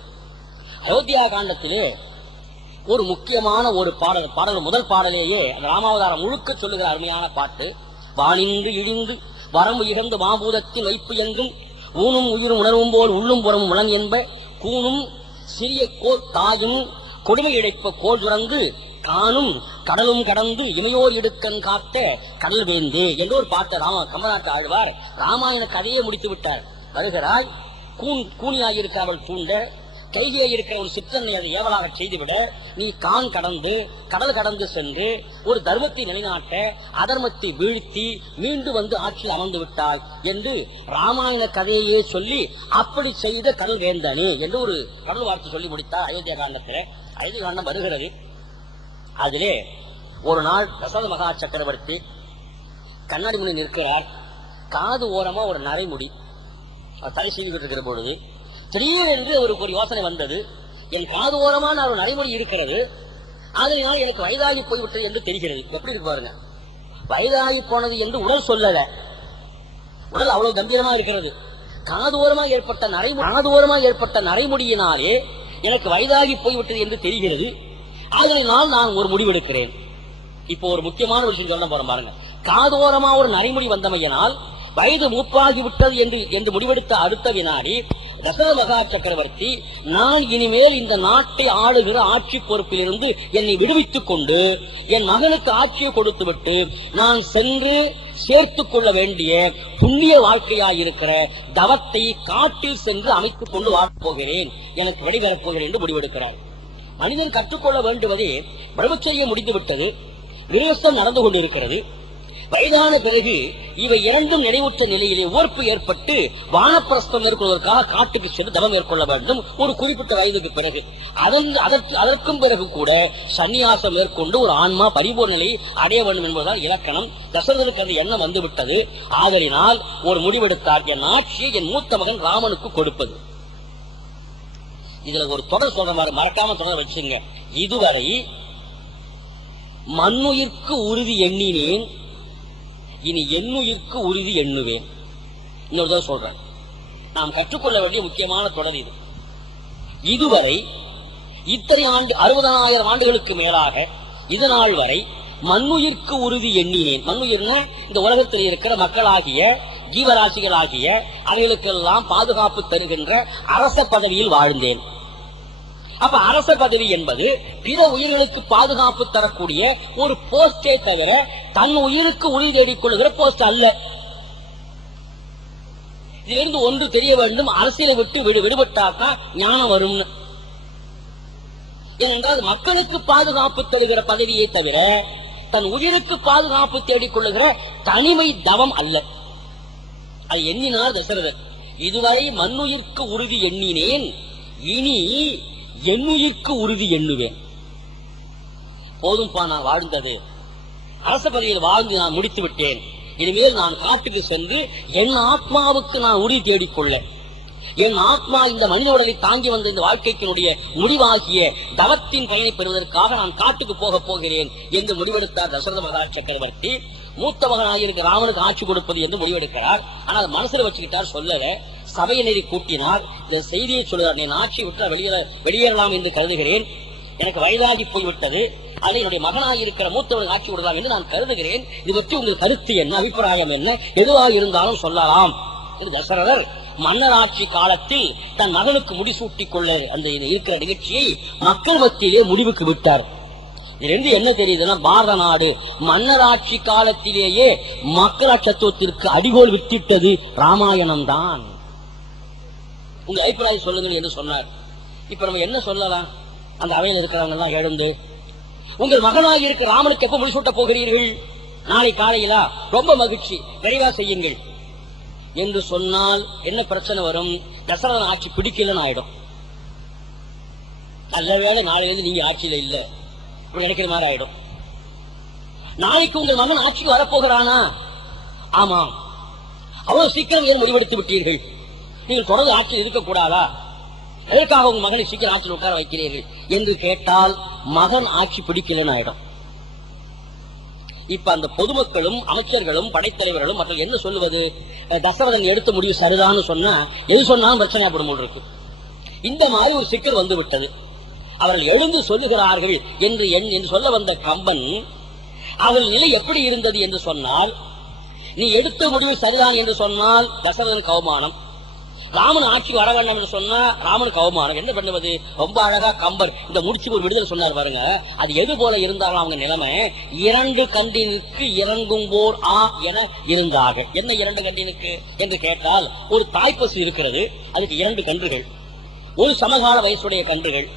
அயோத்தியா காண்டத்திலே ஒரு முக்கியமான ஒரு பாடல் முதல் பாடலேயே ராமாவதாரம் முழுக்க சொல்லுகிற அருமையான பாட்டு, வானின்று இழிந்து வரம்பு இகழ்ந்து மாபூதத்தில் வைப்பு எங்கும் ஊனும் உயிரும் உணர்வும் போல் உள்ளும் புறமும் உளன் என்ப கூணும் சிறிய கோல் தாயும் கொடுமை இழைப்ப கோல் துறந்து காணும் கடலும் கடந்து இமையோர் இடுக்கன் காத்த கடல் வேந்தே என்று ஒரு பாட்ட கம்பநாட்டு ஆழ்வார் ராமாயண கதையை முடித்து விட்டார். வருகிறாய், கூனியாயிருக்க அவள் தூண்ட, கையிலே இருக்கிற ஒரு சிற்றனை அதை ஏவலாக செய்துவிட, நீ கான் கடந்து கடல் கடந்து சென்று ஒரு தர்மத்தை நிலைநாட்ட அதர்மத்தை வீழ்த்தி மீண்டு வந்து ஆட்சியில் அமர்ந்து விட்டாய் என்று ராமாயண கதையே சொல்லி அப்படி செய்த கடல் வேந்தனே என்று ஒரு கடல் வார்த்தை சொல்லி முடித்தார் அயோத்தியா காண்டத்தில். அயோத்தியா காண்டம் வருகிறது. அதிலே ஒரு நாள் தசரத மகா சக்கரவர்த்தி கண்ணாடி முன்னே நிற்கிறார். காது ஓரமா ஒரு நரைமுடி தலை செய்துகிட்டு இருக்கிற பொழுது திடீரென்று அவருக்கு ஒரு யோசனை வந்தது. என் காது ஓரமான ஒரு நரைமுடி இருக்கிறது, அதனால் எனக்கு வயதாகி போய்விட்டது என்று தெரிகிறது. எப்படி இருக்கு பாருங்க, வயதாகி போனது என்று உடல் சொல்லல, உடல் அவ்வளவு கம்பீரமா இருக்கிறது. காது ஓரமாக ஏற்பட்ட நரைமுடியினாலே எனக்கு வயதாகி போய்விட்டது என்று தெரிகிறது, அதனால் நான் ஒரு முடிவெடுக்கிறேன். இப்போ ஒரு முக்கியமான விஷயம் சொல்ல போறேன் பாருங்க. காதோரமா ஒரு நரைமுடி வந்தமையினால் வயது மூப்பாகி விட்டது என்று முடிவெடுத்த அடுத்த வினாடி தசரத மகா சக்கரவர்த்தி, நான் இனிமேல் இந்த நாட்டை ஆளுகிற ஆட்சி பொறுப்பிலிருந்து என்னை விடுவித்துக் கொண்டு என் மகனுக்கு ஆட்சியை கொடுத்து விட்டு நான் சென்று சேர்த்துக் கொள்ள வேண்டிய புண்ணிய வாழ்க்கையாயிருக்கிற தவத்தை காட்டில் சென்று அமைத்துக் கொண்டு வாழப்போகிறேன், எனக்கு வெளிவரப் போகிறேன் என்று முடிவெடுக்கிறார். மனிதன் கற்றுக்கொள்ள வேண்டுவதே பிரம்மச்சரியம் முடிந்துவிட்டது, கிரகஸ்தம் நடந்து கொண்டிருக்கிறது. வயதான பிறகு இவை இரண்டும் நினைவுற்ற நிலையிலே ஓர்ப்பு ஏற்பட்டு வானப்பிரஸ்தம் மேற்கொள்வதற்காக காட்டுக்கு சென்று தவம் மேற்கொள்ள வேண்டும். ஒரு குறிப்பிட்ட வயதுக்கு பிறகு அதற்கும் பிறகு கூட சன்னியாசம் மேற்கொண்டு ஒரு ஆன்மா பரிபூர்ண நிலையை அடைய வேண்டும் என்பதுதான் இலக்கணம். தசரதனுக்கு அந்த எண்ணம் வந்துவிட்டது. ஆதலினால் ஒரு முடிவெடுத்தார், என் ஆட்சியை என் மூத்த மகன் ராமனுக்கு கொடுப்பது. இதுல ஒரு தொடர் சொல்ற மறக்காம தொடர் வச்சுங்க. இதுவரை மண்ணுயிர்க்கு உறுதி எண்ணினேன், இனி எண்ணுயிர்க்கு உறுதி எண்ணுவேன். இன்னொரு சொல்றேன், நாம் கற்றுக்கொள்ள வேண்டிய முக்கியமான தொடர் இது. இதுவரை இத்தனை ஆண்டு 60,000 ஆண்டுகளுக்கு மேலாக இது நாள் வரை மண்ணுயிர்க்கு உறுதி எண்ணினேன். மண்ணுயிர்னா இந்த உலகத்தில் இருக்கிற மக்களாகிய ஜீவராசிகளாகிய அவைகளுக்கெல்லாம் பாதுகாப்பு தருகின்ற அரச பதவியில் வாழ்ந்தேன். அப்ப அரச பதவி என்பது பிற உயிர்களுக்கு பாதுகாப்பு தரக்கூடிய ஒரு போஸ்டே தவிர தன் உயிருக்கு உறுதி தேடிக் கொள்ளுகிற போஸ்ட் அல்ல. இதிலிருந்து ஒன்று தெரிய வேண்டும், அரசியலை விட்டு விடுபட்டாதான் ஞானம் வரும். ஏனென்றால் மக்களுக்கு பாதுகாப்பு தருகிற பதவியை தவிர தன் உயிருக்கு பாதுகாப்பு தேடிக் கொள்ளுகிற தனிமை தவம் அல்ல. அது எண்ணினார் தசரதர். இதுவரை மண்ணுயிர்க்கு உறுதி எண்ணினேன், இனி எண்ணுயிர்க்கு உறுதி எண்ணுவேன். போதும்பா, நான் வாழ்ந்தது அரச பதவியில் வாழ்ந்து நான் முடித்து விட்டேன். இனிமேல் நான் காட்டுக்கு சென்று என் ஆத்மாவுக்கு நான் உறுதி தேடிக்கொள்ள, என் ஆத்மா இந்த மனித உடலை தாங்கி வந்த இந்த வாழ்க்கைக்கினுடைய முடிவாகிய தவத்தின் பயனை பெறுவதற்காக நான் காட்டுக்கு போக போகிறேன் என்று முடிவெடுத்தார் தசரத மகா சக்கரவர்த்தி. மூத்த மகனாக ராமனுக்கு ஆட்சி கொடுப்பது என்று முடிவெடுக்கிறார். ஆனால் மனசுல வச்சுக்கிட்டார், சொல்லல. சபையினரை கூட்டினார், இந்த செய்தியை சொல்கிறார், என் ஆட்சி விட்டு வெளியேறலாம் என்று கருதுகிறேன், எனக்கு வயதாகி போய்விட்டது, அதை என்னுடைய மகனாக இருக்கிற மூத்தவர்கள் ஆட்சி விடலாம் என்று நான் கருதுகிறேன். இது பற்றி உங்கள் கருத்து என்ன, அபிப்பிராயம் என்ன, எதுவாக இருந்தாலும் சொல்லலாம் என்று தசரதர் மன்னர் ஆட்சி காலத்தில் தன் மகனுக்கு முடிசூட்டிக் கொள்ள அந்த இருக்கிற நிகழ்ச்சியை மக்கள் மத்தியிலே முடிவுக்கு விட்டார். இதிலிருந்து என்ன தெரியுதுன்னா, பாரத நாடு மன்னர் ஆட்சி காலத்திலேயே மக்களாட்சி தத்துவத்திற்கு அடிகோல் வித்திட்டது ராமாயணம் தான். உங்க அபிப்பிராயம் சொல்லுங்கள் என்று சொன்னார். இப்ப நம்ம என்ன சொல்லலாம்? அந்த அவையில் இருக்கிறவங்க எல்லாம் எழுந்து, உங்கள் மகனாக இருக்கிற ராமனுக்கு எப்ப முடிசூட்ட போகிறீர்கள்? நாளை காலையிலா? ரொம்ப மகிழ்ச்சி, விரைவா செய்யுங்கள் என்று சொன்னால் என்ன பிரச்சனை வரும்? தசரதன் ஆட்சி பிடிக்கலன்னு ஆயிடும். நல்ல வேளை நாளையிலிருந்து நீங்க ஆட்சியில இல்ல நினைக்கிற மாதிரி ஆயிடும். நாளைக்கு உங்கள் மகன் ஆட்சிக்கு வரப்போகிறானா? ஆமாம். அவ்வளவு சீக்கிரம் ஏன் முடிவெடுத்து விட்டீர்கள்? நீங்கள் தொடர்ந்து ஆட்சியில் இருக்கக்கூடாதா? எதற்காக உங்க மகனை சீக்கிரம் ஆட்சியில் உட்கார வைக்கிறீர்கள் என்று கேட்டால் மகன் ஆட்சி பிடிக்கலன்னு ஆயிடும். இப்ப அந்த பொதுமக்களும் அமைச்சர்களும் படைத்தலைவர்களும் மற்ற என்ன சொல்லுவது? தசரதன் எடுத்த முடிவு சரிதான்னு சொன்னா எது சொன்னாலும் பிரச்சனைப்படும் போல் இருக்கு. இந்த மாதிரி ஒரு சிக்கல் வந்து விட்டது. அவர்கள் எழுந்து சொல்லுகிறார்கள் என்று சொல்ல வந்த கம்பன் அவர்கள் நிலை எப்படி இருந்தது என்று சொன்னால், நீ எடுத்த முடிவு சரிதான் என்று சொன்னால் தசரதனுக்கு அவமானம், ராமன் ஆட்சி வர வேண்டாம் என்று சொன்னா ராமனுக்கு அவமானம். என்ன பண்ணுவது? ரொம்ப அழகா கம்பர் இந்த முடிச்சு ஒரு விடுதலை சொன்னார் பாருங்க. அது எது போல இருந்தாலும் அவங்க நிலைமை, இரண்டு கண்டினுக்கு இறங்கும் போர் ஆ என இருந்தார்கள். என்ன இரண்டு கண்டினுக்கு என்று கேட்டால், ஒரு தாய்ப்பசு இருக்கிறது, அதுக்கு இரண்டு கன்றுகள், ஒரு சமகால வயசுடைய கன்றுகள்.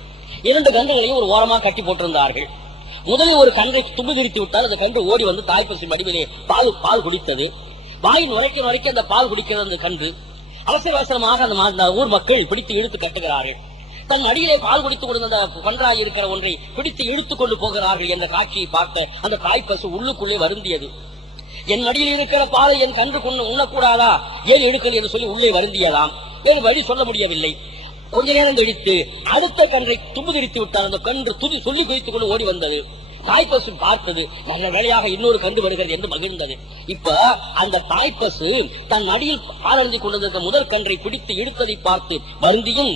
இரண்டு கன்றுகளையும் ஒரு ஓரமாக கட்டி போட்டிருந்தார்கள். முதலில் ஒரு கன்றை தும்பு திரித்து விட்டால் அந்த கன்று ஓடி வந்து தாய்ப்பசு வடிவிலே பால் குடித்தது. வாயின் நுரைக்க அந்த பால் குடிக்கிறது அந்த கன்று. அவசர அவசரமாக அந்த ஊர் மக்கள் பிடித்து இழுத்து கட்டுகிறார்கள். தன் அடியிலே பால் குடித்துக் கொண்டு அந்த கன்றாய் இருக்கிற ஒன்றை பிடித்து இழுத்துக் கொண்டு போகிறார்கள் என்ற காட்சியை பார்த்த அந்த தாய்ப்பசு உள்ளுக்குள்ளே வருந்தியது. என் அடியில் இருக்கிற பாலை என் கன்று உண்ணக்கூடாதா, ஏன் எடுக்கல் என்று சொல்லி உள்ளே வருந்தியதாம். வேறு வழி சொல்ல முடியவில்லை. கொஞ்ச நேரம் கழித்து அடுத்த கன்றை தும்பு திரித்து விட்டால் அந்த கன்று சொல்லி குதித்துக் கொண்டு ஓடி வந்தது. தாய்ப்பசு பார்த்தது, நல்ல வேளையாக இன்னொரு கண்டு வருகிறது என்று மகிழ்ந்தது. இப்ப அந்த தாய்ப்பசு தன் அடியில் பாலறிந்து கொண்டிருந்த முதல் கன்றை பிடித்து இழுத்ததை பார்த்து வருந்தியும்,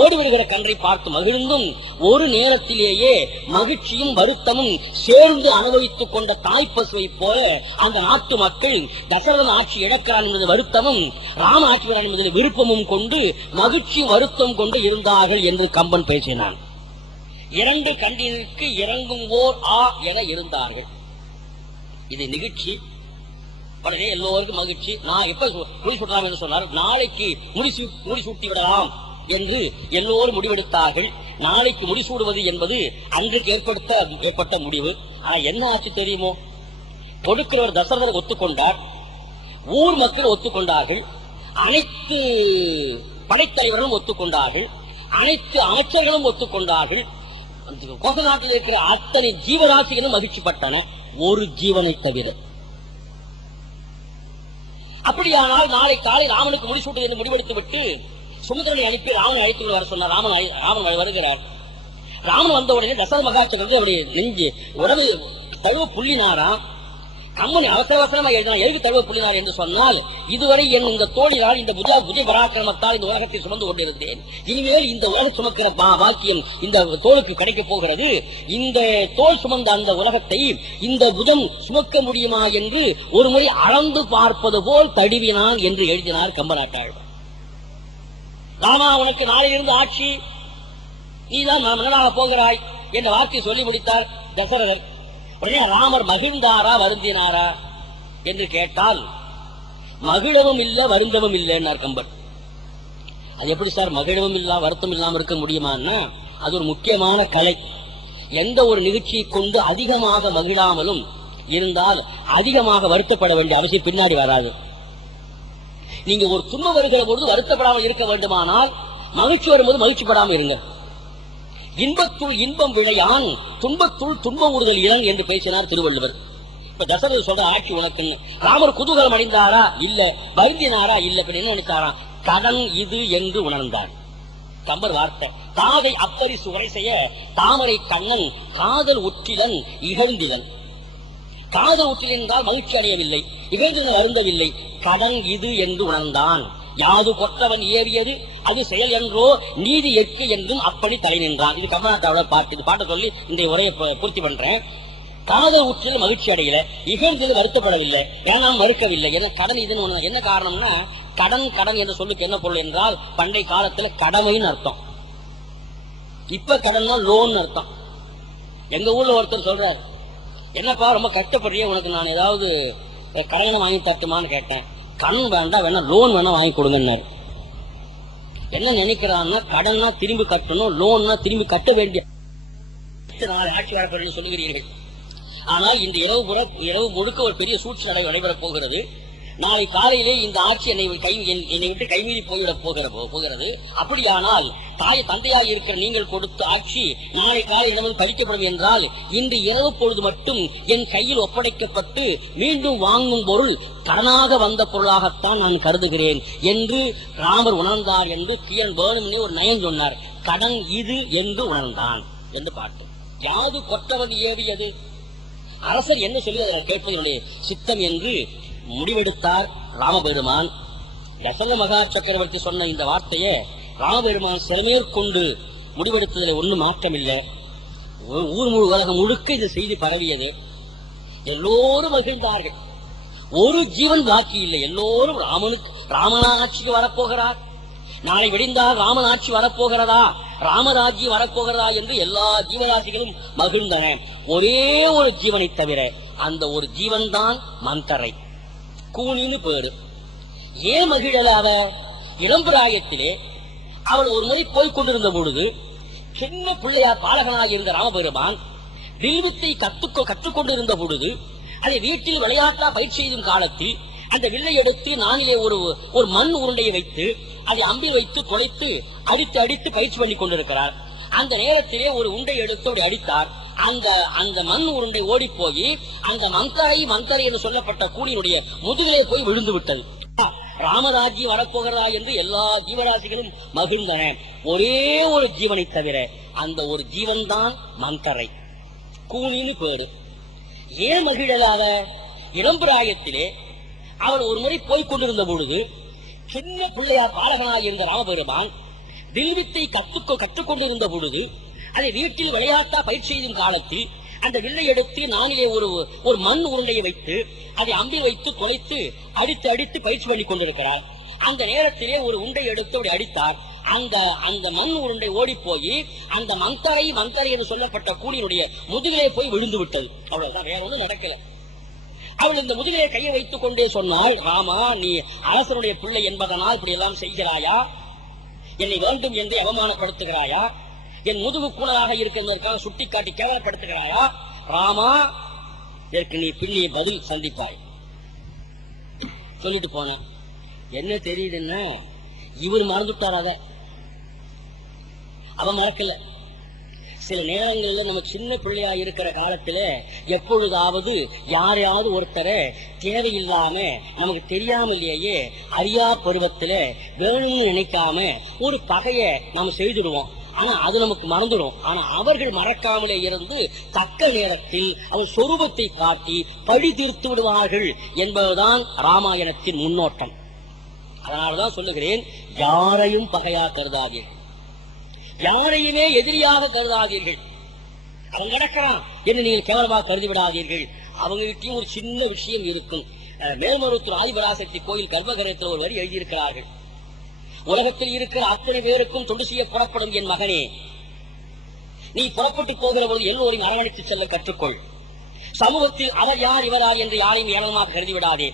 ஓடி வருகிற கன்றை பார்த்து மகிழ்ந்தும், ஒரு நேரத்திலேயே மகிழ்ச்சியும் வருத்தமும் சேர்ந்து அனுபவித்துக் கொண்ட தாய்ப்பசுவை போல அந்த நாட்டு மக்கள் தசரதன் ஆட்சி இழக்கிறான் என்பது வருத்தமும், ராம ஆட்சி வரான் என்பதில் விருப்பமும் கொண்டு மகிழ்ச்சியும் வருத்தம் கொண்டு இருந்தார்கள் என்று கம்பன் பேசினான். இரண்டு கண்டினுக்கு இறங்கும் ஓர் ஆ என இருந்தார்கள். இது நிகழ்ச்சி. உடனே எல்லோருக்கும் மகிழ்ச்சி. நான் எப்ப முடிசூட்டலாம் என்று சொன்னார். நாளைக்கு முடிசூட்டி விடலாம் என்று எல்லோரும் முடிவெடுத்தார்கள். நாளைக்கு முடிசூடுவது என்பது அன்றைக்கு ஏற்பட்ட முடிவு. ஆனா என்ன ஆச்சு தெரியுமோ? கொடுக்கிறவர் தசரதர் ஒத்துக்கொண்டார், ஊர் மக்கள் ஒத்துக்கொண்டார்கள், அனைத்து படைத்தலைவர்களும் ஒத்துக்கொண்டார்கள், அனைத்து அமைச்சர்களும் ஒத்துக்கொண்டார்கள். கோச நாட்டில் இருக்கிற அத்தனை ஜீவராசிகளும் மகிழ்ச்சிப்பட்டன, ஒரு ஜீவனை தவிர. அப்படியானால் நாளை காலை ராமனுக்கு முடிசூட்டு என்று முடிவெடுத்து விட்டு சுமந்திரனை அனுப்பி ராமனை அழைத்து வர சொன்னார். ராமன் வருகிறார். ராமன் வந்த உடனே தசரத மகாராஜா அவருடைய நெஞ்சு உடம்பு தழுவ புள்ளினாராம். கம்மன் அவசர அவசரமா எழுதினார். எதுக்கு தழுவ புள்ளினார் என்று சொன்னால், இதுவரை என் இந்த தோழினால் இந்த புஜ பராக்கிரமத்தால் இந்த உலகத்தை சுமந்து கொண்டிருந்தேன். இனிமேல் இந்த உலகம் சுமக்கிற பாக்கியம் இந்த தோளுக்கு கிடைக்க போகிறது. இந்த தோல் சுமந்த அந்த உலகத்தை இந்த புஜம் சுமக்க முடியுமா என்று ஒரு முறை அளந்து பார்ப்பது போல் தடுவினான் என்று எழுதினார் கம்பநாட்டாள். ராமா, உனக்கு நாளிலிருந்து ஆட்சி, நீதான் மன்னனாக போகிறாய் என்ற வார்த்தை சொல்லி முடித்தார் தசரதர். உடனே ராமர் மகிழ்ந்தாரா வருந்தினாரா என்று கேட்டால், மகிழவும் இல்ல வருந்தவும் இல்லைன்னார் கம்பர். அது எப்படி சார் மகிழவும் இல்ல வருத்தம் இல்லாம இருக்க முடியுமான்னா, அது ஒரு முக்கியமான கலை. எந்த ஒரு நிகழ்ச்சியை கொண்டு அதிகமாக மகிழாமலும் இருந்தால் அதிகமாக வருத்தப்பட வேண்டிய அவசியம் பின்னாடி வராது. நீங்க ஒரு துன்பம் வருகிற பொழுது வருத்தப்படாமல் இருக்க வேண்டுமானால், மகிழ்ச்சி வரும்போது மகிழ்ச்சிப்படாமல் இருங்க. இன்பத்துள் இன்பம் விளையான், துன்பத்துள் துன்பம் ஊடுதல் இளன் என்று பேசினார் திருவள்ளுவர். இப்ப தசரதர் சொல்ற ஆட்சி உனக்குன்னு. ராமர் குதூகலம் அடைந்தாரா? இல்ல. வருந்தினாரா? இல்ல. என்ன நினைத்தாராம்? கடன் இது என்று உணர்ந்தார். கம்பர் வார்த்தை. தாதை அப்பரி சுவரை செய்ய தாமரை கண்ணன் காதல் உற்றிலன் இகழ்ந்திலன். காதல் உற்றில் என்றால் மகிழ்ச்சி அடையவில்லை, இகழ்ந்திலன் அருந்தவில்லை. கடன் இது என்று உணர்ந்தான். யாது கொற்றவன் ஏறியது அது செயல் என்றோ நீதி எற்கு என்றும் அப்படி தலை நின்றான். இது கமநாட்டாவோட பாட்டு. இது பாட்டை சொல்லி இந்த உரையை பூர்த்தி பண்றேன். காதல் ஊற்றில் மகிழ்ச்சி அடையல, இகழ்ந்தது வருத்தப்படவில்லை, ஏனாம் மறுக்கவில்லை. ஏன்னா கடன் இதுன்னு என்ன காரணம்னா, கடன் என்ற சொல்லுக்கு என்ன பொருள் என்றால், பண்டைய காலத்துல கடமைன்னு அர்த்தம். இப்ப கடன்னா லோன் அர்த்தம். எங்க ஊர்ல ஒருத்தர் சொல்றாரு, என்னப்பா ரொம்ப கஷ்டப்படுறிய, உனக்கு நான் ஏதாவது கடனை வாங்கி தட்டுமான்னு கேட்டேன். கடன் வேண்டாம், வேணா லோன் வேணா வாங்கி கொடுங்கன்னாரு. என்ன நினைக்கிறான்னா, கடன்னா திரும்பி கட்டணும், லோன்னா திரும்பி கட்ட வேண்டிய ஆட்சி வரப்போறேன்னு சொல்லுகிறீர்கள். ஆனால் இந்த இரவு முழுக்க ஒரு பெரிய சூழ்ச்சி நடைபெறப் போகிறது. நாளை காலையிலே இந்த ஆட்சி என்னை விட்டு கைமீறி போய்விடப் போகிறது. அப்படியானால் தந்தையாக இருக்கிற நீங்கள் கொடுத்த ஆட்சி நாளை காலை இடமும் கழிக்கப்படும் என்றால், இன்று இரவு பொழுது மட்டும் என் கையில் ஒப்படைக்கப்பட்டு மீண்டும் வாங்கும் பொருள் கடனாக வந்த பொருளாகத்தான் நான் கருதுகிறேன் என்று ராமர் உணர்ந்தார் என்று கியன் வேணும்னே ஒரு நயம் சொன்னார். கடன் இது என்று உணர்ந்தான் என்று பாட்டு. யாது கொற்றவன் ஏறியது, அரசர் என்ன சொல்லி அதை கேட்பதனுடைய சித்தம் என்று முடிவெடுத்தார் ராமபெருமான். தசரத மகா சக்கரவர்த்தி சொன்ன இந்த வார்த்தையை ராமபெருமான் சிறமேற்கொண்டு முடிவெடுத்ததில் ஒன்றும் மாற்றமில்லை. ஊர் உலகம் முழுக்க இது செய்தி பரவியது. எல்லோரும் மகிழ்ந்தார்கள். ஒரு ஜீவன் பாக்கி இல்லை. எல்லோரும் ராமனாட்சிக்கு வரப்போகிறார், நாளை விடிந்தால் ராமன் ஆட்சி வரப்போகிறதா, ராமராஜ்யம் வரப்போகிறதா என்று எல்லா ஜீவராசிகளும் மகிழ்ந்தன. ஒரே ஒரு ஜீவனை தவிர அந்த ஒரு ஜீவன் தான் மந்தரை, கூனின்னு பேரு. ஏன் மகிழலாத? இளம்பிராயத்திலே அவள் ஒரு முறை போய்கொண்டிருந்த பொழுது சின்ன பிள்ளையார் பாலகனாக இருந்த ராமபெருமான் வில்வித்தை கற்றுக்கொண்டிருந்த பொழுது அதை வீட்டில் விளையாட்டா பயிற்சி செய்யும் காலத்தில் அந்த வில்லை எடுத்து நானிலே ஒரு மண் உருண்டையை வைத்து அதை அம்பில் வைத்து தொலைத்து அடித்து அடித்து பயிற்சி பண்ணி கொண்டிருக்கிறார். அந்த நேரத்திலே ஒரு உண்டை எடுத்து அப்படி அடித்தார். அந்த மண் உருண்டை ஓடி போய் அந்த மந்தரை என்று சொல்லப்பட்ட கூலியினுடைய முதுகிலே போய் விழுந்து விட்டது. ராமராஜ்யம் வரப்போகிறதா என்று எல்லா ஜீவராசிகளும் மகிழ்ந்தன. ஒரே ஒரு ஜீவனை தவிர அந்த ஒரு ஜீவன் தான் மந்தரை, கூனின்னு பேரு. ஏன் மகிழலாத? இளம்பிராயத்திலே அவள் ஒரு முறை போய்கொண்டிருந்த பொழுது சின்ன பிள்ளையார் பாலகனாக இருந்த ராமபெருமான் வில்வித்தை கற்றுக்கொண்டிருந்த பொழுது அதை வீட்டில் விளையாட்டா பயிற்சி செய்யும் காலத்தில் அந்த வில்லை எடுத்து நானிலே ஒரு மண் உருண்டையை வைத்து அதை அம்பில் வைத்து தொலைத்து அடித்து அடித்து பயிற்சி பண்ணி கொண்டிருக்கிறார். அந்த நேரத்திலே ஒரு உண்டை எடுத்து அப்படி அடித்தார். அந்த மண் உருண்டை ஓடி போய் அந்த மந்தரை என்று சொல்லப்பட்ட கூலியினுடைய முதுகிலே போய் விழுந்து விட்டது. அவ்வளவுதான், வேற ஒன்றும் நடக்கல. அவள் இந்த முதுகிலே கையை வைத்துக் கொண்டே சொன்னாள், ராமா, நீ அரசனுடைய பிள்ளை என்பதனால் இப்படி எல்லாம் செய்கிறாயா? என்னை வேண்டும் என்று அவமானப்படுத்துகிறாயா? என் முதுகு கூடலாக இருக்கிறதற்காக சுட்டி காட்டி கேவலப்படுத்துகிறாயா? ராமா, இதற்கு நீ பின்னிய பதில் சந்திப்பாய் சொல்லிட்டு போன. என்ன தெரியுதுன்னா, இவர் மறந்துட்டாராத, அவன் மறக்கல. சில நேரங்களில் நம்ம சின்ன பிள்ளையா இருக்கிற காலத்துல எப்பொழுதாவது யாரையாவது ஒருத்தரை தேவையில்லாம நமக்கு தெரியாமலேயே அறியா பருவத்துல வேணும்னு நினைக்காம ஒரு பகைய நாம செய்துடுவோம். ஆனா அது நமக்கு மறந்துடும். ஆனா அவர்கள் மறக்காமலே இருந்து தக்க நேரத்தில் அவன் சொரூபத்தை காட்டி பழி தீர்த்து விடுவார்கள் என்பதுதான் ராமாயணத்தின் முன்னோட்டம். அதனாலதான் சொல்லுகிறேன், யாரையும் பகையா கருதாதீர்கள், யாரையுமே எதிரியாக கருதாதீர்கள். அவன் கிடக்கிறான் என்று நீங்கள் கேவலமாக கருதி விடாதீர்கள். அவங்ககிட்டயும் ஒரு சின்ன விஷயம் இருக்கும். மேல்மருவத்தூர் ஆதிபராசக்தி கோயில் கர்ப்பகிரகத்தில் ஒரு வரி எழுதியிருக்கிறார்கள். உலகத்தில் இருக்கிற அத்தனை பேருக்கும் தொண்டு செய்ய புறப்படும் என் மகனே, நீ புறப்பட்டு போகிற பொழுது எல்லோரையும் அரவணைத்து செல்ல கற்றுக்கொள். சமூகத்தில் அவர் யார் இவர் யார் என்று யாரையும் ஏளனமாக கருதிவிடாதே.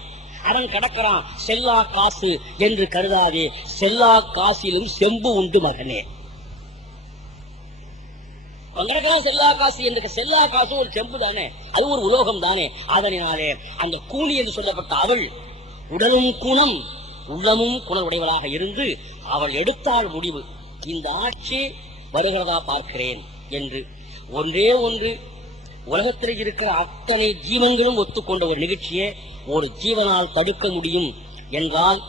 அவன் கடக்கிறான், செல்லா காசு என்று கருதாதே. செல்லா காசிலும் செம்பு உண்டு மகனே. செல்லா காசு என்று, செல்லா காசு ஒரு செம்பு தானே, அது ஒரு உலோகம் தானே. அதனாலே அந்த கூனி என்று சொல்லப்பட்ட அவள் உடலும் குணம் உள்ளமும் குணம் உடையவளாக இருந்து அவள் எடுத்தாள் முடிவு, இந்த ஆட்சி வருகிறதா பார்க்கிறேன் என்று. ஒன்றே ஒன்று, உலகத்தில் இருக்கிற அத்தனை ஜீவன்களும் ஒத்துக்கொண்ட ஒரு நிகழ்ச்சியை ஒரு ஜீவனால் தடுக்க முடியும் என்றால்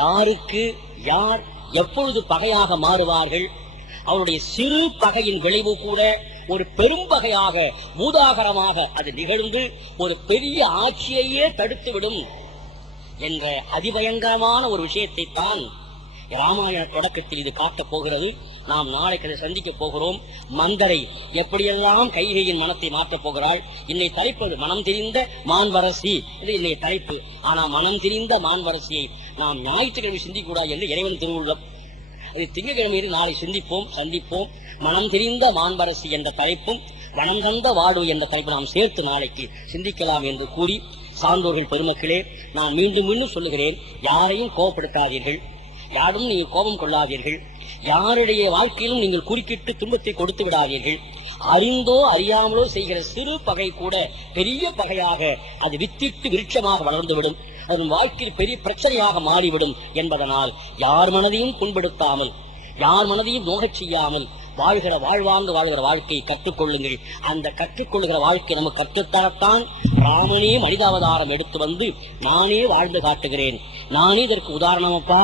யாருக்கு யார் எப்பொழுது பகையாக மாறுவார்கள், அவருடைய சிறு பகையின் விளைவு கூட ஒரு பெரும் பகையாக பூதாகரமாக அது நிகழ்ந்து ஒரு பெரிய ஆட்சியையே தடுத்துவிடும் என்ற அதிபயங்கரமான ஒரு விஷயத்தை தான் ராமாயண தொடக்கத்தில் இது காட்டப் போகிறது. நாம் நாளைக்கு அதை சந்திக்க போகிறோம். மந்தரை எப்படியெல்லாம் கைகையின் மனத்தை மாற்றப் போகிறாள். இன்னை தலைப்பது மனம் தெரிந்த மான்வரசி, இது இன்னைய தலைப்பு. ஆனா மனம் தெரிந்த மான்வரசியை நாம் ஞாயிற்றுக்கிழமை சிந்திக்கூடாது என்று இறைவன் திருவுள்ளம். இது திங்கட்கிழமையில் நாளை சந்திப்போம். மனம் தெரிந்த மான்வரசி என்ற தலைப்பும் வனம் தந்த வாடு என்ற தலைப்பு நாம் சேர்த்து நாளைக்கு சிந்திக்கலாம் என்று கூறி, சான்றோர்கள் பெருமக்களே, நான் மீண்டும் மீண்டும் சொல்லுகிறேன், யாரையும் கோபப்படுத்தாதீர்கள், யாரும் நீங்கள் கோபம் கொள்ளாதீர்கள், யாருடைய வாழ்க்கையிலும் நீங்கள் குறுக்கிட்டு துன்பத்தை கொடுத்து விடாதீர்கள். அறிந்தோ அறியாமலோ செய்கிற சிறு பகை கூட பெரிய பகையாக அது வித்திட்டு விருட்சமாக வளர்ந்துவிடும், அதன் வாழ்க்கையில் பெரிய பிரச்சனையாக மாறிவிடும் என்பதனால் யார் மனதையும் புண்படுத்தாமல், யார் மனதையும் நோகச் செய்யாமல் வாழ்வாங்க வாழ்கிற வாழ்க்கையை கற்றுக்கொள்ளுங்கள். அந்த கற்றுக்கொள்ளுகிற வாழ்க்கை நமக்கு கற்றுத்தரத்தான் ராமனே மனிதாவதாரம் எடுத்து வந்து நானே வாழ்ந்து காட்டுகிறேன், நானே இதற்கு உதாரணமப்பா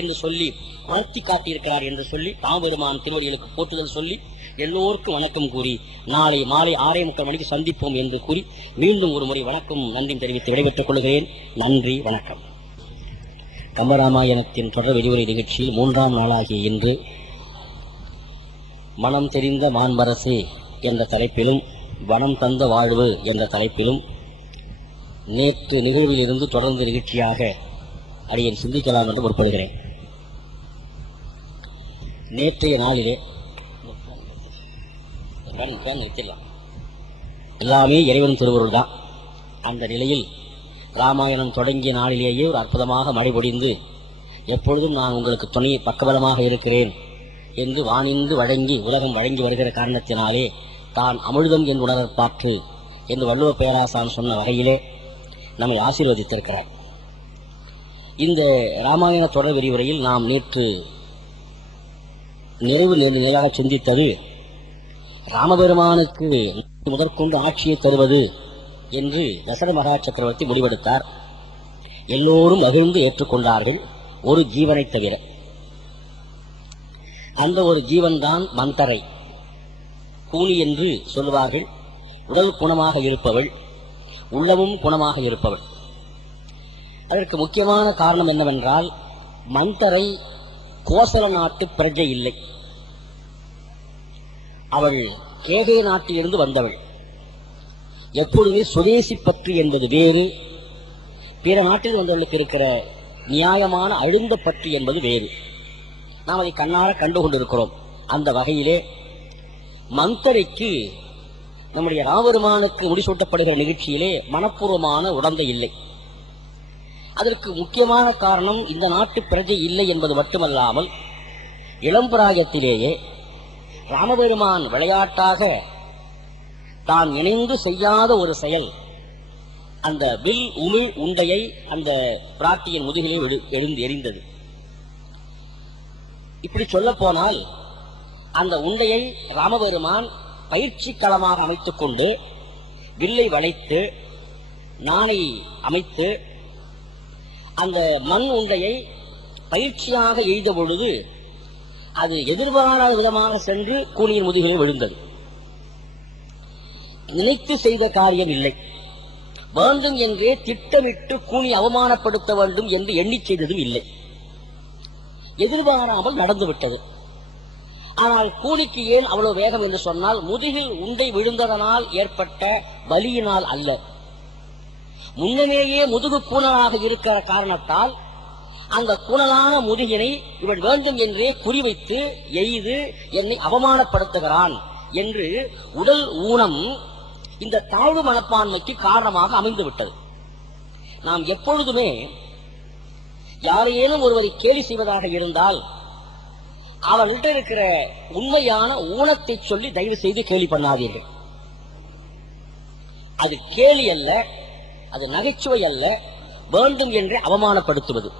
என்று சொல்லி வளர்த்தி காட்டியிருக்கிறார் என்று சொல்லி ராமபெருமான் திருவடிகளுக்கு போற்றுதல் சொல்லி எல்லோருக்கும் வணக்கம் கூறி நாளை மாலை 6:30 மணிக்கு சந்திப்போம் என்று கூறி மீண்டும் ஒரு முறை வணக்கம் நன்றி தெரிவித்து விடைபெற்றுக் கொள்கிறேன். நன்றி, வணக்கம். கம்பராமாயணத்தின் தொடர் விரிவுரை நிகழ்ச்சியில் 3ஆம் நாளாகிய இன்று மனம் தெரிந்த மான்வரசே என்ற தலைப்பிலும் வனம் தந்த வாழ்வு என்ற தலைப்பிலும் நேற்று நிகழ்வில் இருந்து தொடர்ந்து நிகழ்ச்சியாக அடியேன் சிந்திக்கலாம் என்று முற்படுகிறேன். நேற்றைய நாளிலே எல்லாமே இறைவன் திருவருள் தான். அந்த நிலையில் ராமாயணம் தொடங்கிய நாளிலேயே ஒரு அற்புதமாக மழை பொழிந்து, எப்பொழுதும் நான் உங்களுக்கு துணை பக்கபலமாக இருக்கிறேன் என்று வாணிந்து வழங்கி உலகம் வழங்கி வருகிற காரணத்தினாலே தான் அமிழ்தம் என்று உணரப்பாற்று என்று வள்ளுவ பேராசான் சொன்ன வகையிலே நம்மை ஆசீர்வதித்திருக்கிறார். இந்த ராமாயண தொடர் விரிவுரையில் நாம் நேற்று நிறைவு நிலையாக சிந்தித்தது ராமபெருமானுக்கு முதற்கொண்டு ஆட்சியை தருவது என்று தசரத மகா சக்கரவர்த்தி முடிவெடுத்தார். எல்லோரும் மகிழ்ந்து ஏற்றுக்கொண்டார்கள், ஒரு ஜீவனை தவிர. அந்த ஒரு ஜீவன் தான் மந்தரை. கூனி என்று சொல்லுவார்கள். உடல் குணமாக இருப்பவள், உள்ளமும் குணமாக இருப்பவள். அதற்கு முக்கியமான காரணம் என்னவென்றால், மந்தரை கோசல நாட்டு பிரஜை இல்லை. அவள் கேகய நாட்டிலிருந்து வந்தவள். எப்பொழுதுமே சுதேசி பற்று என்பது வேறு, பிற நாட்டில் வந்தவர்களுக்கு இருக்கிற நியாயமான அழுந்த பற்று என்பது வேறு. நாம் அதை கண்ணார கண்டு கொண்டிருக்கிறோம். அந்த வகையிலே மந்தரைக்கு நம்முடைய ராமபெருமானுக்கு முடிசூட்டப்படுகிற நிகழ்ச்சியிலே மனப்பூர்வமான உடந்தை இல்லை. அதற்கு முக்கியமான காரணம், இந்த நாட்டு பிரஜை இல்லை என்பது மட்டுமல்லாமல், இளம்பிராயத்திலேயே ராமபெருமான் விளையாட்டாக தான் இணைந்து செய்யாத ஒரு செயல், அந்த வில் உமிழ் உண்டையை அந்த பிராட்டியின் முதுகிலே எழுந்து எரிந்தது. இப்படி சொல்ல போனால், அந்த உண்டையை ராமபெருமான் பயிற்சி களமாக அமைத்துக் கொண்டு வில்லை வளைத்து நாணை அமைத்து அந்த மண் உண்டையை பயிற்சியாக எய்த பொழுது அது எதிர்பாராத விதமாக சென்று கூனியின் முதுகிலே விழுந்தது. நினைத்து செய்த காரியம் இல்லை. வேண்டும் என்றே திட்டமிட்டு கூனி அவமானப்படுத்த வேண்டும் என்று எண்ணி செய்ததும் இல்லை. எதிர்பாராமல் நடந்துவிட்டது. ஆனால் கூனிக்கு ஏன் அவ்வளவு வேகம் என்று சொன்னால், முதுகில் உண்டை விழுந்ததனால் ஏற்பட்ட வலியினால் அல்ல. முன்னமேயே முதுகு கூணலாக இருக்கிற காரணத்தால் அந்த கூணலான முதுகினை இவன் வேண்டும் என்றே குறிவைத்து எய்து என்னை அவமானப்படுத்துகிறான் என்று உடல் ஊனம் இந்த தாழ்வு மனப்பான்மைக்கு காரணமாக அமைந்துவிட்டது. நாம் எப்பொழுதுமே யாரையேனும் ஒருவரை கேலி செய்வதாக இருந்தால் அவர்கிட்ட இருக்கிற உண்மையான ஊனத்தை சொல்லி தயவு செய்து கேலி பண்ணாதீர்கள். அது கேலி அல்ல, அது நகைச்சுவை அல்ல, வேண்டும் என்றே அவமானப்படுத்துவது.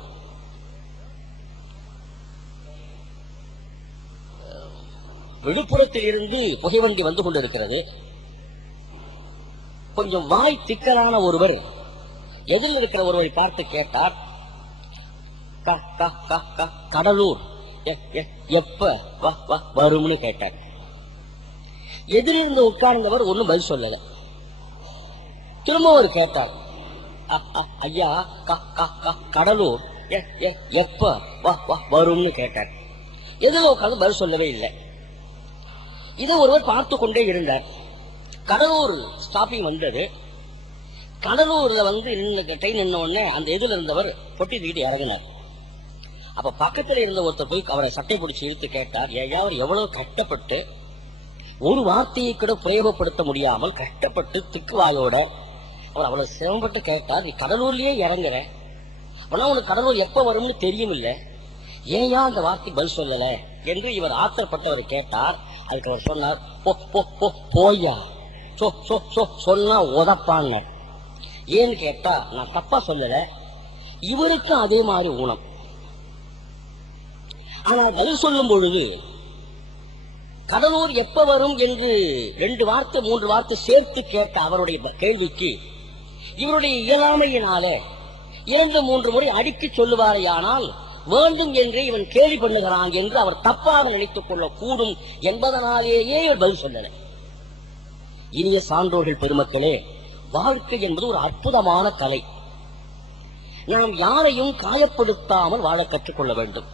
விழுப்புரத்தில் இருந்து புகைவண்டி வந்து கொண்டிருக்கிறது. கொஞ்சம் வாய் திக்கலான ஒருவர் எதிரில் இருக்கிற ஒருவரை பார்த்து கேட்டார், கடலூர் எப்ப வரும்னு கேட்டார். எதிரிருந்து உட்கார்ந்தவர் ஒன்னும் பதில் சொல்லல. திரும்ப ஒரு கேட்டார், ஐயா கடலூர் எப்ப வரும்னு கேட்டார். எதிரில் உட்கார்ந்து பதில் சொல்லவே இல்லை. இதை ஒருவர் பார்த்து கொண்டே இருந்தார். கடலூர் ஸ்டாப்பிங் வந்தது. கடலூர்ல வந்து ட்ரெயின் நின்ன உடனே அந்த எதிரில் இருந்தவர் பொட்டி தூக்கிட்டு இறங்கினார். அப்ப பக்கத்துல இருந்த ஒருத்தர் போய் அவரை சட்டை பிடிச்சி இழுத்து கேட்டார், ஐயா அவர் எவ்வளவு கஷ்டப்பட்டு ஒரு வார்த்தையை கூட பிரயோகப்படுத்த முடியாமல் கஷ்டப்பட்டு திக்குவாயோட அவர் அவ்வளவு சிரமப்பட்டு கேட்டார், நீ கடலூர்லயே இறங்குற, ஆனா உனக்கு கடலூர் எப்ப வரும்னு தெரியும் இல்ல, ஏயா அந்த வார்த்தை பதில் சொல்லல என்று இவர் ஆத்திரப்பட்டவர் கேட்டார். அதுக்கு அவர் சொன்னார், போயா சொன்னா உதப்பாங்க. ஏன்னு கேட்டா, நான் தப்பா சொல்லல, இவருக்கும் அதே மாதிரி ஊனம். ஆனால் பதில் சொல்லும் பொழுது கடலூர் எப்ப வரும் என்று 2 வார்த்தை 3 வார்த்தை சேர்த்து கேட்ட அவருடைய கேள்விக்கு இவருடைய இயலாமையினால 2-3 முறை அடிக்கி சொல்லுவாரையானால் வேண்டும் என்றே இவன் கேலி பண்ணுகிறான் என்று அவர் தப்பாக நினைத்துக் கொள்ள கூடும் என்பதனாலேயே இவர் பதில் சொல்லல. இனிய சான்றோர்கள் பெருமக்களே, வாழ்க்கை என்பது ஒரு அற்புதமான கலை. நாம் யாரையும் காயப்படுத்தாமல் வாழ கற்றுக்கொள்ள வேண்டும்.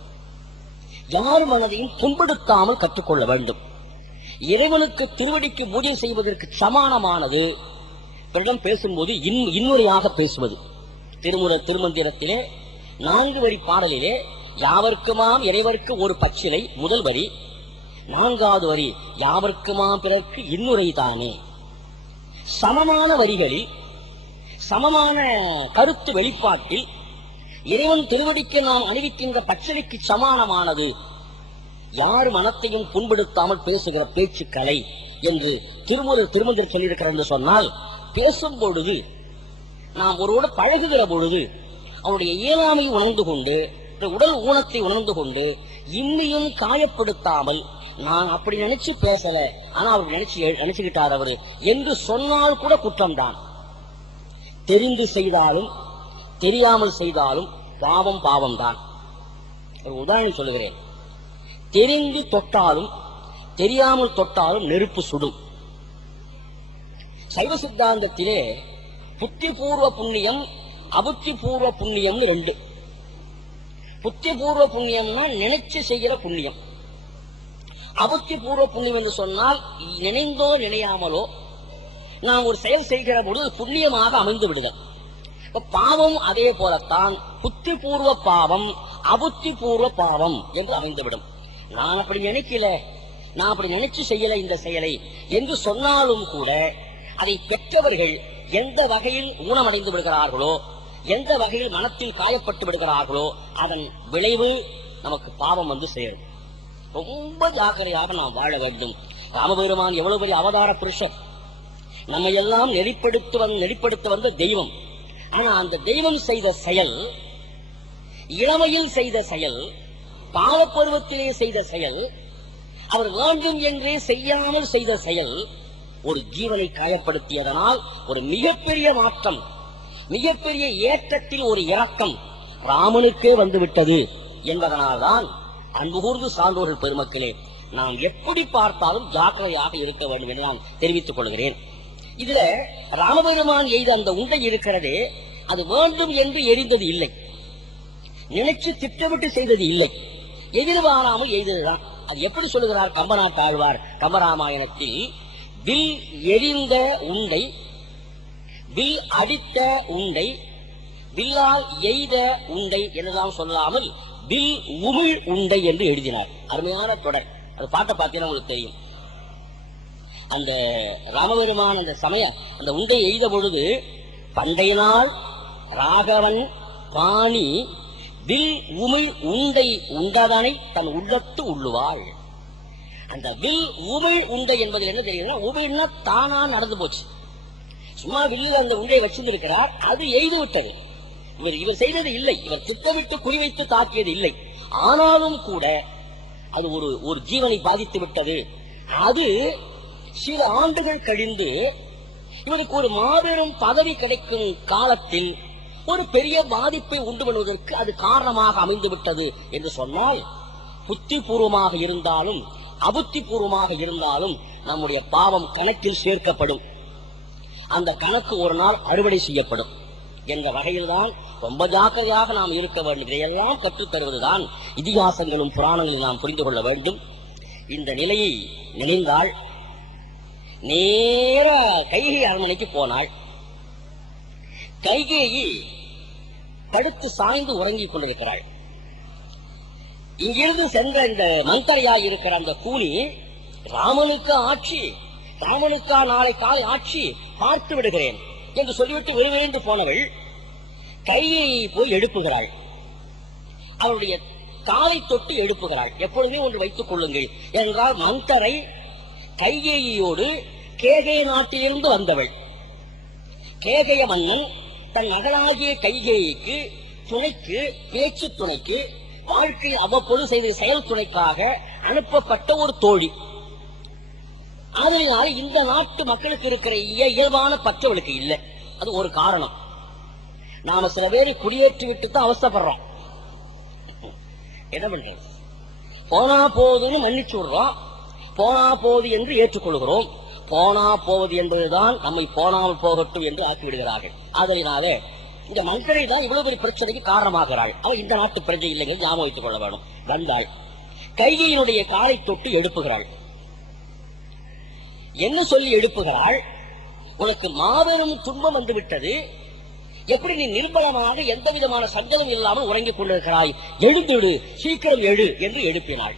யார் மனதையும் புண்படுத்தாமல் கற்றுக்கொள்ள வேண்டும். இறைவனுக்கு திருவடிக்கு பூஜை செய்வதற்கு சமானமானது பிறரிடம் பேசும்போது இன்னொருயாக பேசுவது. திருமந்திரத்திலே 4 வரி பாடலிலே யாவர்க்குமாம் இறைவர்க்கு ஒரு பச்சிலை முதல் வரி, 4வது வரி யாவர்க்குமாம் பிறர்க்கு இன்னுரை தானே. சமமான வரிகளில் சமமான கருத்து வெளிப்பாட்டில் இறைவன் திருவடிக்கு நாம் அணிவிக்கின்ற பச்சிலைக்கு சமானமானது யார் மனத்தையும் புண்படுத்தாமல் பேசுகிற பேச்சுக்கலை என்று திருமந்திரம் சொல்லியிருக்கிறார் என்று சொன்னால், பேசும் பொழுது நாம் ஒருவோடு பழகுகிற பொழுது அவருடைய இயலாமையை உணர்ந்து கொண்டு, உடல் ஊனத்தை உணர்ந்து கொண்டு, இன்னையும் காயப்படுத்தாமல் நான் அப்படி நினைச்சு பேசல, ஆனா அவர் நினைச்சுக்கிட்டார் அவரு என்று சொன்னால் கூட குற்றம்தான். தெரிந்து செய்தாலும் தெரியாமல் செய்தாலும் பாவம் பாவம்தான். ஒரு உதாரணம் சொல்லுகிறேன். தெரிந்து தொட்டாலும் தெரியாமல் தொட்டாலும் நெருப்பு சுடும். சைவ சித்தாந்தத்திலே புத்திபூர்வ புண்ணியம் அபுத்திபூர்வ புண்ணியம்னு 2. புத்திபூர்வ புண்ணியம்னா நினைச்சு செய்கிற புண்ணியம். அபுத்திபூர்வ புண்ணியம் என்று சொன்னால் நினைந்தோ நினையாமலோ நாம் ஒரு செயல் செய்கிற பொழுது புண்ணியமாக அமைந்து விடுதல். பாவம் அதே போலத்தான் புத்திபூர்வ பாவம் அபுத்திபூர்வ பாவம் என்று அமைந்துவிடும். நான் அப்படி நினைக்கல, நான் அப்படி நினைச்சு செய்யல இந்த செயலை என்று சொன்னாலும் கூட அதை பெற்றவர்கள் எந்த வகையில் ஊனமடைந்து விடுகிறார்களோ, எந்த வகையில் மனத்தில் காயப்பட்டு விடுகிறார்களோ அதன் விளைவு நமக்கு பாவம் வந்து சேரும். ரொம்ப ஜாக்கிரதையாக நாம் வாழ வேண்டும். ராமபெருமான் எவ்வளவு பெரிய அவதார புருஷர், நம்ம எல்லாம் நெறிப்படுத்த வந்த தெய்வம். ஆனா அந்த தெய்வம் செய்த செயல், இளமையில் செய்த செயல், பாவப்பருவத்திலே செய்த செயல், அவர் வேண்டும் என்றே செய்யாமல் செய்த செயல் ஒரு ஜீவனை காயப்படுத்தியதனால் ஒரு மிகப்பெரிய மாற்றம், மிகப்பெரிய ஏற்றத்தில் ஒரு இரக்கம் ராமனுக்கே வந்துவிட்டது என்பதனால்தான் அன்பு கூர்ந்து சான்றோர்கள் பெருமக்களே, நாம் எப்படி பார்த்தாலும் ஜாக்கிரதையாக இருக்க வேண்டும் என்று நான் தெரிவித்துக் கொள்கிறேன். இதுல ராமபெருமான் எய்த அந்த உண்டை இருக்கிறதே, அது வேண்டும் என்று எரிந்தது இல்லை, நினைச்சு திட்டமிட்டு செய்தது இல்லை, எதிர்பாராமல் எய்ததுதான். அது எப்படி சொல்லுகிறார் கம்பநாட்டாழ்வார் கம்பராமாயணத்தில்? வில் எரிந்த உண்டை, வில் அடித்த உண்டை, வில்லால் எய்த உண்டை என்றெல்லாம் சொல்லாமல் வில் உமிழ் உண்டை என்று எழுதினார். அருமையான தொடர். அது பாட்டை பார்த்தீங்கன்னா உங்களுக்கு தெரியும். அந்த ராமபெருமான் அந்த அந்த உண்டை எய்த பொழுது, பண்டைய நாள் ராகவன் பாணி வில் உமிழ் உண்டை உண்டதனை தன் உள்ளத்து உள்ளுவாள். அந்த வில் உமிழ் உண்டை என்பதில் என்ன தெரியுதுன்னா, உமிழ்னா தானா நடந்து போச்சு. சும்மா வில்லில் அந்த உண்டையை வச்சிருக்கிறார், அது எய்து விட்டது. இவர் செய்தது இல்லை, இவர் திட்டமிட்டு குறிவைத்து தாக்கியது இல்லை. ஆனாலும் கூட அது ஒரு ஜீவனை பாதித்து விட்டது. அது சில ஆண்டுகள் கழிந்து இவருக்கு ஒரு மாபெரும் பதவி கிடைக்கும் காலத்தில் ஒரு பெரிய பாதிப்பை உண்டு பண்ணுவதற்கு அது காரணமாக அமைந்து விட்டது என்று சொன்னால், புத்திபூர்வமாக இருந்தாலும் அபுத்திபூர்வமாக இருந்தாலும் நம்முடைய பாவம் கணக்கில் சேர்க்கப்படும். அந்த கணக்கு ஒரு நாள் அறுவடை செய்யப்படும் என்ற வகையில்தான் ரொம்ப ஜாக்கிரதையாக நாம் இருக்க வேண்டும். இதையெல்லாம் கற்றுத் தருவதுதான் இதிகாசங்களும் புராணங்களும் நாம் புரிந்து கொள்ள வேண்டும். இந்த நிலையை நினைந்தால் நேர கைகை அரண்மனைக்கு போனாள். கைகேயி படுத்து சாய்ந்து உறங்கிக் கொண்டிருக்கிறாள். இங்கிருந்து சென்ற இந்த மந்தரையாய் இருக்கிற அந்த கூனி, ராமனுக்கு ஆட்சி, ராமனுக்கா நாளை காலை ஆட்சி, பார்த்து விடுகிறேன் என்று சொல்லிவிட்டு விரைவிரைந்து போனவள் கைகேயை போய் எழுப்புகிறாள். அவருடைய காலை தொட்டு எழுப்புகிறாள். எப்பொழுதுமே ஒன்று வைத்துக் கொள்ளுங்கள் என்றால், மந்தரை கைகேயோடு கேகய நாட்டிலிருந்து வந்தவள். கேகய மன்னன் தன் மகளாகிய கைகேயிக்கு துணைக்கு, பேச்சு துணைக்கு, வாழ்க்கை அவ்வப்போது செய்த செயல் துணைக்காக அனுப்பப்பட்ட ஒரு தோழி. அதனால இந்த நாட்டு மக்களுக்கு இருக்கிற இயல்பான பற்றவளுக்கு இல்லை. அது ஒரு காரணம். நாம சில பேரை குடியேற்றி விட்டு தான் அவசப்படுறோம். என்ன பண்றது? போனா போதுன்னு மன்னிச்சு விடுறோம், போனா போது என்று ஏற்றுக்கொள்கிறோம். போனா போவது என்பதுதான் நம்மை போனாமல் போகட்டும் என்று ஆக்கிவிடுகிறார்கள். அதனாலே இந்த மந்திரை தான் இவ்வளவு பெரிய பிரச்சனைக்கு காரணமாகிறாள். அவள் இந்த நாட்டு பிரஜை இல்லைங்கிறது ஞாபகம் வைத்துக் கொள்ள வேணும். வந்தாள், கைகையினுடைய காலை தொட்டு எழுப்புகிறாள். என்ன சொல்லி எழுப்புகிறாள்? உனக்கு மாபெரும் துன்பம் வந்து விட்டது, எப்படி நீ நிர்பலமாக எந்த விதமான சஞ்சலம் இல்லாமல் உறங்கிக் கொண்டிருக்கிறாய், எழுந்திடு, சீக்கிரம் எழு என்று எழுப்பினாள்.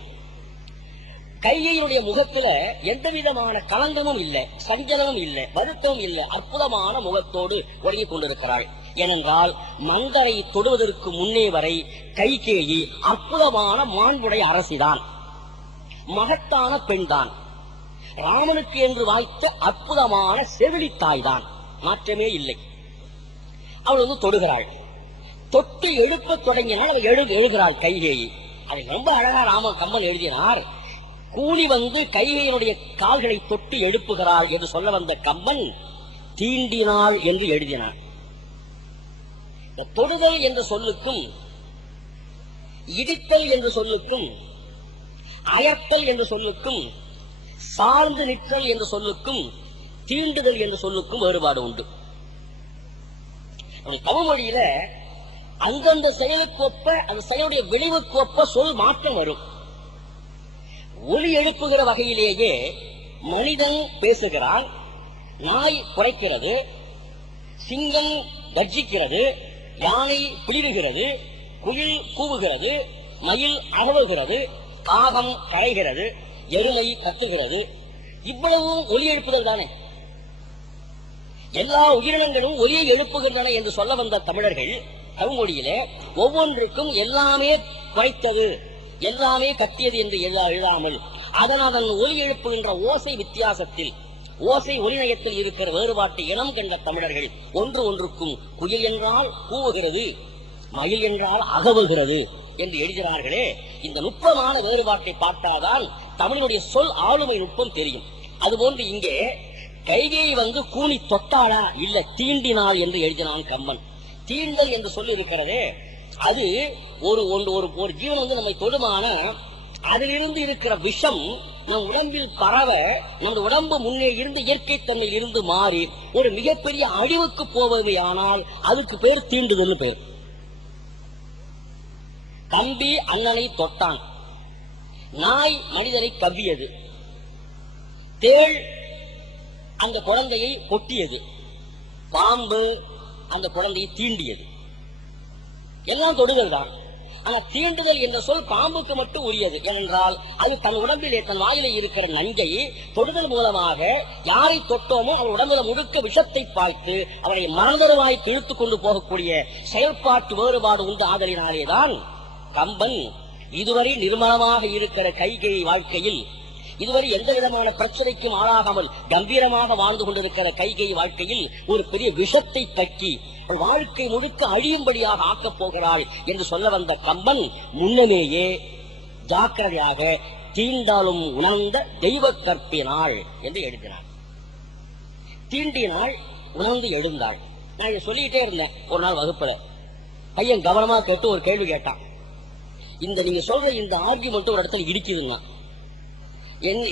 கைகையினுடைய முகத்துல எந்த விதமான களங்கமும் இல்லை, சஞ்சலமும் இல்லை, வருத்தமும் இல்லை, அற்புதமான முகத்தோடு உறங்கிக் கொண்டிருக்கிறாள். ஏனென்றால் மந்தரை தொடுவதற்கு முன்னே வரை கைகேயி அற்புதமான மாண்புடைய அரசிதான், மகத்தான பெண்தான், ராமனுக்கு என்று வாய்த்த அற்புதமான செவிலித்தாய் தான், மாற்றமே இல்லை. அவள் தொடுகிறாள், தொட்டு எழுப்ப தொடங்கினால் அவள் எழுகிறாள் கைகேயி. அதை ரொம்ப அழகா கம்பன் எழுதினார். கூலி கைகையினுடைய கால்களை தொட்டு எழுப்புகிறாள் என்று சொல்ல வந்த கம்பன் தீண்டினாள் என்று எழுதினார். தொடுதல் என்ற சொல்லுக்கும், இடித்தல் என்ற சொல்லுக்கும், அயர்த்தல் என்ற சொல்லுக்கும், சார்ந்து நிற்றல் என்ற சொல்லுக்கும், தீண்டுதல் என்ற சொல்லுக்கும் வேறுபாடு உண்டு. தமிழ் மொழியில அந்தந்த செயலுக்கொப்ப அந்த செயலுடைய விளைவுக்கொப்ப சொல் மாற்றம் வரும். ஒலி எழுப்புகிற வகையிலேயே மனிதன் பேசுகிறான், நாய் குறைக்கிறது, சிங்கம் கர்ஜிக்கிறது, யானை பிளிருகிறது, குயில் கூவுகிறது, மயில் அகவுகிறது, காகம் கரைகிறது, எருமை கத்துகிறது. இவ்வளவும் ஒலி எழுப்புதல் தானே. எல்லா உயிரினங்களும் ஒலியை எழுப்புகின்றன என்று சொல்ல வந்த தமிழர்கள் தமிழ்மொழியிலே ஒவ்வொன்றுக்கும் எல்லாமே குறைத்தது, எல்லாமே கட்டியது என்று எழுதாமல் அதன் ஒலி எழுப்புகின்ற ஓசை வித்தியாசத்தில், ஓசை ஒலிநயத்தில் இருக்கிற வேறுபாட்டை இனம் கண்ட தமிழர்கள் ஒன்று ஒன்றுக்கும் குயில் என்றால் கூவுகிறது, மயில் என்றால் அகவுகிறது என்று எழுதினார்களே. இந்த நுட்பமான வேறுபாட்டை பார்த்தாதான் தமிழுடைய சொல் ஆளுமை நுட்பம் தெரியும். அதுபோன்று இங்கே கைகையை கூனி தொட்டாளா, இல்ல தீண்டினாள் என்று எழுதினான் கம்பன். தீண்டல் என்று சொல்லி இருக்கிறதே, அது ஒரு ஜீவன் நம்மை தொடுமான அதிலிருந்து இருக்கிற விஷம் நம் உடம்பில் பரவ, நமது உடம்பு முன்னே இருந்து இயற்கை தன்மையில் இருந்து மாறி ஒரு மிகப்பெரிய அழிவுக்கு போவது. ஆனால் அதுக்கு பேர் தீண்டுதல் பேர். தம்பி அண்ணனை தொட்டான், நாய் மனிதனை கவ்வியது, தேள் அந்த குழந்தையை கொட்டியது, பாம்பு அந்த குழந்தையை தீண்டியது. எல்லாம் தொடுதல் தான். ஆனா தீண்டுதல் என்ற சொல் பாம்புக்கு மட்டும் உரியது. ஏனென்றால் அது தன் உடம்பிலே, தன் வாயிலே இருக்கிற நஞ்சை தொடுதல் மூலமாக யாரை தொட்டோமோ அவர் உடம்புல முழுக்க விஷத்தை பாய்த்து அவரை மனதருவாய் இழுத்துக் கொண்டு போகக்கூடிய செயல்பாட்டு வேறுபாடு உண்டு. ஆதலினாலேதான் கம்பன் இதுவரை நிர்மலமாக இருக்கிற கைகை வாழ்க்கையில், இதுவரை எந்த விதமான பிரச்சனைக்கும் ஆளாகாமல் கம்பீரமாக வாழ்ந்து கொண்டிருக்கிற கைகை வாழ்க்கையில் ஒரு பெரிய விஷத்தை தக்கி வாழ்க்கை முழுக்க அழியும்படியாக ஆக்கப் போகிறாள் என்று சொல்ல வந்த கம்பன் முன்னமேயே ஜாக்கிரதையாக தீண்டாலும் உணர்ந்த தெய்வ கற்பினாள் என்று எழுதினாள். தீண்டினாள், உணர்ந்து எழுந்தாள். நான் இதை சொல்லிக்கிட்டே இருந்தேன். ஒரு நாள் வகுப்புல பையன் கவனமா கேட்டு ஒரு கேள்வி கேட்டான். இந்த நீங்க சொல்ற இந்த ஆர்கியுமெண்ட் ஒரு இடத்துல இடிக்குதுங்க,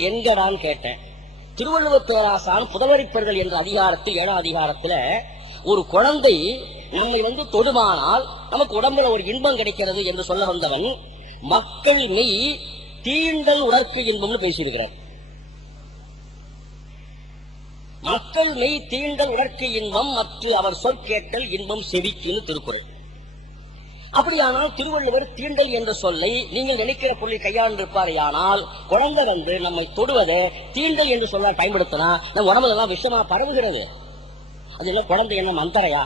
எங்கடான்னு கேட்டேன். திருவள்ளுவர் பேராசான் புதவரிப்பர்கள் என்ற அதிகாரத்தில் 7ஆம் அதிகாரத்துல ஒரு குழந்தை நம்மை தொடுமானால் நமக்கு உடம்புல ஒரு இன்பம் கிடைக்கிறது என்று சொல்ல வந்தவன் மக்கள் மெய் தீண்டல் உடற்கு இன்பம்னு பேசியிருக்கிறார். மக்கள் மெய் தீண்டல் உடற்கு இன்பம் மற்ற அவர் சொற்கேட்டல் இன்பம் செவிக்குன்னு திருக்குறள். அப்படியானால் திருவள்ளுவர் தீண்டல் என்ற சொல்லை நீங்கள் நினைக்கிற பொருளில் கையாண்டிருப்பாரே. ஆனால் குழந்தை நம்மை தொடுவதை தீண்டல் என்று சொல்ல பயன்படுத்தினா நம்ம உடம்புலாம் விஷமா பரவுகிறது. அது என்ன குழந்தை என்ன மந்தரையா,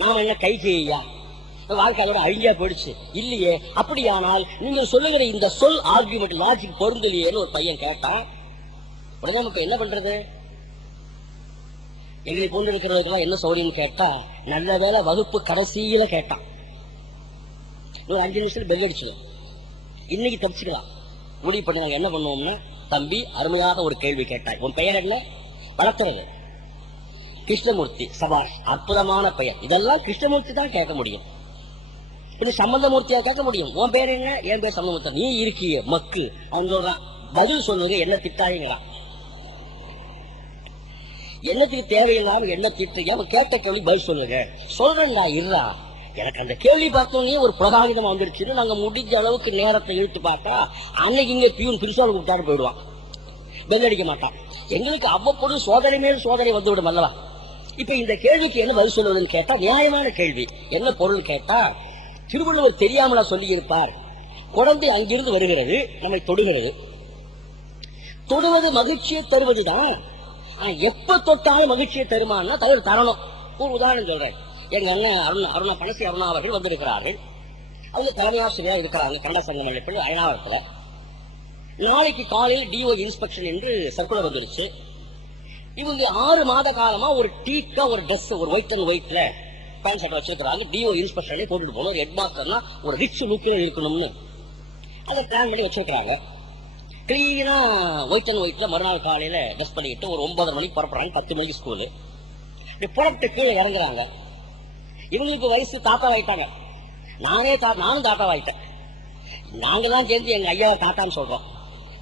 நாம என்ன கைகேயா, வாழ்க்கை அதோட அழிஞ்சா போயிடுச்சு இல்லையே. அப்படியானால் நீங்கள் சொல்லுகிற இந்த சொல் ஆர்குமெண்ட் லாஜிக் பொருந்தலையேன்னு ஒரு பையன் கேட்டான். உடனே நமக்கு என்ன பண்றது? எங்களை போன்று இருக்கிறவர்களாம் என்ன சௌரியம் கேட்டா, நல்ல வேலை வகுப்பு கடைசியில கேட்டான். ஒரு 5 நிமிஷத்துல பெல் அடிச்சிடும், இன்னைக்கு தப்பிச்சுக்கலாம் முடிவு பண்ணி நாங்க என்ன பண்ணுவோம்னா, தம்பி அருமையாக ஒரு கேள்வி கேட்டாய், உன் பெயர் என்ன? வளர்த்துறது கிருஷ்ணமூர்த்தி. சபாஷ், அற்புதமான பெயர். இதெல்லாம் கிருஷ்ணமூர்த்தி தான் கேட்க முடியும், இது சம்பந்தமூர்த்தியா கேட்க முடியும். உன் பேர் என்ன? என் பேர் சம்பந்தமூர்த்தி. நீ இருக்கிய மக்கு. அவன் சொல்றான், பதில் சொல்லுங்க, என்ன திட்டாங்கிறான். என்னத்துக்கு தேவையில்லாம என்ன திட்டுறீங்க? அவன் கேட்ட கேள்வி பதில் சொல்லுங்க. சொல்றேன்டா இருறா, எனக்கு அந்த கேள்வி பார்த்தோன்னே ஒரு பிரகாகிதம் வந்துருச்சுன்னு நாங்க முடிஞ்ச அளவுக்கு நேரத்தை இழுத்து பார்த்தா அன்னைக்கு இங்க பியூன் பிரிசால் கூப்பிட்டாரு போயிடுவான். பெல் அடிக்க மாட்டான். எங்களுக்கு அவ்வப்போது சோதனை மேல் சோதனை வந்துவிடும் அல்லவா? இப்ப இந்த கேள்விக்கு என்ன பதில் சொல்வதுன்னு கேட்டா, நியாயமான கேள்வி. என்ன பொருள் கேட்டா, திருவள்ளுவர் தெரியாமலா சொல்லி இருப்பார்? குழந்தை அங்கிருந்து வருகிறது, நம்மை தொடுகிறது. தொடுவது மகிழ்ச்சியை தருவதுதான். எப்ப தொட்டாலும் மகிழ்ச்சியை தருமானா தரணும். ஒரு உதாரணம் சொல்றேன். எங்க அண்ணன் அருணா பனசி அருணா அவர்கள் வந்திருக்கிறார்கள். அவங்க தலைமை ஆசிரியரா இருக்கிறாங்க கன்னட சங்கம் அயனாவரத்துல. நாளைக்கு காலையில் டிஓ இன்ஸ்பெக்ஷன் என்று சர்க்குலர் வந்துருச்சு. இவங்க 6 மாத காலமா ஒரு டீக்கா ஒரு ட்ரெஸ், ஒரு ஒயிட் அண்ட் ஒயிட்ல பேண்ட் ஷர்ட் வச்சிருக்காங்க. டிஓ இன்ஸ்பெக்ஷனே போட்டுட்டு போகணும். ஒரு ஹெட் மாஸ்டர்னா ஒரு ரிச் லுக்கில் இருக்கணும்னு அதை பிளான் பண்ணி வச்சிருக்காங்க. கிளீனா ஒயிட் அண்ட் ஒயிட்ல மறுநாள் காலையில ட்ரெஸ் பண்ணிட்டு ஒரு 9 மணிக்கு புறப்படுறாங்க. 10 மணிக்கு ஸ்கூலு. புறப்பட்டு கீழே இறங்குறாங்க. இவங்களுக்கு வயசு தாத்தா ஆயிட்டாங்க. நானும் தாத்தா ஆயிட்டேன். நாங்க தான் சேர்ந்து எங்க ஐயாவை தாத்தான்னு சொல்றோம்.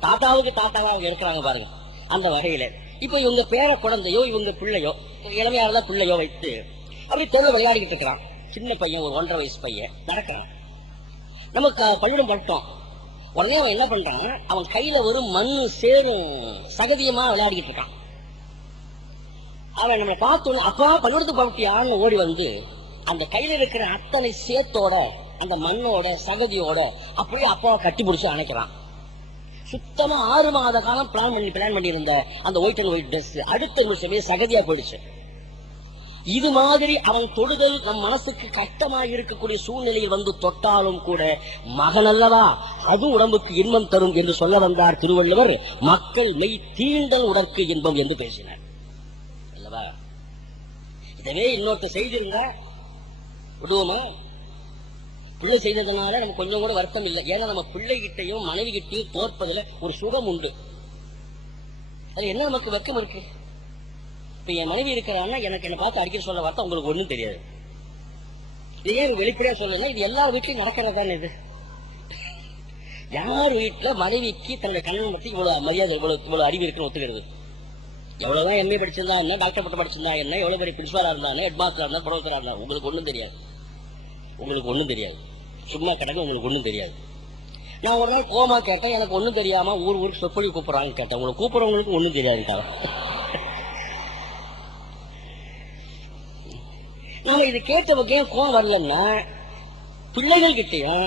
தாத்தாவுக்கு தாத்தாவா அவங்க இருக்கிறாங்க பாருங்க. அந்த வகையில இப்ப இவங்க பேர குழந்தையோ இவங்க பிள்ளையோ இளமையானதா பிள்ளையோ வைத்து அப்படி தெருவில் விளையாடிக்கிட்டு இருக்கிறான். சின்ன பையன், ஒரு 1.5 வயசு பையன் நடக்கிறான். நமக்கு பள்ளிடம் பட்டோம். உடனே அவன் என்ன பண்றான், அவன் கையில ஒரு மண்ணு சேரும் சகதியமா விளையாடிக்கிட்டு இருக்கான். அவன் நம்மளை பார்த்தோன்னு, அப்பா பள்ளிடத்துக்கு பட்டியான்னு ஓடி வந்து அந்த கையில இருக்கிற அத்தனை சேத்தோட அந்த மண்ணோட சகதியோட அப்படியே அப்பாவை கட்டி பிடிச்சு அணைக்கிறான். சுத்தமா 6 மாத காலம் பிளான் பண்ணி இருந்த அந்த ஒயிட் அண்ட் ஒயிட் ட்ரெஸ் அடுத்த நிமிஷமே சகதியா போயிடுச்சு. இது மாதிரி அவன் தொடுதல் நம் மனசுக்கு கஷ்டமாக இருக்கக்கூடிய சூழ்நிலையில் வந்து தொட்டாலும் கூட மகன் அல்லவா, அது உடம்புக்கு இன்பம் தரும் என்று சொல்ல வந்தார் திருவள்ளுவர். மக்கள் மெய் தீண்டல் உடற்கு இன்பம் என்று பேசினார் அல்லவா? இதவே இன்னொருத்த செய்திருந்தா விடுவோமா? பிள்ளை செய்ததுனால நமக்கு கொஞ்சம் கூட வருத்தம் இல்லை. ஏன்னா நம்ம பிள்ளைகிட்டையும் மனைவி கிட்டையும் தோற்பதில் ஒரு சுகம் உண்டு. அது என்ன நமக்கு வெக்கம் இருக்கு? இப்ப என் மனைவி இருக்கிறான்னா எனக்கு என்ன பார்த்து அடிக்க சொல்ல வார்த்தை உங்களுக்கு ஒண்ணும் தெரியாது. இது ஏன் வெளிப்படையா சொல்லுங்க, இது எல்லா வீட்லயும் நடக்கிறதானே. இது யார் வீட்டுல மனைவிக்கு தன்னுடைய கண்ணன் பத்தி இவ்வளவு மரியாதை, இவ்வளவு அறிவு இருக்குன்னு ஒத்துக்கிறது? எவ்வளவுதான் எம்ஏ படிச்சிருந்தா என்ன, டாக்டர் பட்டம் படிச்சிருந்தா என்ன, எவ்வளவு பெரிய பிரின்சிபாலா இருந்தானே, ஹெட் மாஸ்டரா இருந்தா, ப்ரொஃபஸரா இருந்தா, உங்களுக்கு ஒண்ணும் தெரியாது. உங்களுக்கு ஒண்ணும் தெரியாது. சும்மா கிடக்கு, உங்களுக்கு ஒண்ணும் தெரியாது. நான் ஒரு நாள் கோமா கேட்டேன், எனக்கு ஒண்ணும் தெரியாம ஊருக்கு சொற்பொழி கூப்பிடுறாங்க கேட்டேன். உங்களுக்கு கூப்பிடுறவங்களுக்கு ஒண்ணும் தெரியாது. நாம இது கேட்டவங்க கோவம் வரலன்னா, பிள்ளைகள் கிட்டையும்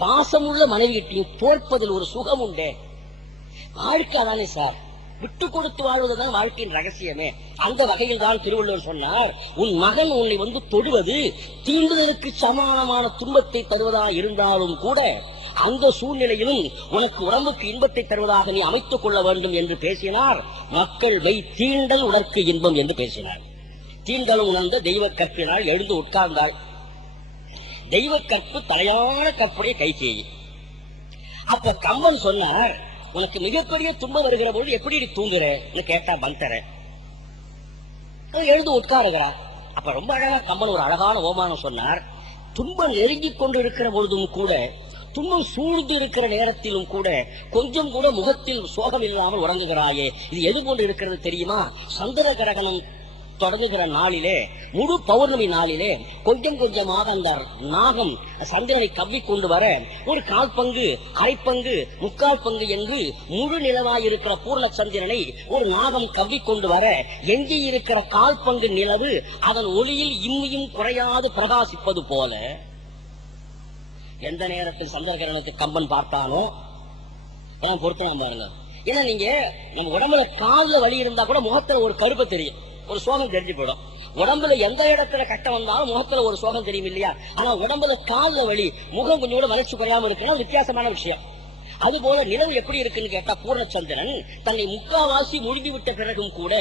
பாசமுள்ள மனைவி கிட்டையும் தோற்பதில் ஒரு சுகம் உண்டே. வாழ்க்கை தானே சார், விட்டு கொடுத்து வாழ்வதுதான் வாழ்க்கையின் ரகசியமே. அந்த வகையில் தான் திருவள்ளுவர் சொன்னார், உன் மகன் உன்னை வந்து தொடுவது தீண்டுதலுக்கு சமானமான துன்பத்தை தருவதாக இருந்தாலும் கூட அந்த சூழ்நிலையிலும் உனக்கு உடம்புக்கு இன்பத்தை தருவதாக நீ அமைத்துக் கொள்ள வேண்டும் என்று பேசினார். மக்கள் மெய் தீண்டல் உடற்கு இன்பம் என்று பேசினார். தீண்டலும் உணர்ந்த தெய்வ கற்பினால் எழுந்து உட்கார்ந்தாள். தெய்வ கற்பு தலையான கற்புடைய கைகேயி. அப்ப கம்பன் சொன்னார், உனக்கு மிகப்பெரிய துன்பம் வருகிற பொழுது எப்படி நீ தூங்குற கேட்டா பந்தர எழுந்து உட்காருகிறா. அப்ப ரொம்ப அழகா கம்பன் ஒரு அழகான ஓமானம் சொன்னார். துன்பம் நெருங்கிக் கொண்டு இருக்கிற பொழுதும் கூட, துன்பம் சூழ்ந்து இருக்கிற நேரத்திலும் கூட கொஞ்சம் கூட முகத்தில் சோகம் இல்லாமல் உறங்குகிறாயே, இது எது போன்று இருக்கிறது தெரியுமா? சந்திர கிரகணம் தொடங்குகிற நாளிலே, முழு பௌர்ணமி நாளிலே கொஞ்சம் கொஞ்சமாக அந்த நாகம் சந்திரனை கவ்வி கொண்டு வர ஒரு 1/4 பங்கு, அரை பங்கு, 3/4 பங்கு என்று முழு நிலவாயிருக்கிற பூர்ண சந்திரனை ஒரு நாகம் கவ்வி கொண்டு வர எங்கே இருக்கிற 1/4 பங்கு நிலவு அதன் ஒளியில் இம்மியும் குறையாது பிரகாசிப்பது போல எந்த நேரத்தில் சந்திர கிரகணத்தை கம்பன் பார்த்தானோ பொறுத்தலாம் பாருங்க. ஏன்னா நீங்க நம்ம உடம்புல கால்ல வலி இருந்தா கூட முகத்துல ஒரு கருப்பு தெரியும், ஒரு சோகம் தெரிஞ்சு போயிடும். உடம்புல எந்த இடத்துல கட்டம் வந்தாலும் முகத்துல ஒரு சோகம் தெரியும் இல்லையா? ஆனா உடம்புல கால்ல வலி, முகம் கொஞ்சம் கூட வளர்ச்சி குறையாம இருக்குன்னா வித்தியாசமான விஷயம். அது போல நிலவு எப்படி இருக்குன்னு கேட்டா, பூர்ணச்சந்திரன் தன்னை முக்காவாசி மூழ்கி விட்ட பிறகும் கூட,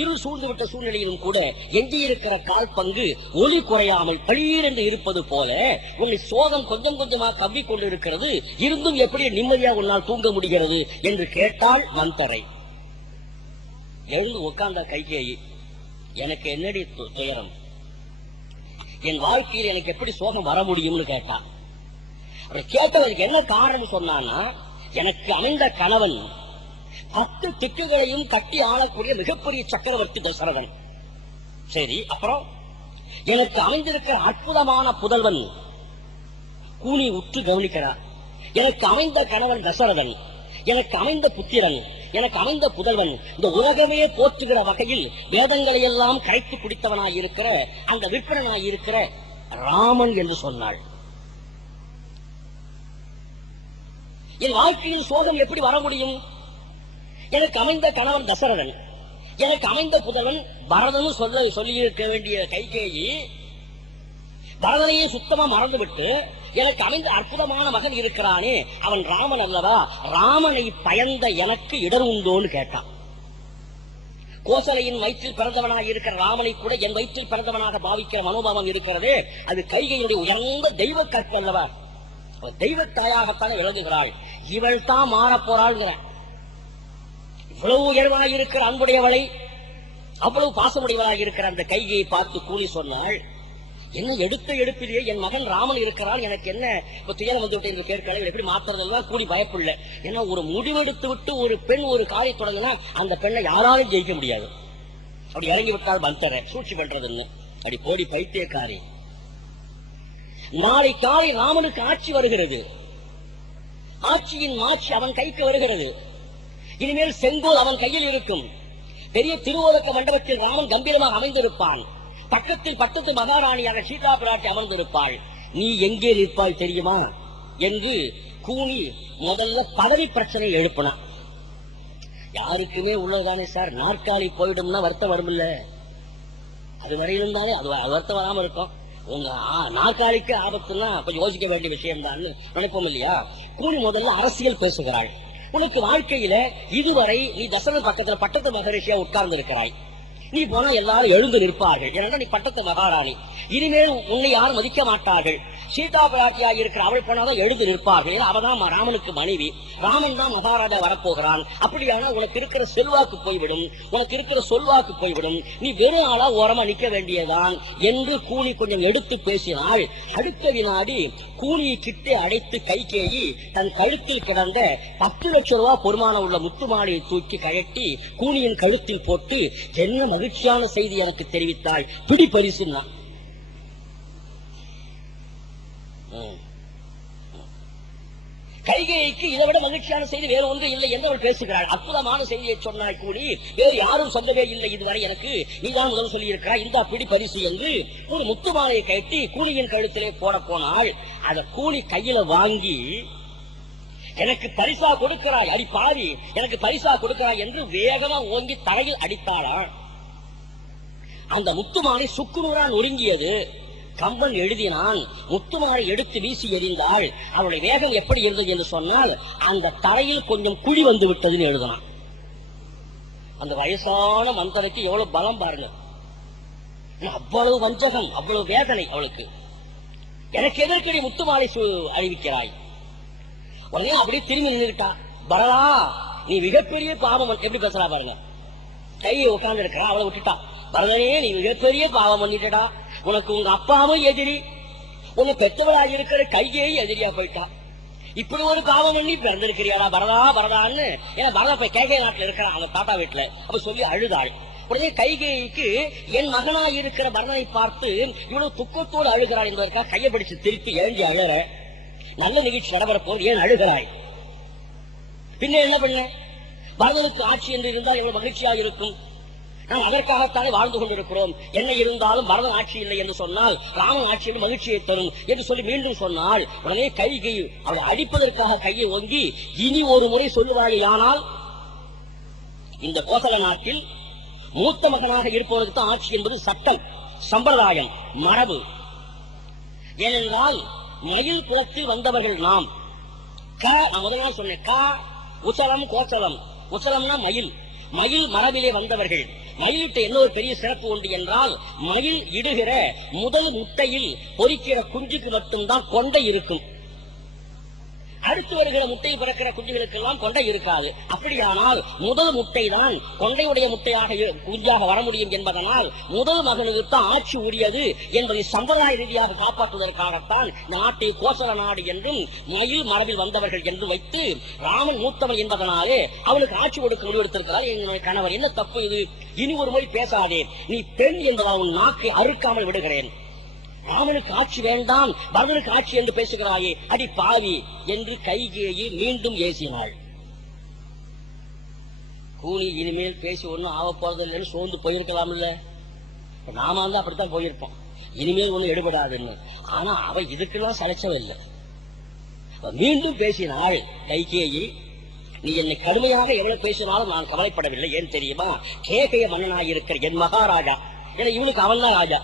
இருள் சூழ்ந்து விட்ட சூழ்நிலையிலும் கூட எஞ்சி இருக்கிற 1/4 பங்கு ஒளி குறையாமல் பளீர் என்று இருப்பது போல உன்னை சோகம் கொஞ்சம் கொஞ்சமாக கவ்வி கொண்டு இருக்கிறது, இருந்தும் எப்படி நிம்மதியாக உன்னால் தூங்க முடிகிறது என்று கேட்டாள் மந்தரை. எழுந்து உட்கார்ந்த கைகேயி, எனக்கு என்னடி துயரம், என் வாழ்க்கையில் எனக்கு எப்படி சோகம் வர முடியும்னு கேட்டா. கேட்டவருக்கு என்ன காரணம் சொன்னான்னா, எனக்கு அமைந்த கணவன் 10 திக்குகளையும் கட்டி ஆளக்கூடிய மிகப்பெரிய சக்கரவர்த்தி தசரதன். சரி, அப்புறம் எனக்கு அமைந்திருக்கிற அற்புதமான புதல்வன் கூனி உற்று கவனிக்கிறார். எனக்கு அமைந்த கணவன் தசரதன், எனக்கு அமைந்த புத்திரன் எனக்கு அமைந்த புதல்வன் இந்த உலகமே போற்றுகிற வகையில் வேதங்களை எல்லாம் கரைத்து குடித்தவனாயிருக்கிற அந்த விற்பனாயிருக்கிற ராமன் என்று சொன்னாள். என் வாழ்க்கையில் சோகம் எப்படி வர முடியும்? எனக்கு அமைந்த கணவன் தசரதன், எனக்கு அமைந்த புதல்வன் பரதன் சொல்லி இருக்க வேண்டிய கைகேயி பரதனையே சுத்தமா மறந்துவிட்டு எனக்கு அமைந்த அற்புதமான மகன் இருக்கிறானே அவன் ராமன் அல்லவா, ராமனை பயந்த எனக்கு இடர் உண்டோன்னு கேட்டான். கோசலையின் வயிற்றில் பிறந்தவனாக இருக்கிற ராமனை கூட என் வயிற்றில் பிறந்தவனாக பாவிக்கிற மனோபாவம் இருக்கிறது. அது கைகையுடைய உயர்ந்த தெய்வ கற்பு அல்லவா, தெய்வ தாயாகத்தானே விளங்குகிறாள். இவள் தான் மாற போறாள்ங்கிற இவ்வளவு உயர்வாக இருக்கிற அன்புடையவளை, அவ்வளவு பாசமுடையவளாக இருக்கிற அந்த கைகையை பார்த்து கூலி சொன்னாள், என்ன எடுத்த எடுப்பிலேயே என் மகன் ராமன் இருக்கிறான், எனக்கு என்ன இப்ப துயரம் வந்து விட்டு என்று கேட்கல, எப்படி மாத்துறதெல்லாம் கூலி பயப்பில்லை. ஏன்னா ஒரு முடிவெடுத்து விட்டு ஒரு பெண் ஒரு காரியம் தொடங்கினா அந்த பெண்ணை யாராலும் ஜெயிக்க முடியாது. அப்படி இறங்கி விட்டால் பந்தர சூழ்ச்சி பண்றதுன்னு அப்படி போடி பைத்தியக்காரி. நாளை காலை ராமனுக்கு ஆட்சி வருகிறது, ஆட்சியின் மாட்சி அவன் கைக்கு வருகிறது. இனிமேல் செங்கோல் அவன் கையில் இருக்கும். பெரிய திருவோலக்க மண்டபத்தில் ராமன் கம்பீரமாக அமைந்திருப்பான். பக்கத்தில் பட்டத்து மகாராணியாக சீதா பிராட்டி அமர்ந்திருப்பாள். நீ எங்கே நிற்பாய் தெரியுமா என்று கூனி முதல்ல பதவி பிரச்சனை எழுப்பினான். யாருக்குமே உள்ளதானே சார், நாற்காலி போயிடும்னா வருத்தம் வரும் இல்ல, அது வரையிலும் தானே அது வருத்தம் வராம இருக்கும். உங்க நாற்காலிக்கு ஆபத்துன்னா கொஞ்சம் யோசிக்க வேண்டிய விஷயம் தான் நினைப்போம் இல்லையா. கூனி முதல்ல அரசியல் பேசுகிறாள். உனக்கு வாழ்க்கையில இதுவரை நீ தசரத பக்கத்துல பட்டத்து மகரிஷியா உட்கார்ந்து இருக்கிறாய். நீ போனா எல்லாரும் எழுந்து நிற்பார்கள், ஏன்னா நீ பட்டத்து மகாராணி. இனிமேல் உன்னை யாரும் மதிக்க மாட்டார்கள். சீதா பிராட்டியாக இருக்கிற அவள் போனாதான் எழுந்து நிற்பார்கள். அவதான் ராமனுக்கு மனைவி, ராமன் தான் மகாராஜா வரப்போகிறான். அப்படியானா உனக்கு இருக்கிற செல்வாக்கு போய்விடும், உனக்கு இருக்கிற சொல்வாக்கு போய்விடும். நீ வெறும் ஆளா ஓரமா நிக்க வேண்டியதான் என்று கூனி கொஞ்சம் எடுத்து பேசினாள். அடுத்த வினாடி கூனியை கிட்டே அடைத்து கைகேயி தன் கழுத்தில் கிடந்த 10 லட்சம் ரூபாய் பொறுமான உள்ள முத்துமாலையை தூக்கி கழட்டி கூனியின் கழுத்தில் போட்டு, என்ன மகிழ்ச்சியான செய்தி எனக்கு தெரிவித்தாள், பிடி பரிசுன்னா. கைகேயிக்கு இதை விட மகிழ்ச்சியான செய்தி வேறு ஒன்று இல்லை என்று அவள் பேசுகிறாள். அற்புதமான செய்தியை சொன்னாய் கூலி, வேறு யாரும் சொல்லவே இல்லை இதுவரை, எனக்கு நீதான் முதல் சொல்லி இருக்கிறாய், இந்த பிடி பரிசு என்று ஒரு முத்துமாலையை கட்டி கூலியின் கழுத்திலே போட போனால், அதை கூலி கையில வாங்கி எனக்கு பரிசா கொடுக்கிறாய், அடி பாவி எனக்கு பரிசா கொடுக்கிறாய் என்று வேகமா ஓங்கி தரையில் அடித்தாளா. அந்த முத்துமாலை சுக்குநூறா நொறுங்கியது. கம்பன் எழுதினான், முத்துமாலை எடுத்து வீசி எறிந்தாள். அவளுடைய வேகம் எப்படி இருந்தது என்று சொன்னால், அந்த தரையில் கொஞ்சம் குழி வந்து விட்டதுன்னு எழுதினான். அந்த வயசான மந்தரைக்கு எவ்வளவு பலம் பாருங்க, அவ்வளவு வஞ்சகம், அவ்வளவு வேதனை அவளுக்கு. எனக்கு எதற்கடி முத்துமாலை அறிவிக்கிறாய்? உடனே அப்படியே திரும்பி நின்றுட்டா. பரதா நீ மிகப்பெரிய பாவம், எப்படி பேசுறா பாருங்க, கையை உட்கார்ந்து இருக்கிறா, அவளை விட்டுட்டா. பரதனே நீ மிகப்பெரிய பாவம் பண்ணிட்டடா, உனக்கு உங்க அப்பாவும் எதிரி, உன்னை பெற்றவளாக இருக்கிற கைகேயி எதிரியா போயிட்டா, இப்படி ஒரு பாவம் பண்ணி பிறந்திருக்கிறியாடா பரதா பரதான்னு. ஏன்னா பரதா போய் கைகை நாட்டுல இருக்கிறான் அவங்க தாத்தா வீட்டுல, அப்ப சொல்லி அழுதாள். உடனே கைகேயிக்கு என் மகனாக இருக்கிற பரதனை பார்த்து இவ்வளவு துக்கத்தோடு அழுகிறாள் என்பதற்காக கையை பிடிச்சு திருப்பி எழுஞ்சி அழற. நல்ல நிகழ்ச்சி நடைபெற போது ஏன் அழுகிறாய்? பின்ன என்ன பண்ண? பரதனுக்கு ஆட்சி என்று இருந்தால் எவ்வளவு மகிழ்ச்சியாக இருக்கும். நாம் அதற்காகத்தானே வாழ்ந்து கொண்டிருக்கிறோம். என்ன இருந்தாலும் பரதன் ஆட்சி இல்லை என்று சொன்னால் ராமன் ஆட்சியில் மகிழ்ச்சியை தரும் என்று சொல்லி மீண்டும் சொன்னால், உடனே கைகை அவளை அடிப்பதற்காக கையை ஓங்கி, இனி ஒரு முறை சொல்லுவாயானால் இந்த கோசல நாட்டில் மூத்த மகனாக இருப்பவனுக்கு தான் ஆட்சி என்பது சட்டம், சம்பிரதாயம், மரபு. ஏனென்றால் மயில் குலத்தில் வந்தவர்கள் நாம். நான் முதல் நாள் சொன்னேன், கா உசலம் கோசலம். உசலம்னா மயில், மயில் மரபிலே வந்தவர்கள். மயிலிட்ட என்ன ஒரு பெரிய சிறப்பு உண்டு என்றால், மயில் இடுகிற முதல் முட்டையில் பொறிக்கிற குஞ்சுக்கு மட்டும்தான் கொண்டை இருக்கும். அடுத்து வருகிற முட்டை பிறக்கிற குஞ்சுகளுக்கு எல்லாம் கொண்டை இருக்காது. அப்படியானால் முதல் முட்டை தான் கொண்டையுடைய முட்டையாக குஞ்சாக வர முடியும் என்பதனால் முதல் மகனுக்கு தான் ஆட்சி உரியது என்பதை சம்பிரதாய ரீதியாக காப்பாற்றுவதற்காகத்தான் நாட்டை கோசல நாடு என்றும் மயில் மரபில் வந்தவர்கள் என்று வைத்து ராமன் மூத்தவன் என்பதனாலே அவனுக்கு ஆட்சி கொடுக்க முடிவெடுத்திருக்கிறார் என்னுடைய கணவர். என்ன தப்பு இது? இனி ஒரு மொழி பேசாதே, நீ பெண் என்பதால் உன் நாக்கை அறுக்காமல் விடுகிறேன். ராமனுக்கு ஆட்சி வேண்டாம், பரதனுக்கு ஆட்சி என்று பேசுகிறாயே, அடி பாவி என்று கைகேயி மீண்டும் ஏசினாள். கூனி இனிமேல் பேசி ஒன்னும் ஆக போறது இல்லைன்னு சோர்ந்து போயிருக்கலாம் இல்ல. நாம வந்து அப்படித்தான் போயிருப்போம், இனிமேல் ஒண்ணும் எடுபடாதுன்னு. ஆனா அவ இதுக்கெல்லாம் சளைச்சவில்லை. மீண்டும் பேசினாள் கைகேயி, நீ என்னை கடுமையாக எவ்வளவு பேசினாலும் நான் கவலைப்படவில்லை. ஏன் தெரியுமா? கேகய மன்னனாயிருக்கிற என் மகாராஜா, ஏன்னா இவளுக்கு அவன் தான் ராஜா,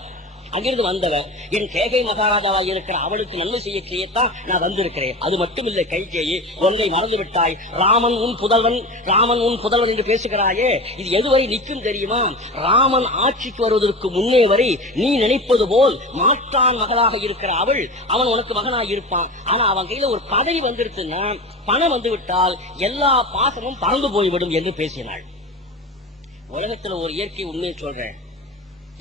அங்கிருந்து வந்தவன். என் கேகை மகாராஜாவா இருக்கிற அவளுக்கு நன்மை செய்யத்தான் நான் வந்திருக்கிறேன். அது மட்டும் இல்லை கைகேயி, ஒன்றை மறந்து விட்டாய். ராமன் உன் புதல்வன், ராமன் உன் புதல்வன் என்று பேசுகிறாயே, இது எதுவரை நிற்கும் தெரியுமா? ராமன் ஆட்சிக்கு வருவதற்கு முன்னே வரை நீ நினைப்பது போல் மாற்றான் மகளாக இருக்கிற அவள், அவன் உனக்கு மகனாக இருப்பான். ஆனா அவன் கையில ஒரு பதவி வந்துருச்சுன்னா, பணம் வந்து விட்டால் எல்லா பாசமும் பறந்து போய்விடும் என்று பேசினாள். உலகத்துல ஒரு இயற்கை உண்மையை சொல்றேன்,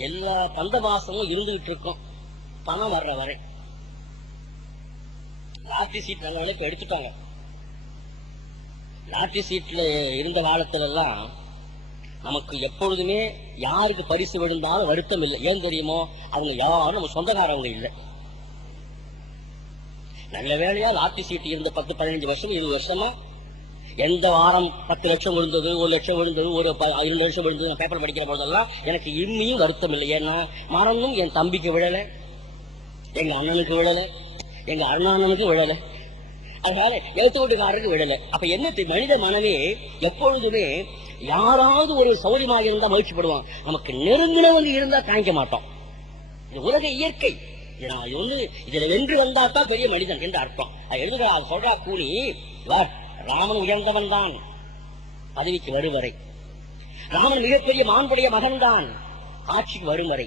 எல்லா பந்தபாசமும் இருந்துகிட்டு இருக்கும் பணம் வர்ற வரை. லாட்டரி சீட் நாங்க இப்ப எடுத்துட்டாங்க. லாட்டரி சீட்ல இருந்த காலத்துல எல்லாம் நமக்கு எப்பொழுதுமே யாருக்கு பரிசு விழுந்தாலும் வருத்தம் இல்லை. ஏன் தெரியுமோ? அவங்க யாரும் நம்ம சொந்தக்காரவங்க இல்லை. நல்ல வேளையா லாட்டரி சீட் இருந்த 10-15 வருஷம் 20 வருஷமா எந்த வாரம் 10 லட்சம் விழுந்தது, 1 லட்சம் விழுந்தது, ஒரு 2 லட்சம் விழுந்தது, நான் பேப்பர் படிக்கிற போதெல்லாம் எனக்கு இன்னும் வருத்தம் இல்லை. ஏன்னா மரணம் என் தம்பிக்கு விழல, எங்க அண்ணனுக்கு விழல, எங்க அண்ணனுக்கு விழல, அதனால எழுத்து வீட்டுக்காரருக்கு விழல. அப்ப என்ன, மனித மனமே எப்பொழுதுமே யாராவது ஒரு சௌரியமாக இருந்தா மகிழ்ச்சிப்படுவான். நமக்கு நெருங்கினவங்க இருந்தா தாங்கிக்க மாட்டோம். இது உலக இயற்கை. இதுல வென்று வந்தாத்தான் பெரிய மனிதன் என்று அர்த்தம். அது எழுதுகிறா, சொல்றா கூனி, ராமன் உயர்ந்தவன் தான் பதவிக்கு வரும் வரை. ராமன் மிகப்பெரிய மாண்புடைய மகன் தான் ஆட்சிக்கு வரும் வரை.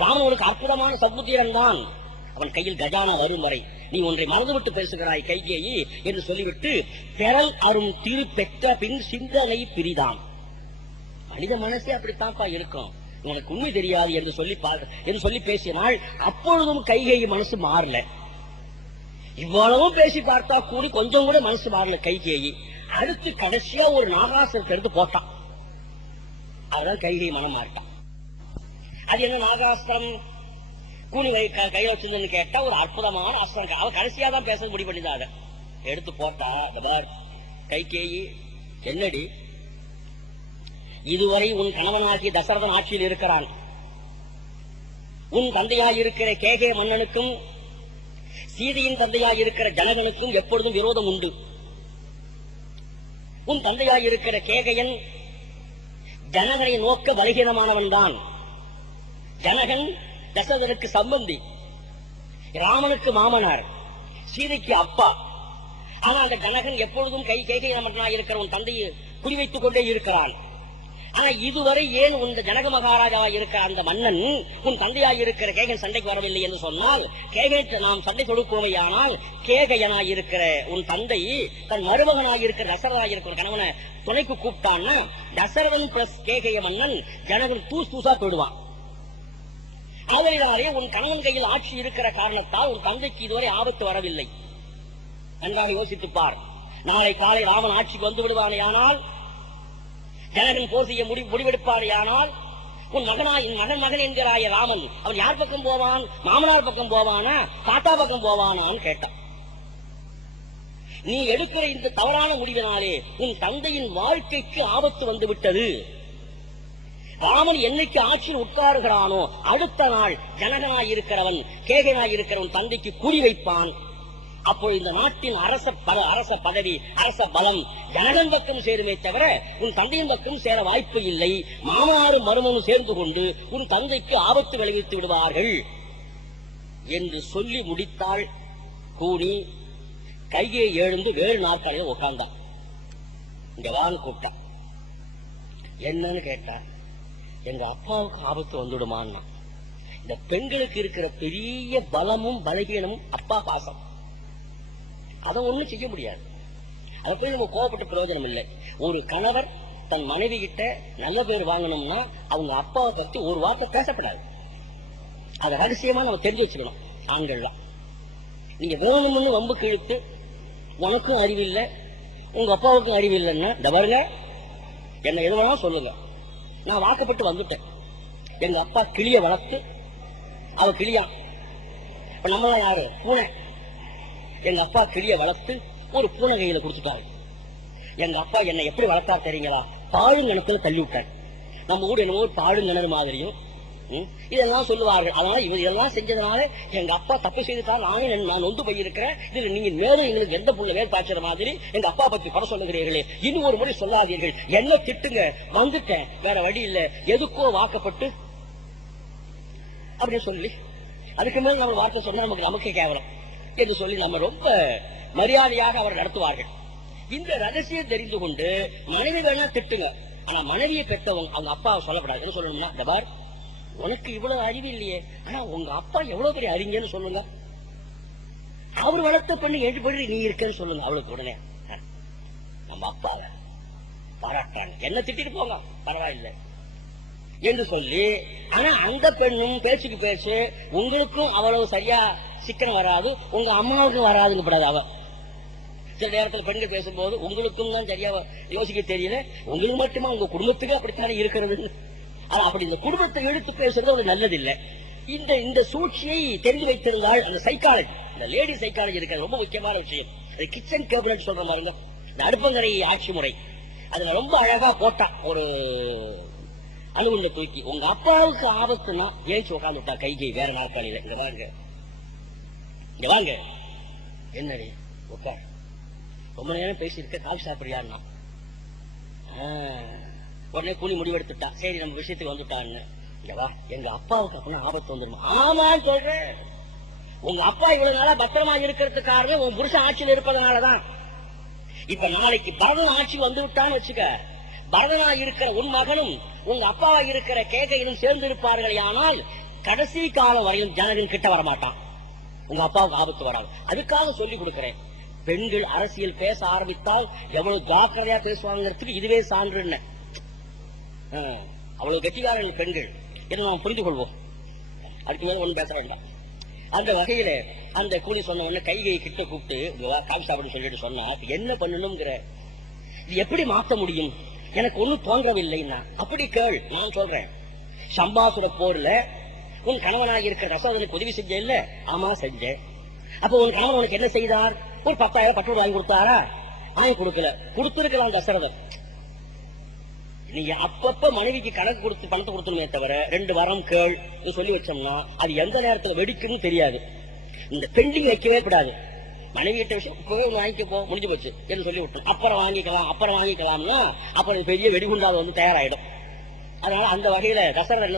ராமன் ஒரு அற்புதமான சமுத்திரன் தான் அவன் கையில் கஜானா வரும் வரை. நீ ஒன்றை மறந்துவிட்டு பேசுகிறாய் கைகேயி என்று சொல்லிவிட்டு, பெறல் அரும் திரு பெற்ற பின் சிந்தனை பிரிதான். மனித மனசே அப்படித்தான்ப்பா இருக்கும், உனக்கு உண்மை தெரியாது என்று சொல்லி பேசினால் அப்பொழுதும் கைகேயி மனசு மாறல. இவ்வளவும் பேசி பார்த்தா கூடி கொஞ்சம் கூட மனசு மாறல கைகேயி. அடுத்து கடைசியா ஒரு நாகாசுரத்தை எடுத்து போட்டான். அதுதான் கைகேயி மனம் மாறிட்டான். அது என்ன நாகாஸ்திரம்? கூனி கையில வச்சிருந்தன்னு கேட்டா ஒரு அற்புதமான அஸ்திரம். அவ கடைசியா தான் பேச முடிவு பண்ணிதான் அதை எடுத்து போட்டா. கைகேயி, என்னடி இதுவரை உன் கணவனாகிய தசரதன் ஆட்சியில் இருக்கிறான். உன் தந்தையாயிருக்கிற கேகய மன்னனுக்கும் சீதையின் தந்தையாயிருக்கிற ஜனகனுக்கும் எப்பொழுதும் விரோதம் உண்டு. உன் தந்தையாயிருக்கிற கேகயன் ஜனகனை நோக்க பலகீனமானவன் தான். ஜனகன் தசரதனுக்கு சம்பந்தி, ராமனுக்கு மாமனார், சீதைக்கு அப்பா. ஆனா அந்த ஜனகன் எப்பொழுதும் கேகய மன்னனாயிருக்கிற உன் தந்தையை குறிவைத்துக் கொண்டே இருக்கிறான். ஆனா இதுவரை ஏன் உன் ஜனக மகாராஜாவா இருக்கிற அந்த மன்னன் உன் தந்தையாயிருக்கிற கேகன் சண்டைக்கு வரவில்லை என்று சொன்னால், கேகனுக்கு நாம் சண்டை கொடுப்போமையானால் கேகயனாயிருக்கிற உன் தந்தை தன் மருமகனாயிருக்கிற தசரதனாயிருக்கிற கணவனை துணைக்கு கூப்பிட்டான்னா தசரதன் பிளஸ் கேகய மன்னன் ஜனகன் தூசா போயிடுவான். ஆதலினாலே உன் கணவன் கையில் ஆட்சி இருக்கிற காரணத்தால் உன் தந்தைக்கு இதுவரை ஆபத்து வரவில்லை. நன்றாக யோசித்துப்பார். நாளை காலை ராமன் ஆட்சிக்கு வந்து விடுவானேயானால், ஜனகன் போர் செய்ய முடிவெடுப்பாரையானால், உன் மகன் என்கிறாய ராமன் அவன் யார் பக்கம் போவான்? மாமனார் பக்கம் போவானா, தாத்தா பக்கம் போவானான்னு கேட்டான். நீ எடுக்கிற இந்த தவறான முடிவினாலே உன் தந்தையின் வாழ்க்கைக்கு ஆபத்து வந்து விட்டது. ராமன் என்னைக்கு ஆட்சியில் உட்காருகிறானோ அடுத்த நாள் ஜனகனாயிருக்கிறவன் கேகனாயிருக்கிறவன் தந்தைக்கு குறி வைப்பான். அப்போ இந்த நாட்டின் அரச பதவி, அரச பலம் ஜனகன் பக்கம் சேருமே தவிர உன் தந்தையின் பக்கம் சேர வாய்ப்பு இல்லை. மாமனாரும் மருமனும் சேர்ந்து கொண்டு உன் தந்தைக்கு ஆபத்து விளைவித்து விடுவார்கள் என்று சொல்லி முடித்தாள் கூனி. கையை எழுந்து 7 நாட்களில் உட்கார்ந்தான். இங்க வான்னு கூப்பிட்டான். என்னன்னு கேட்டா, எங்க அப்பாவுக்கு ஆபத்து வந்துடுமான்னா. இந்த பெண்களுக்கு இருக்கிற பெரிய பலமும் பலகீனமும் அப்பா பாசம். அதை ஒண்ணும் செய்ய முடியாது. அதை போய் நம்ம கோவப்பட்ட பிரயோஜனம் இல்லை. ஒரு கணவர் தன் மனைவி கிட்ட நல்ல பேர் வாங்கணும்னா அவங்க அப்பாவை பத்தி ஒரு வார்த்தை பேசப்படாது. அதை ரகசியமா நம்ம தெரிஞ்சு வச்சுக்கணும். ஆண்கள்லாம் நீங்க வேணும்னு வம்புக்கு இழுத்து உனக்கும் அறிவில்லை உங்க அப்பாவுக்கும் அறிவில்லைன்னா இந்த பாருங்க, என்ன எது வேணாலும் சொல்லுங்க, நான் வாக்கப்பட்டு வந்துட்டேன். எங்க அப்பா கிளிய வளர்த்து அவ கிளியான். இப்ப நம்மளாம் யாரு? பூனை. எங்க அப்பா கிளிய வளர்த்து ஒரு பூனை கையில கொடுத்துட்டாரு. எங்க அப்பா என்னை எப்படி வளர்த்தா தெரியுங்களா? பாழுங்கணத்துல தள்ளி விட்டார். நம்ம ஊர் என்னமோ ஒரு பாழுங்கிணறு மாதிரியும் இதெல்லாம் சொல்லுவார்கள். அதனால இவர் இதெல்லாம் செஞ்சதுனால எங்க அப்பா தப்பு செய்துட்டால் நான் நொந்து போயிருக்கிறேன். இதுல நீங்க மேலும் எங்களுக்கு எந்த புள்ள வேல் பாய்ச்சற மாதிரி எங்க அப்பா பத்தி பர சொல்லுகிறீர்களே, இன்னும் ஒரு முறை சொல்லாதீர்கள், என்ன திட்டுங்க, வந்துட்டேன், வேற வழி இல்ல, எதுக்கோ வாக்கப்பட்டு அப்படின்னு சொல்லி அதுக்கு மேல நம்ம வார்த்தை சொன்னா நமக்கு கேவலம் என்று சொல்லி நம்ம ரொம்ப மரியாதையாக அவர் நடத்துவார்கள். இந்த ரகசியம் தெரிந்து கொண்டு மனைவி வேணா திட்டுங்க, ஆனா மனைவியை பெற்றவங்க அவங்க அப்பாவை சொல்லப்படாது. என்ன சொல்லணும்னா, தபார் உனக்கு இவ்வளவு அறிவு இல்லையே, ஆனா உங்க அப்பா எவ்வளவு பெரிய அறிஞன்னு சொல்லுங்க, அவர் வளர்த்த பண்ணி ஏற்று பண்ணி நீ இருக்கன்னு சொல்லுங்க. அவளுக்கு உடனே நம்ம அப்பாவை பாராட்டாங்க, என்ன திட்டிட்டு போங்க பரவாயில்லை என்று சொல்லி. ஆனா அந்த பெண்ணும் பேச்சுக்கு பேச்சு உங்களுக்கும் அவ்வளவு சரியா சிக்கனம் வராது, உங்க அம்மாவுக்கும் வராதுங்க கூடாது. அவ சில நேரத்தில் பெண்கள் பேசும்போது உங்களுக்கும் தான் சரியா யோசிக்க தெரியல, உங்களுக்கு மட்டுமா உங்க குடும்பத்துக்கு அப்படித்தானே இருக்கிறது. அப்படி இந்த குடும்பத்தை எடுத்து பேசுறது ஒரு நல்லதில்லை. இந்த சூழ்ச்சியை தெரிந்து வைத்திருந்தால் அந்த சைக்காலஜி, இந்த லேடி சைக்காலஜி இருக்கிறது ரொம்ப முக்கியமான விஷயம். கிச்சன் கேபினட் சொல்ற மாதிரிங்க, இந்த அடுப்பங்கரை ஆட்சி முறை அதுல ரொம்ப அழகா போட்டா ஒரு அணுகுண்ட தூக்கி உங்க அப்பாவுக்கு ஆபத்துனா ஏச்சு உட்காந்து விட்டா கைகை வேற நாற்காலியில, இங்க வாங்க இங்க வாங்க, என்னடி உட்கார், ரொம்ப நேரம் பேசியிருக்க, காஃபி சாப்பிடுறியான்னா உடனே கூலி முடிவெடுத்துட்டா, சரி நம்ம விஷயத்துக்கு வந்துட்டான்னு. எங்க அப்பாவுக்கு அப்படின்னா ஆபத்து வந்துருமா? ஆமான்னு சொல்றேன், உங்க அப்பா இவ்வளவு நாளா பத்திரமா இருக்கிறதுக்கு காரணம் உன் புருஷன் ஆட்சியில் இருப்பதனாலதான். இப்ப நாளைக்கு பரதன் ஆட்சி வந்து விட்டான்னு வச்சுக்க, பரதனா இருக்கிற உன் மகனும் உங்க அப்பாவா இருக்கிற கேகையிலும் சேர்ந்து இருப்பார்கள். ஆனால் கடைசி காலம் வரையும் ஜனகன் கிட்ட வரமாட்டான், உங்க அப்பாவுக்கு ஆபத்து வராது. அதுக்காக சொல்லி கொடுக்கிறேன், பெண்கள் அரசியல் பேச ஆரம்பித்தால் எவ்வளவு ஜாக்கிரதையா பேசுவாங்கிறதுக்கு இதுவே சான்று. அவ்வளவு கெட்டிக்காரர்கள் பெண்கள் என்று நாம் புரிந்து கொள்வோம். அதுக்கு மேல ஒண்ணு பேச வேண்டாம். அந்த வகையில அந்த கூலி சொன்ன உடனே கைகை கிட்ட கூப்பிட்டு காஃபி சாப்பிடுன்னு சொல்லிட்டு சொன்னா, என்ன பண்ணணும்ங்கிற, இது எப்படி மாற்ற முடியும், எனக்கு ஒண்ணும் தோன்றவில்லைன்னா. அப்படி கேள், நான் சொல்றேன். சம்பாசுர போர்ல உன் கணவனாக இருக்கிற ரசோதனுக்கு உதவி செஞ்ச இல்ல? ஆமா செஞ்சேன். அப்ப உன் கணவன் உனக்கு என்ன செய்தார்? ஒரு 10,000 பட்டு வாங்கி கொடுத்தாரா? வாங்கி கொடுக்கல, கொடுத்திருக்கலாம் தசரதன். நீங்க அப்பப்ப மனைவிக்கு கணக்கு கொடுத்து பணத்தை கொடுத்துமே தவிர 2 வாரம் கேள் சொல்லி வச்சோம்னா அது எந்த நேரத்துல வெடிக்குன்னு தெரியாது. இந்த பெண்டிங் வைக்கவே கூடாது. மனைவி கிட்ட விஷயம் இப்பவே வாங்கிக்க போ, முடிஞ்சு போச்சு என்று சொல்லி விட்டோம். அப்புறம் வாங்கிக்கலாம்னா அப்புறம் பெரிய வெடிகுண்டாவது வந்து தயாராயிடும். அதனால அந்த வகையில தசரதன்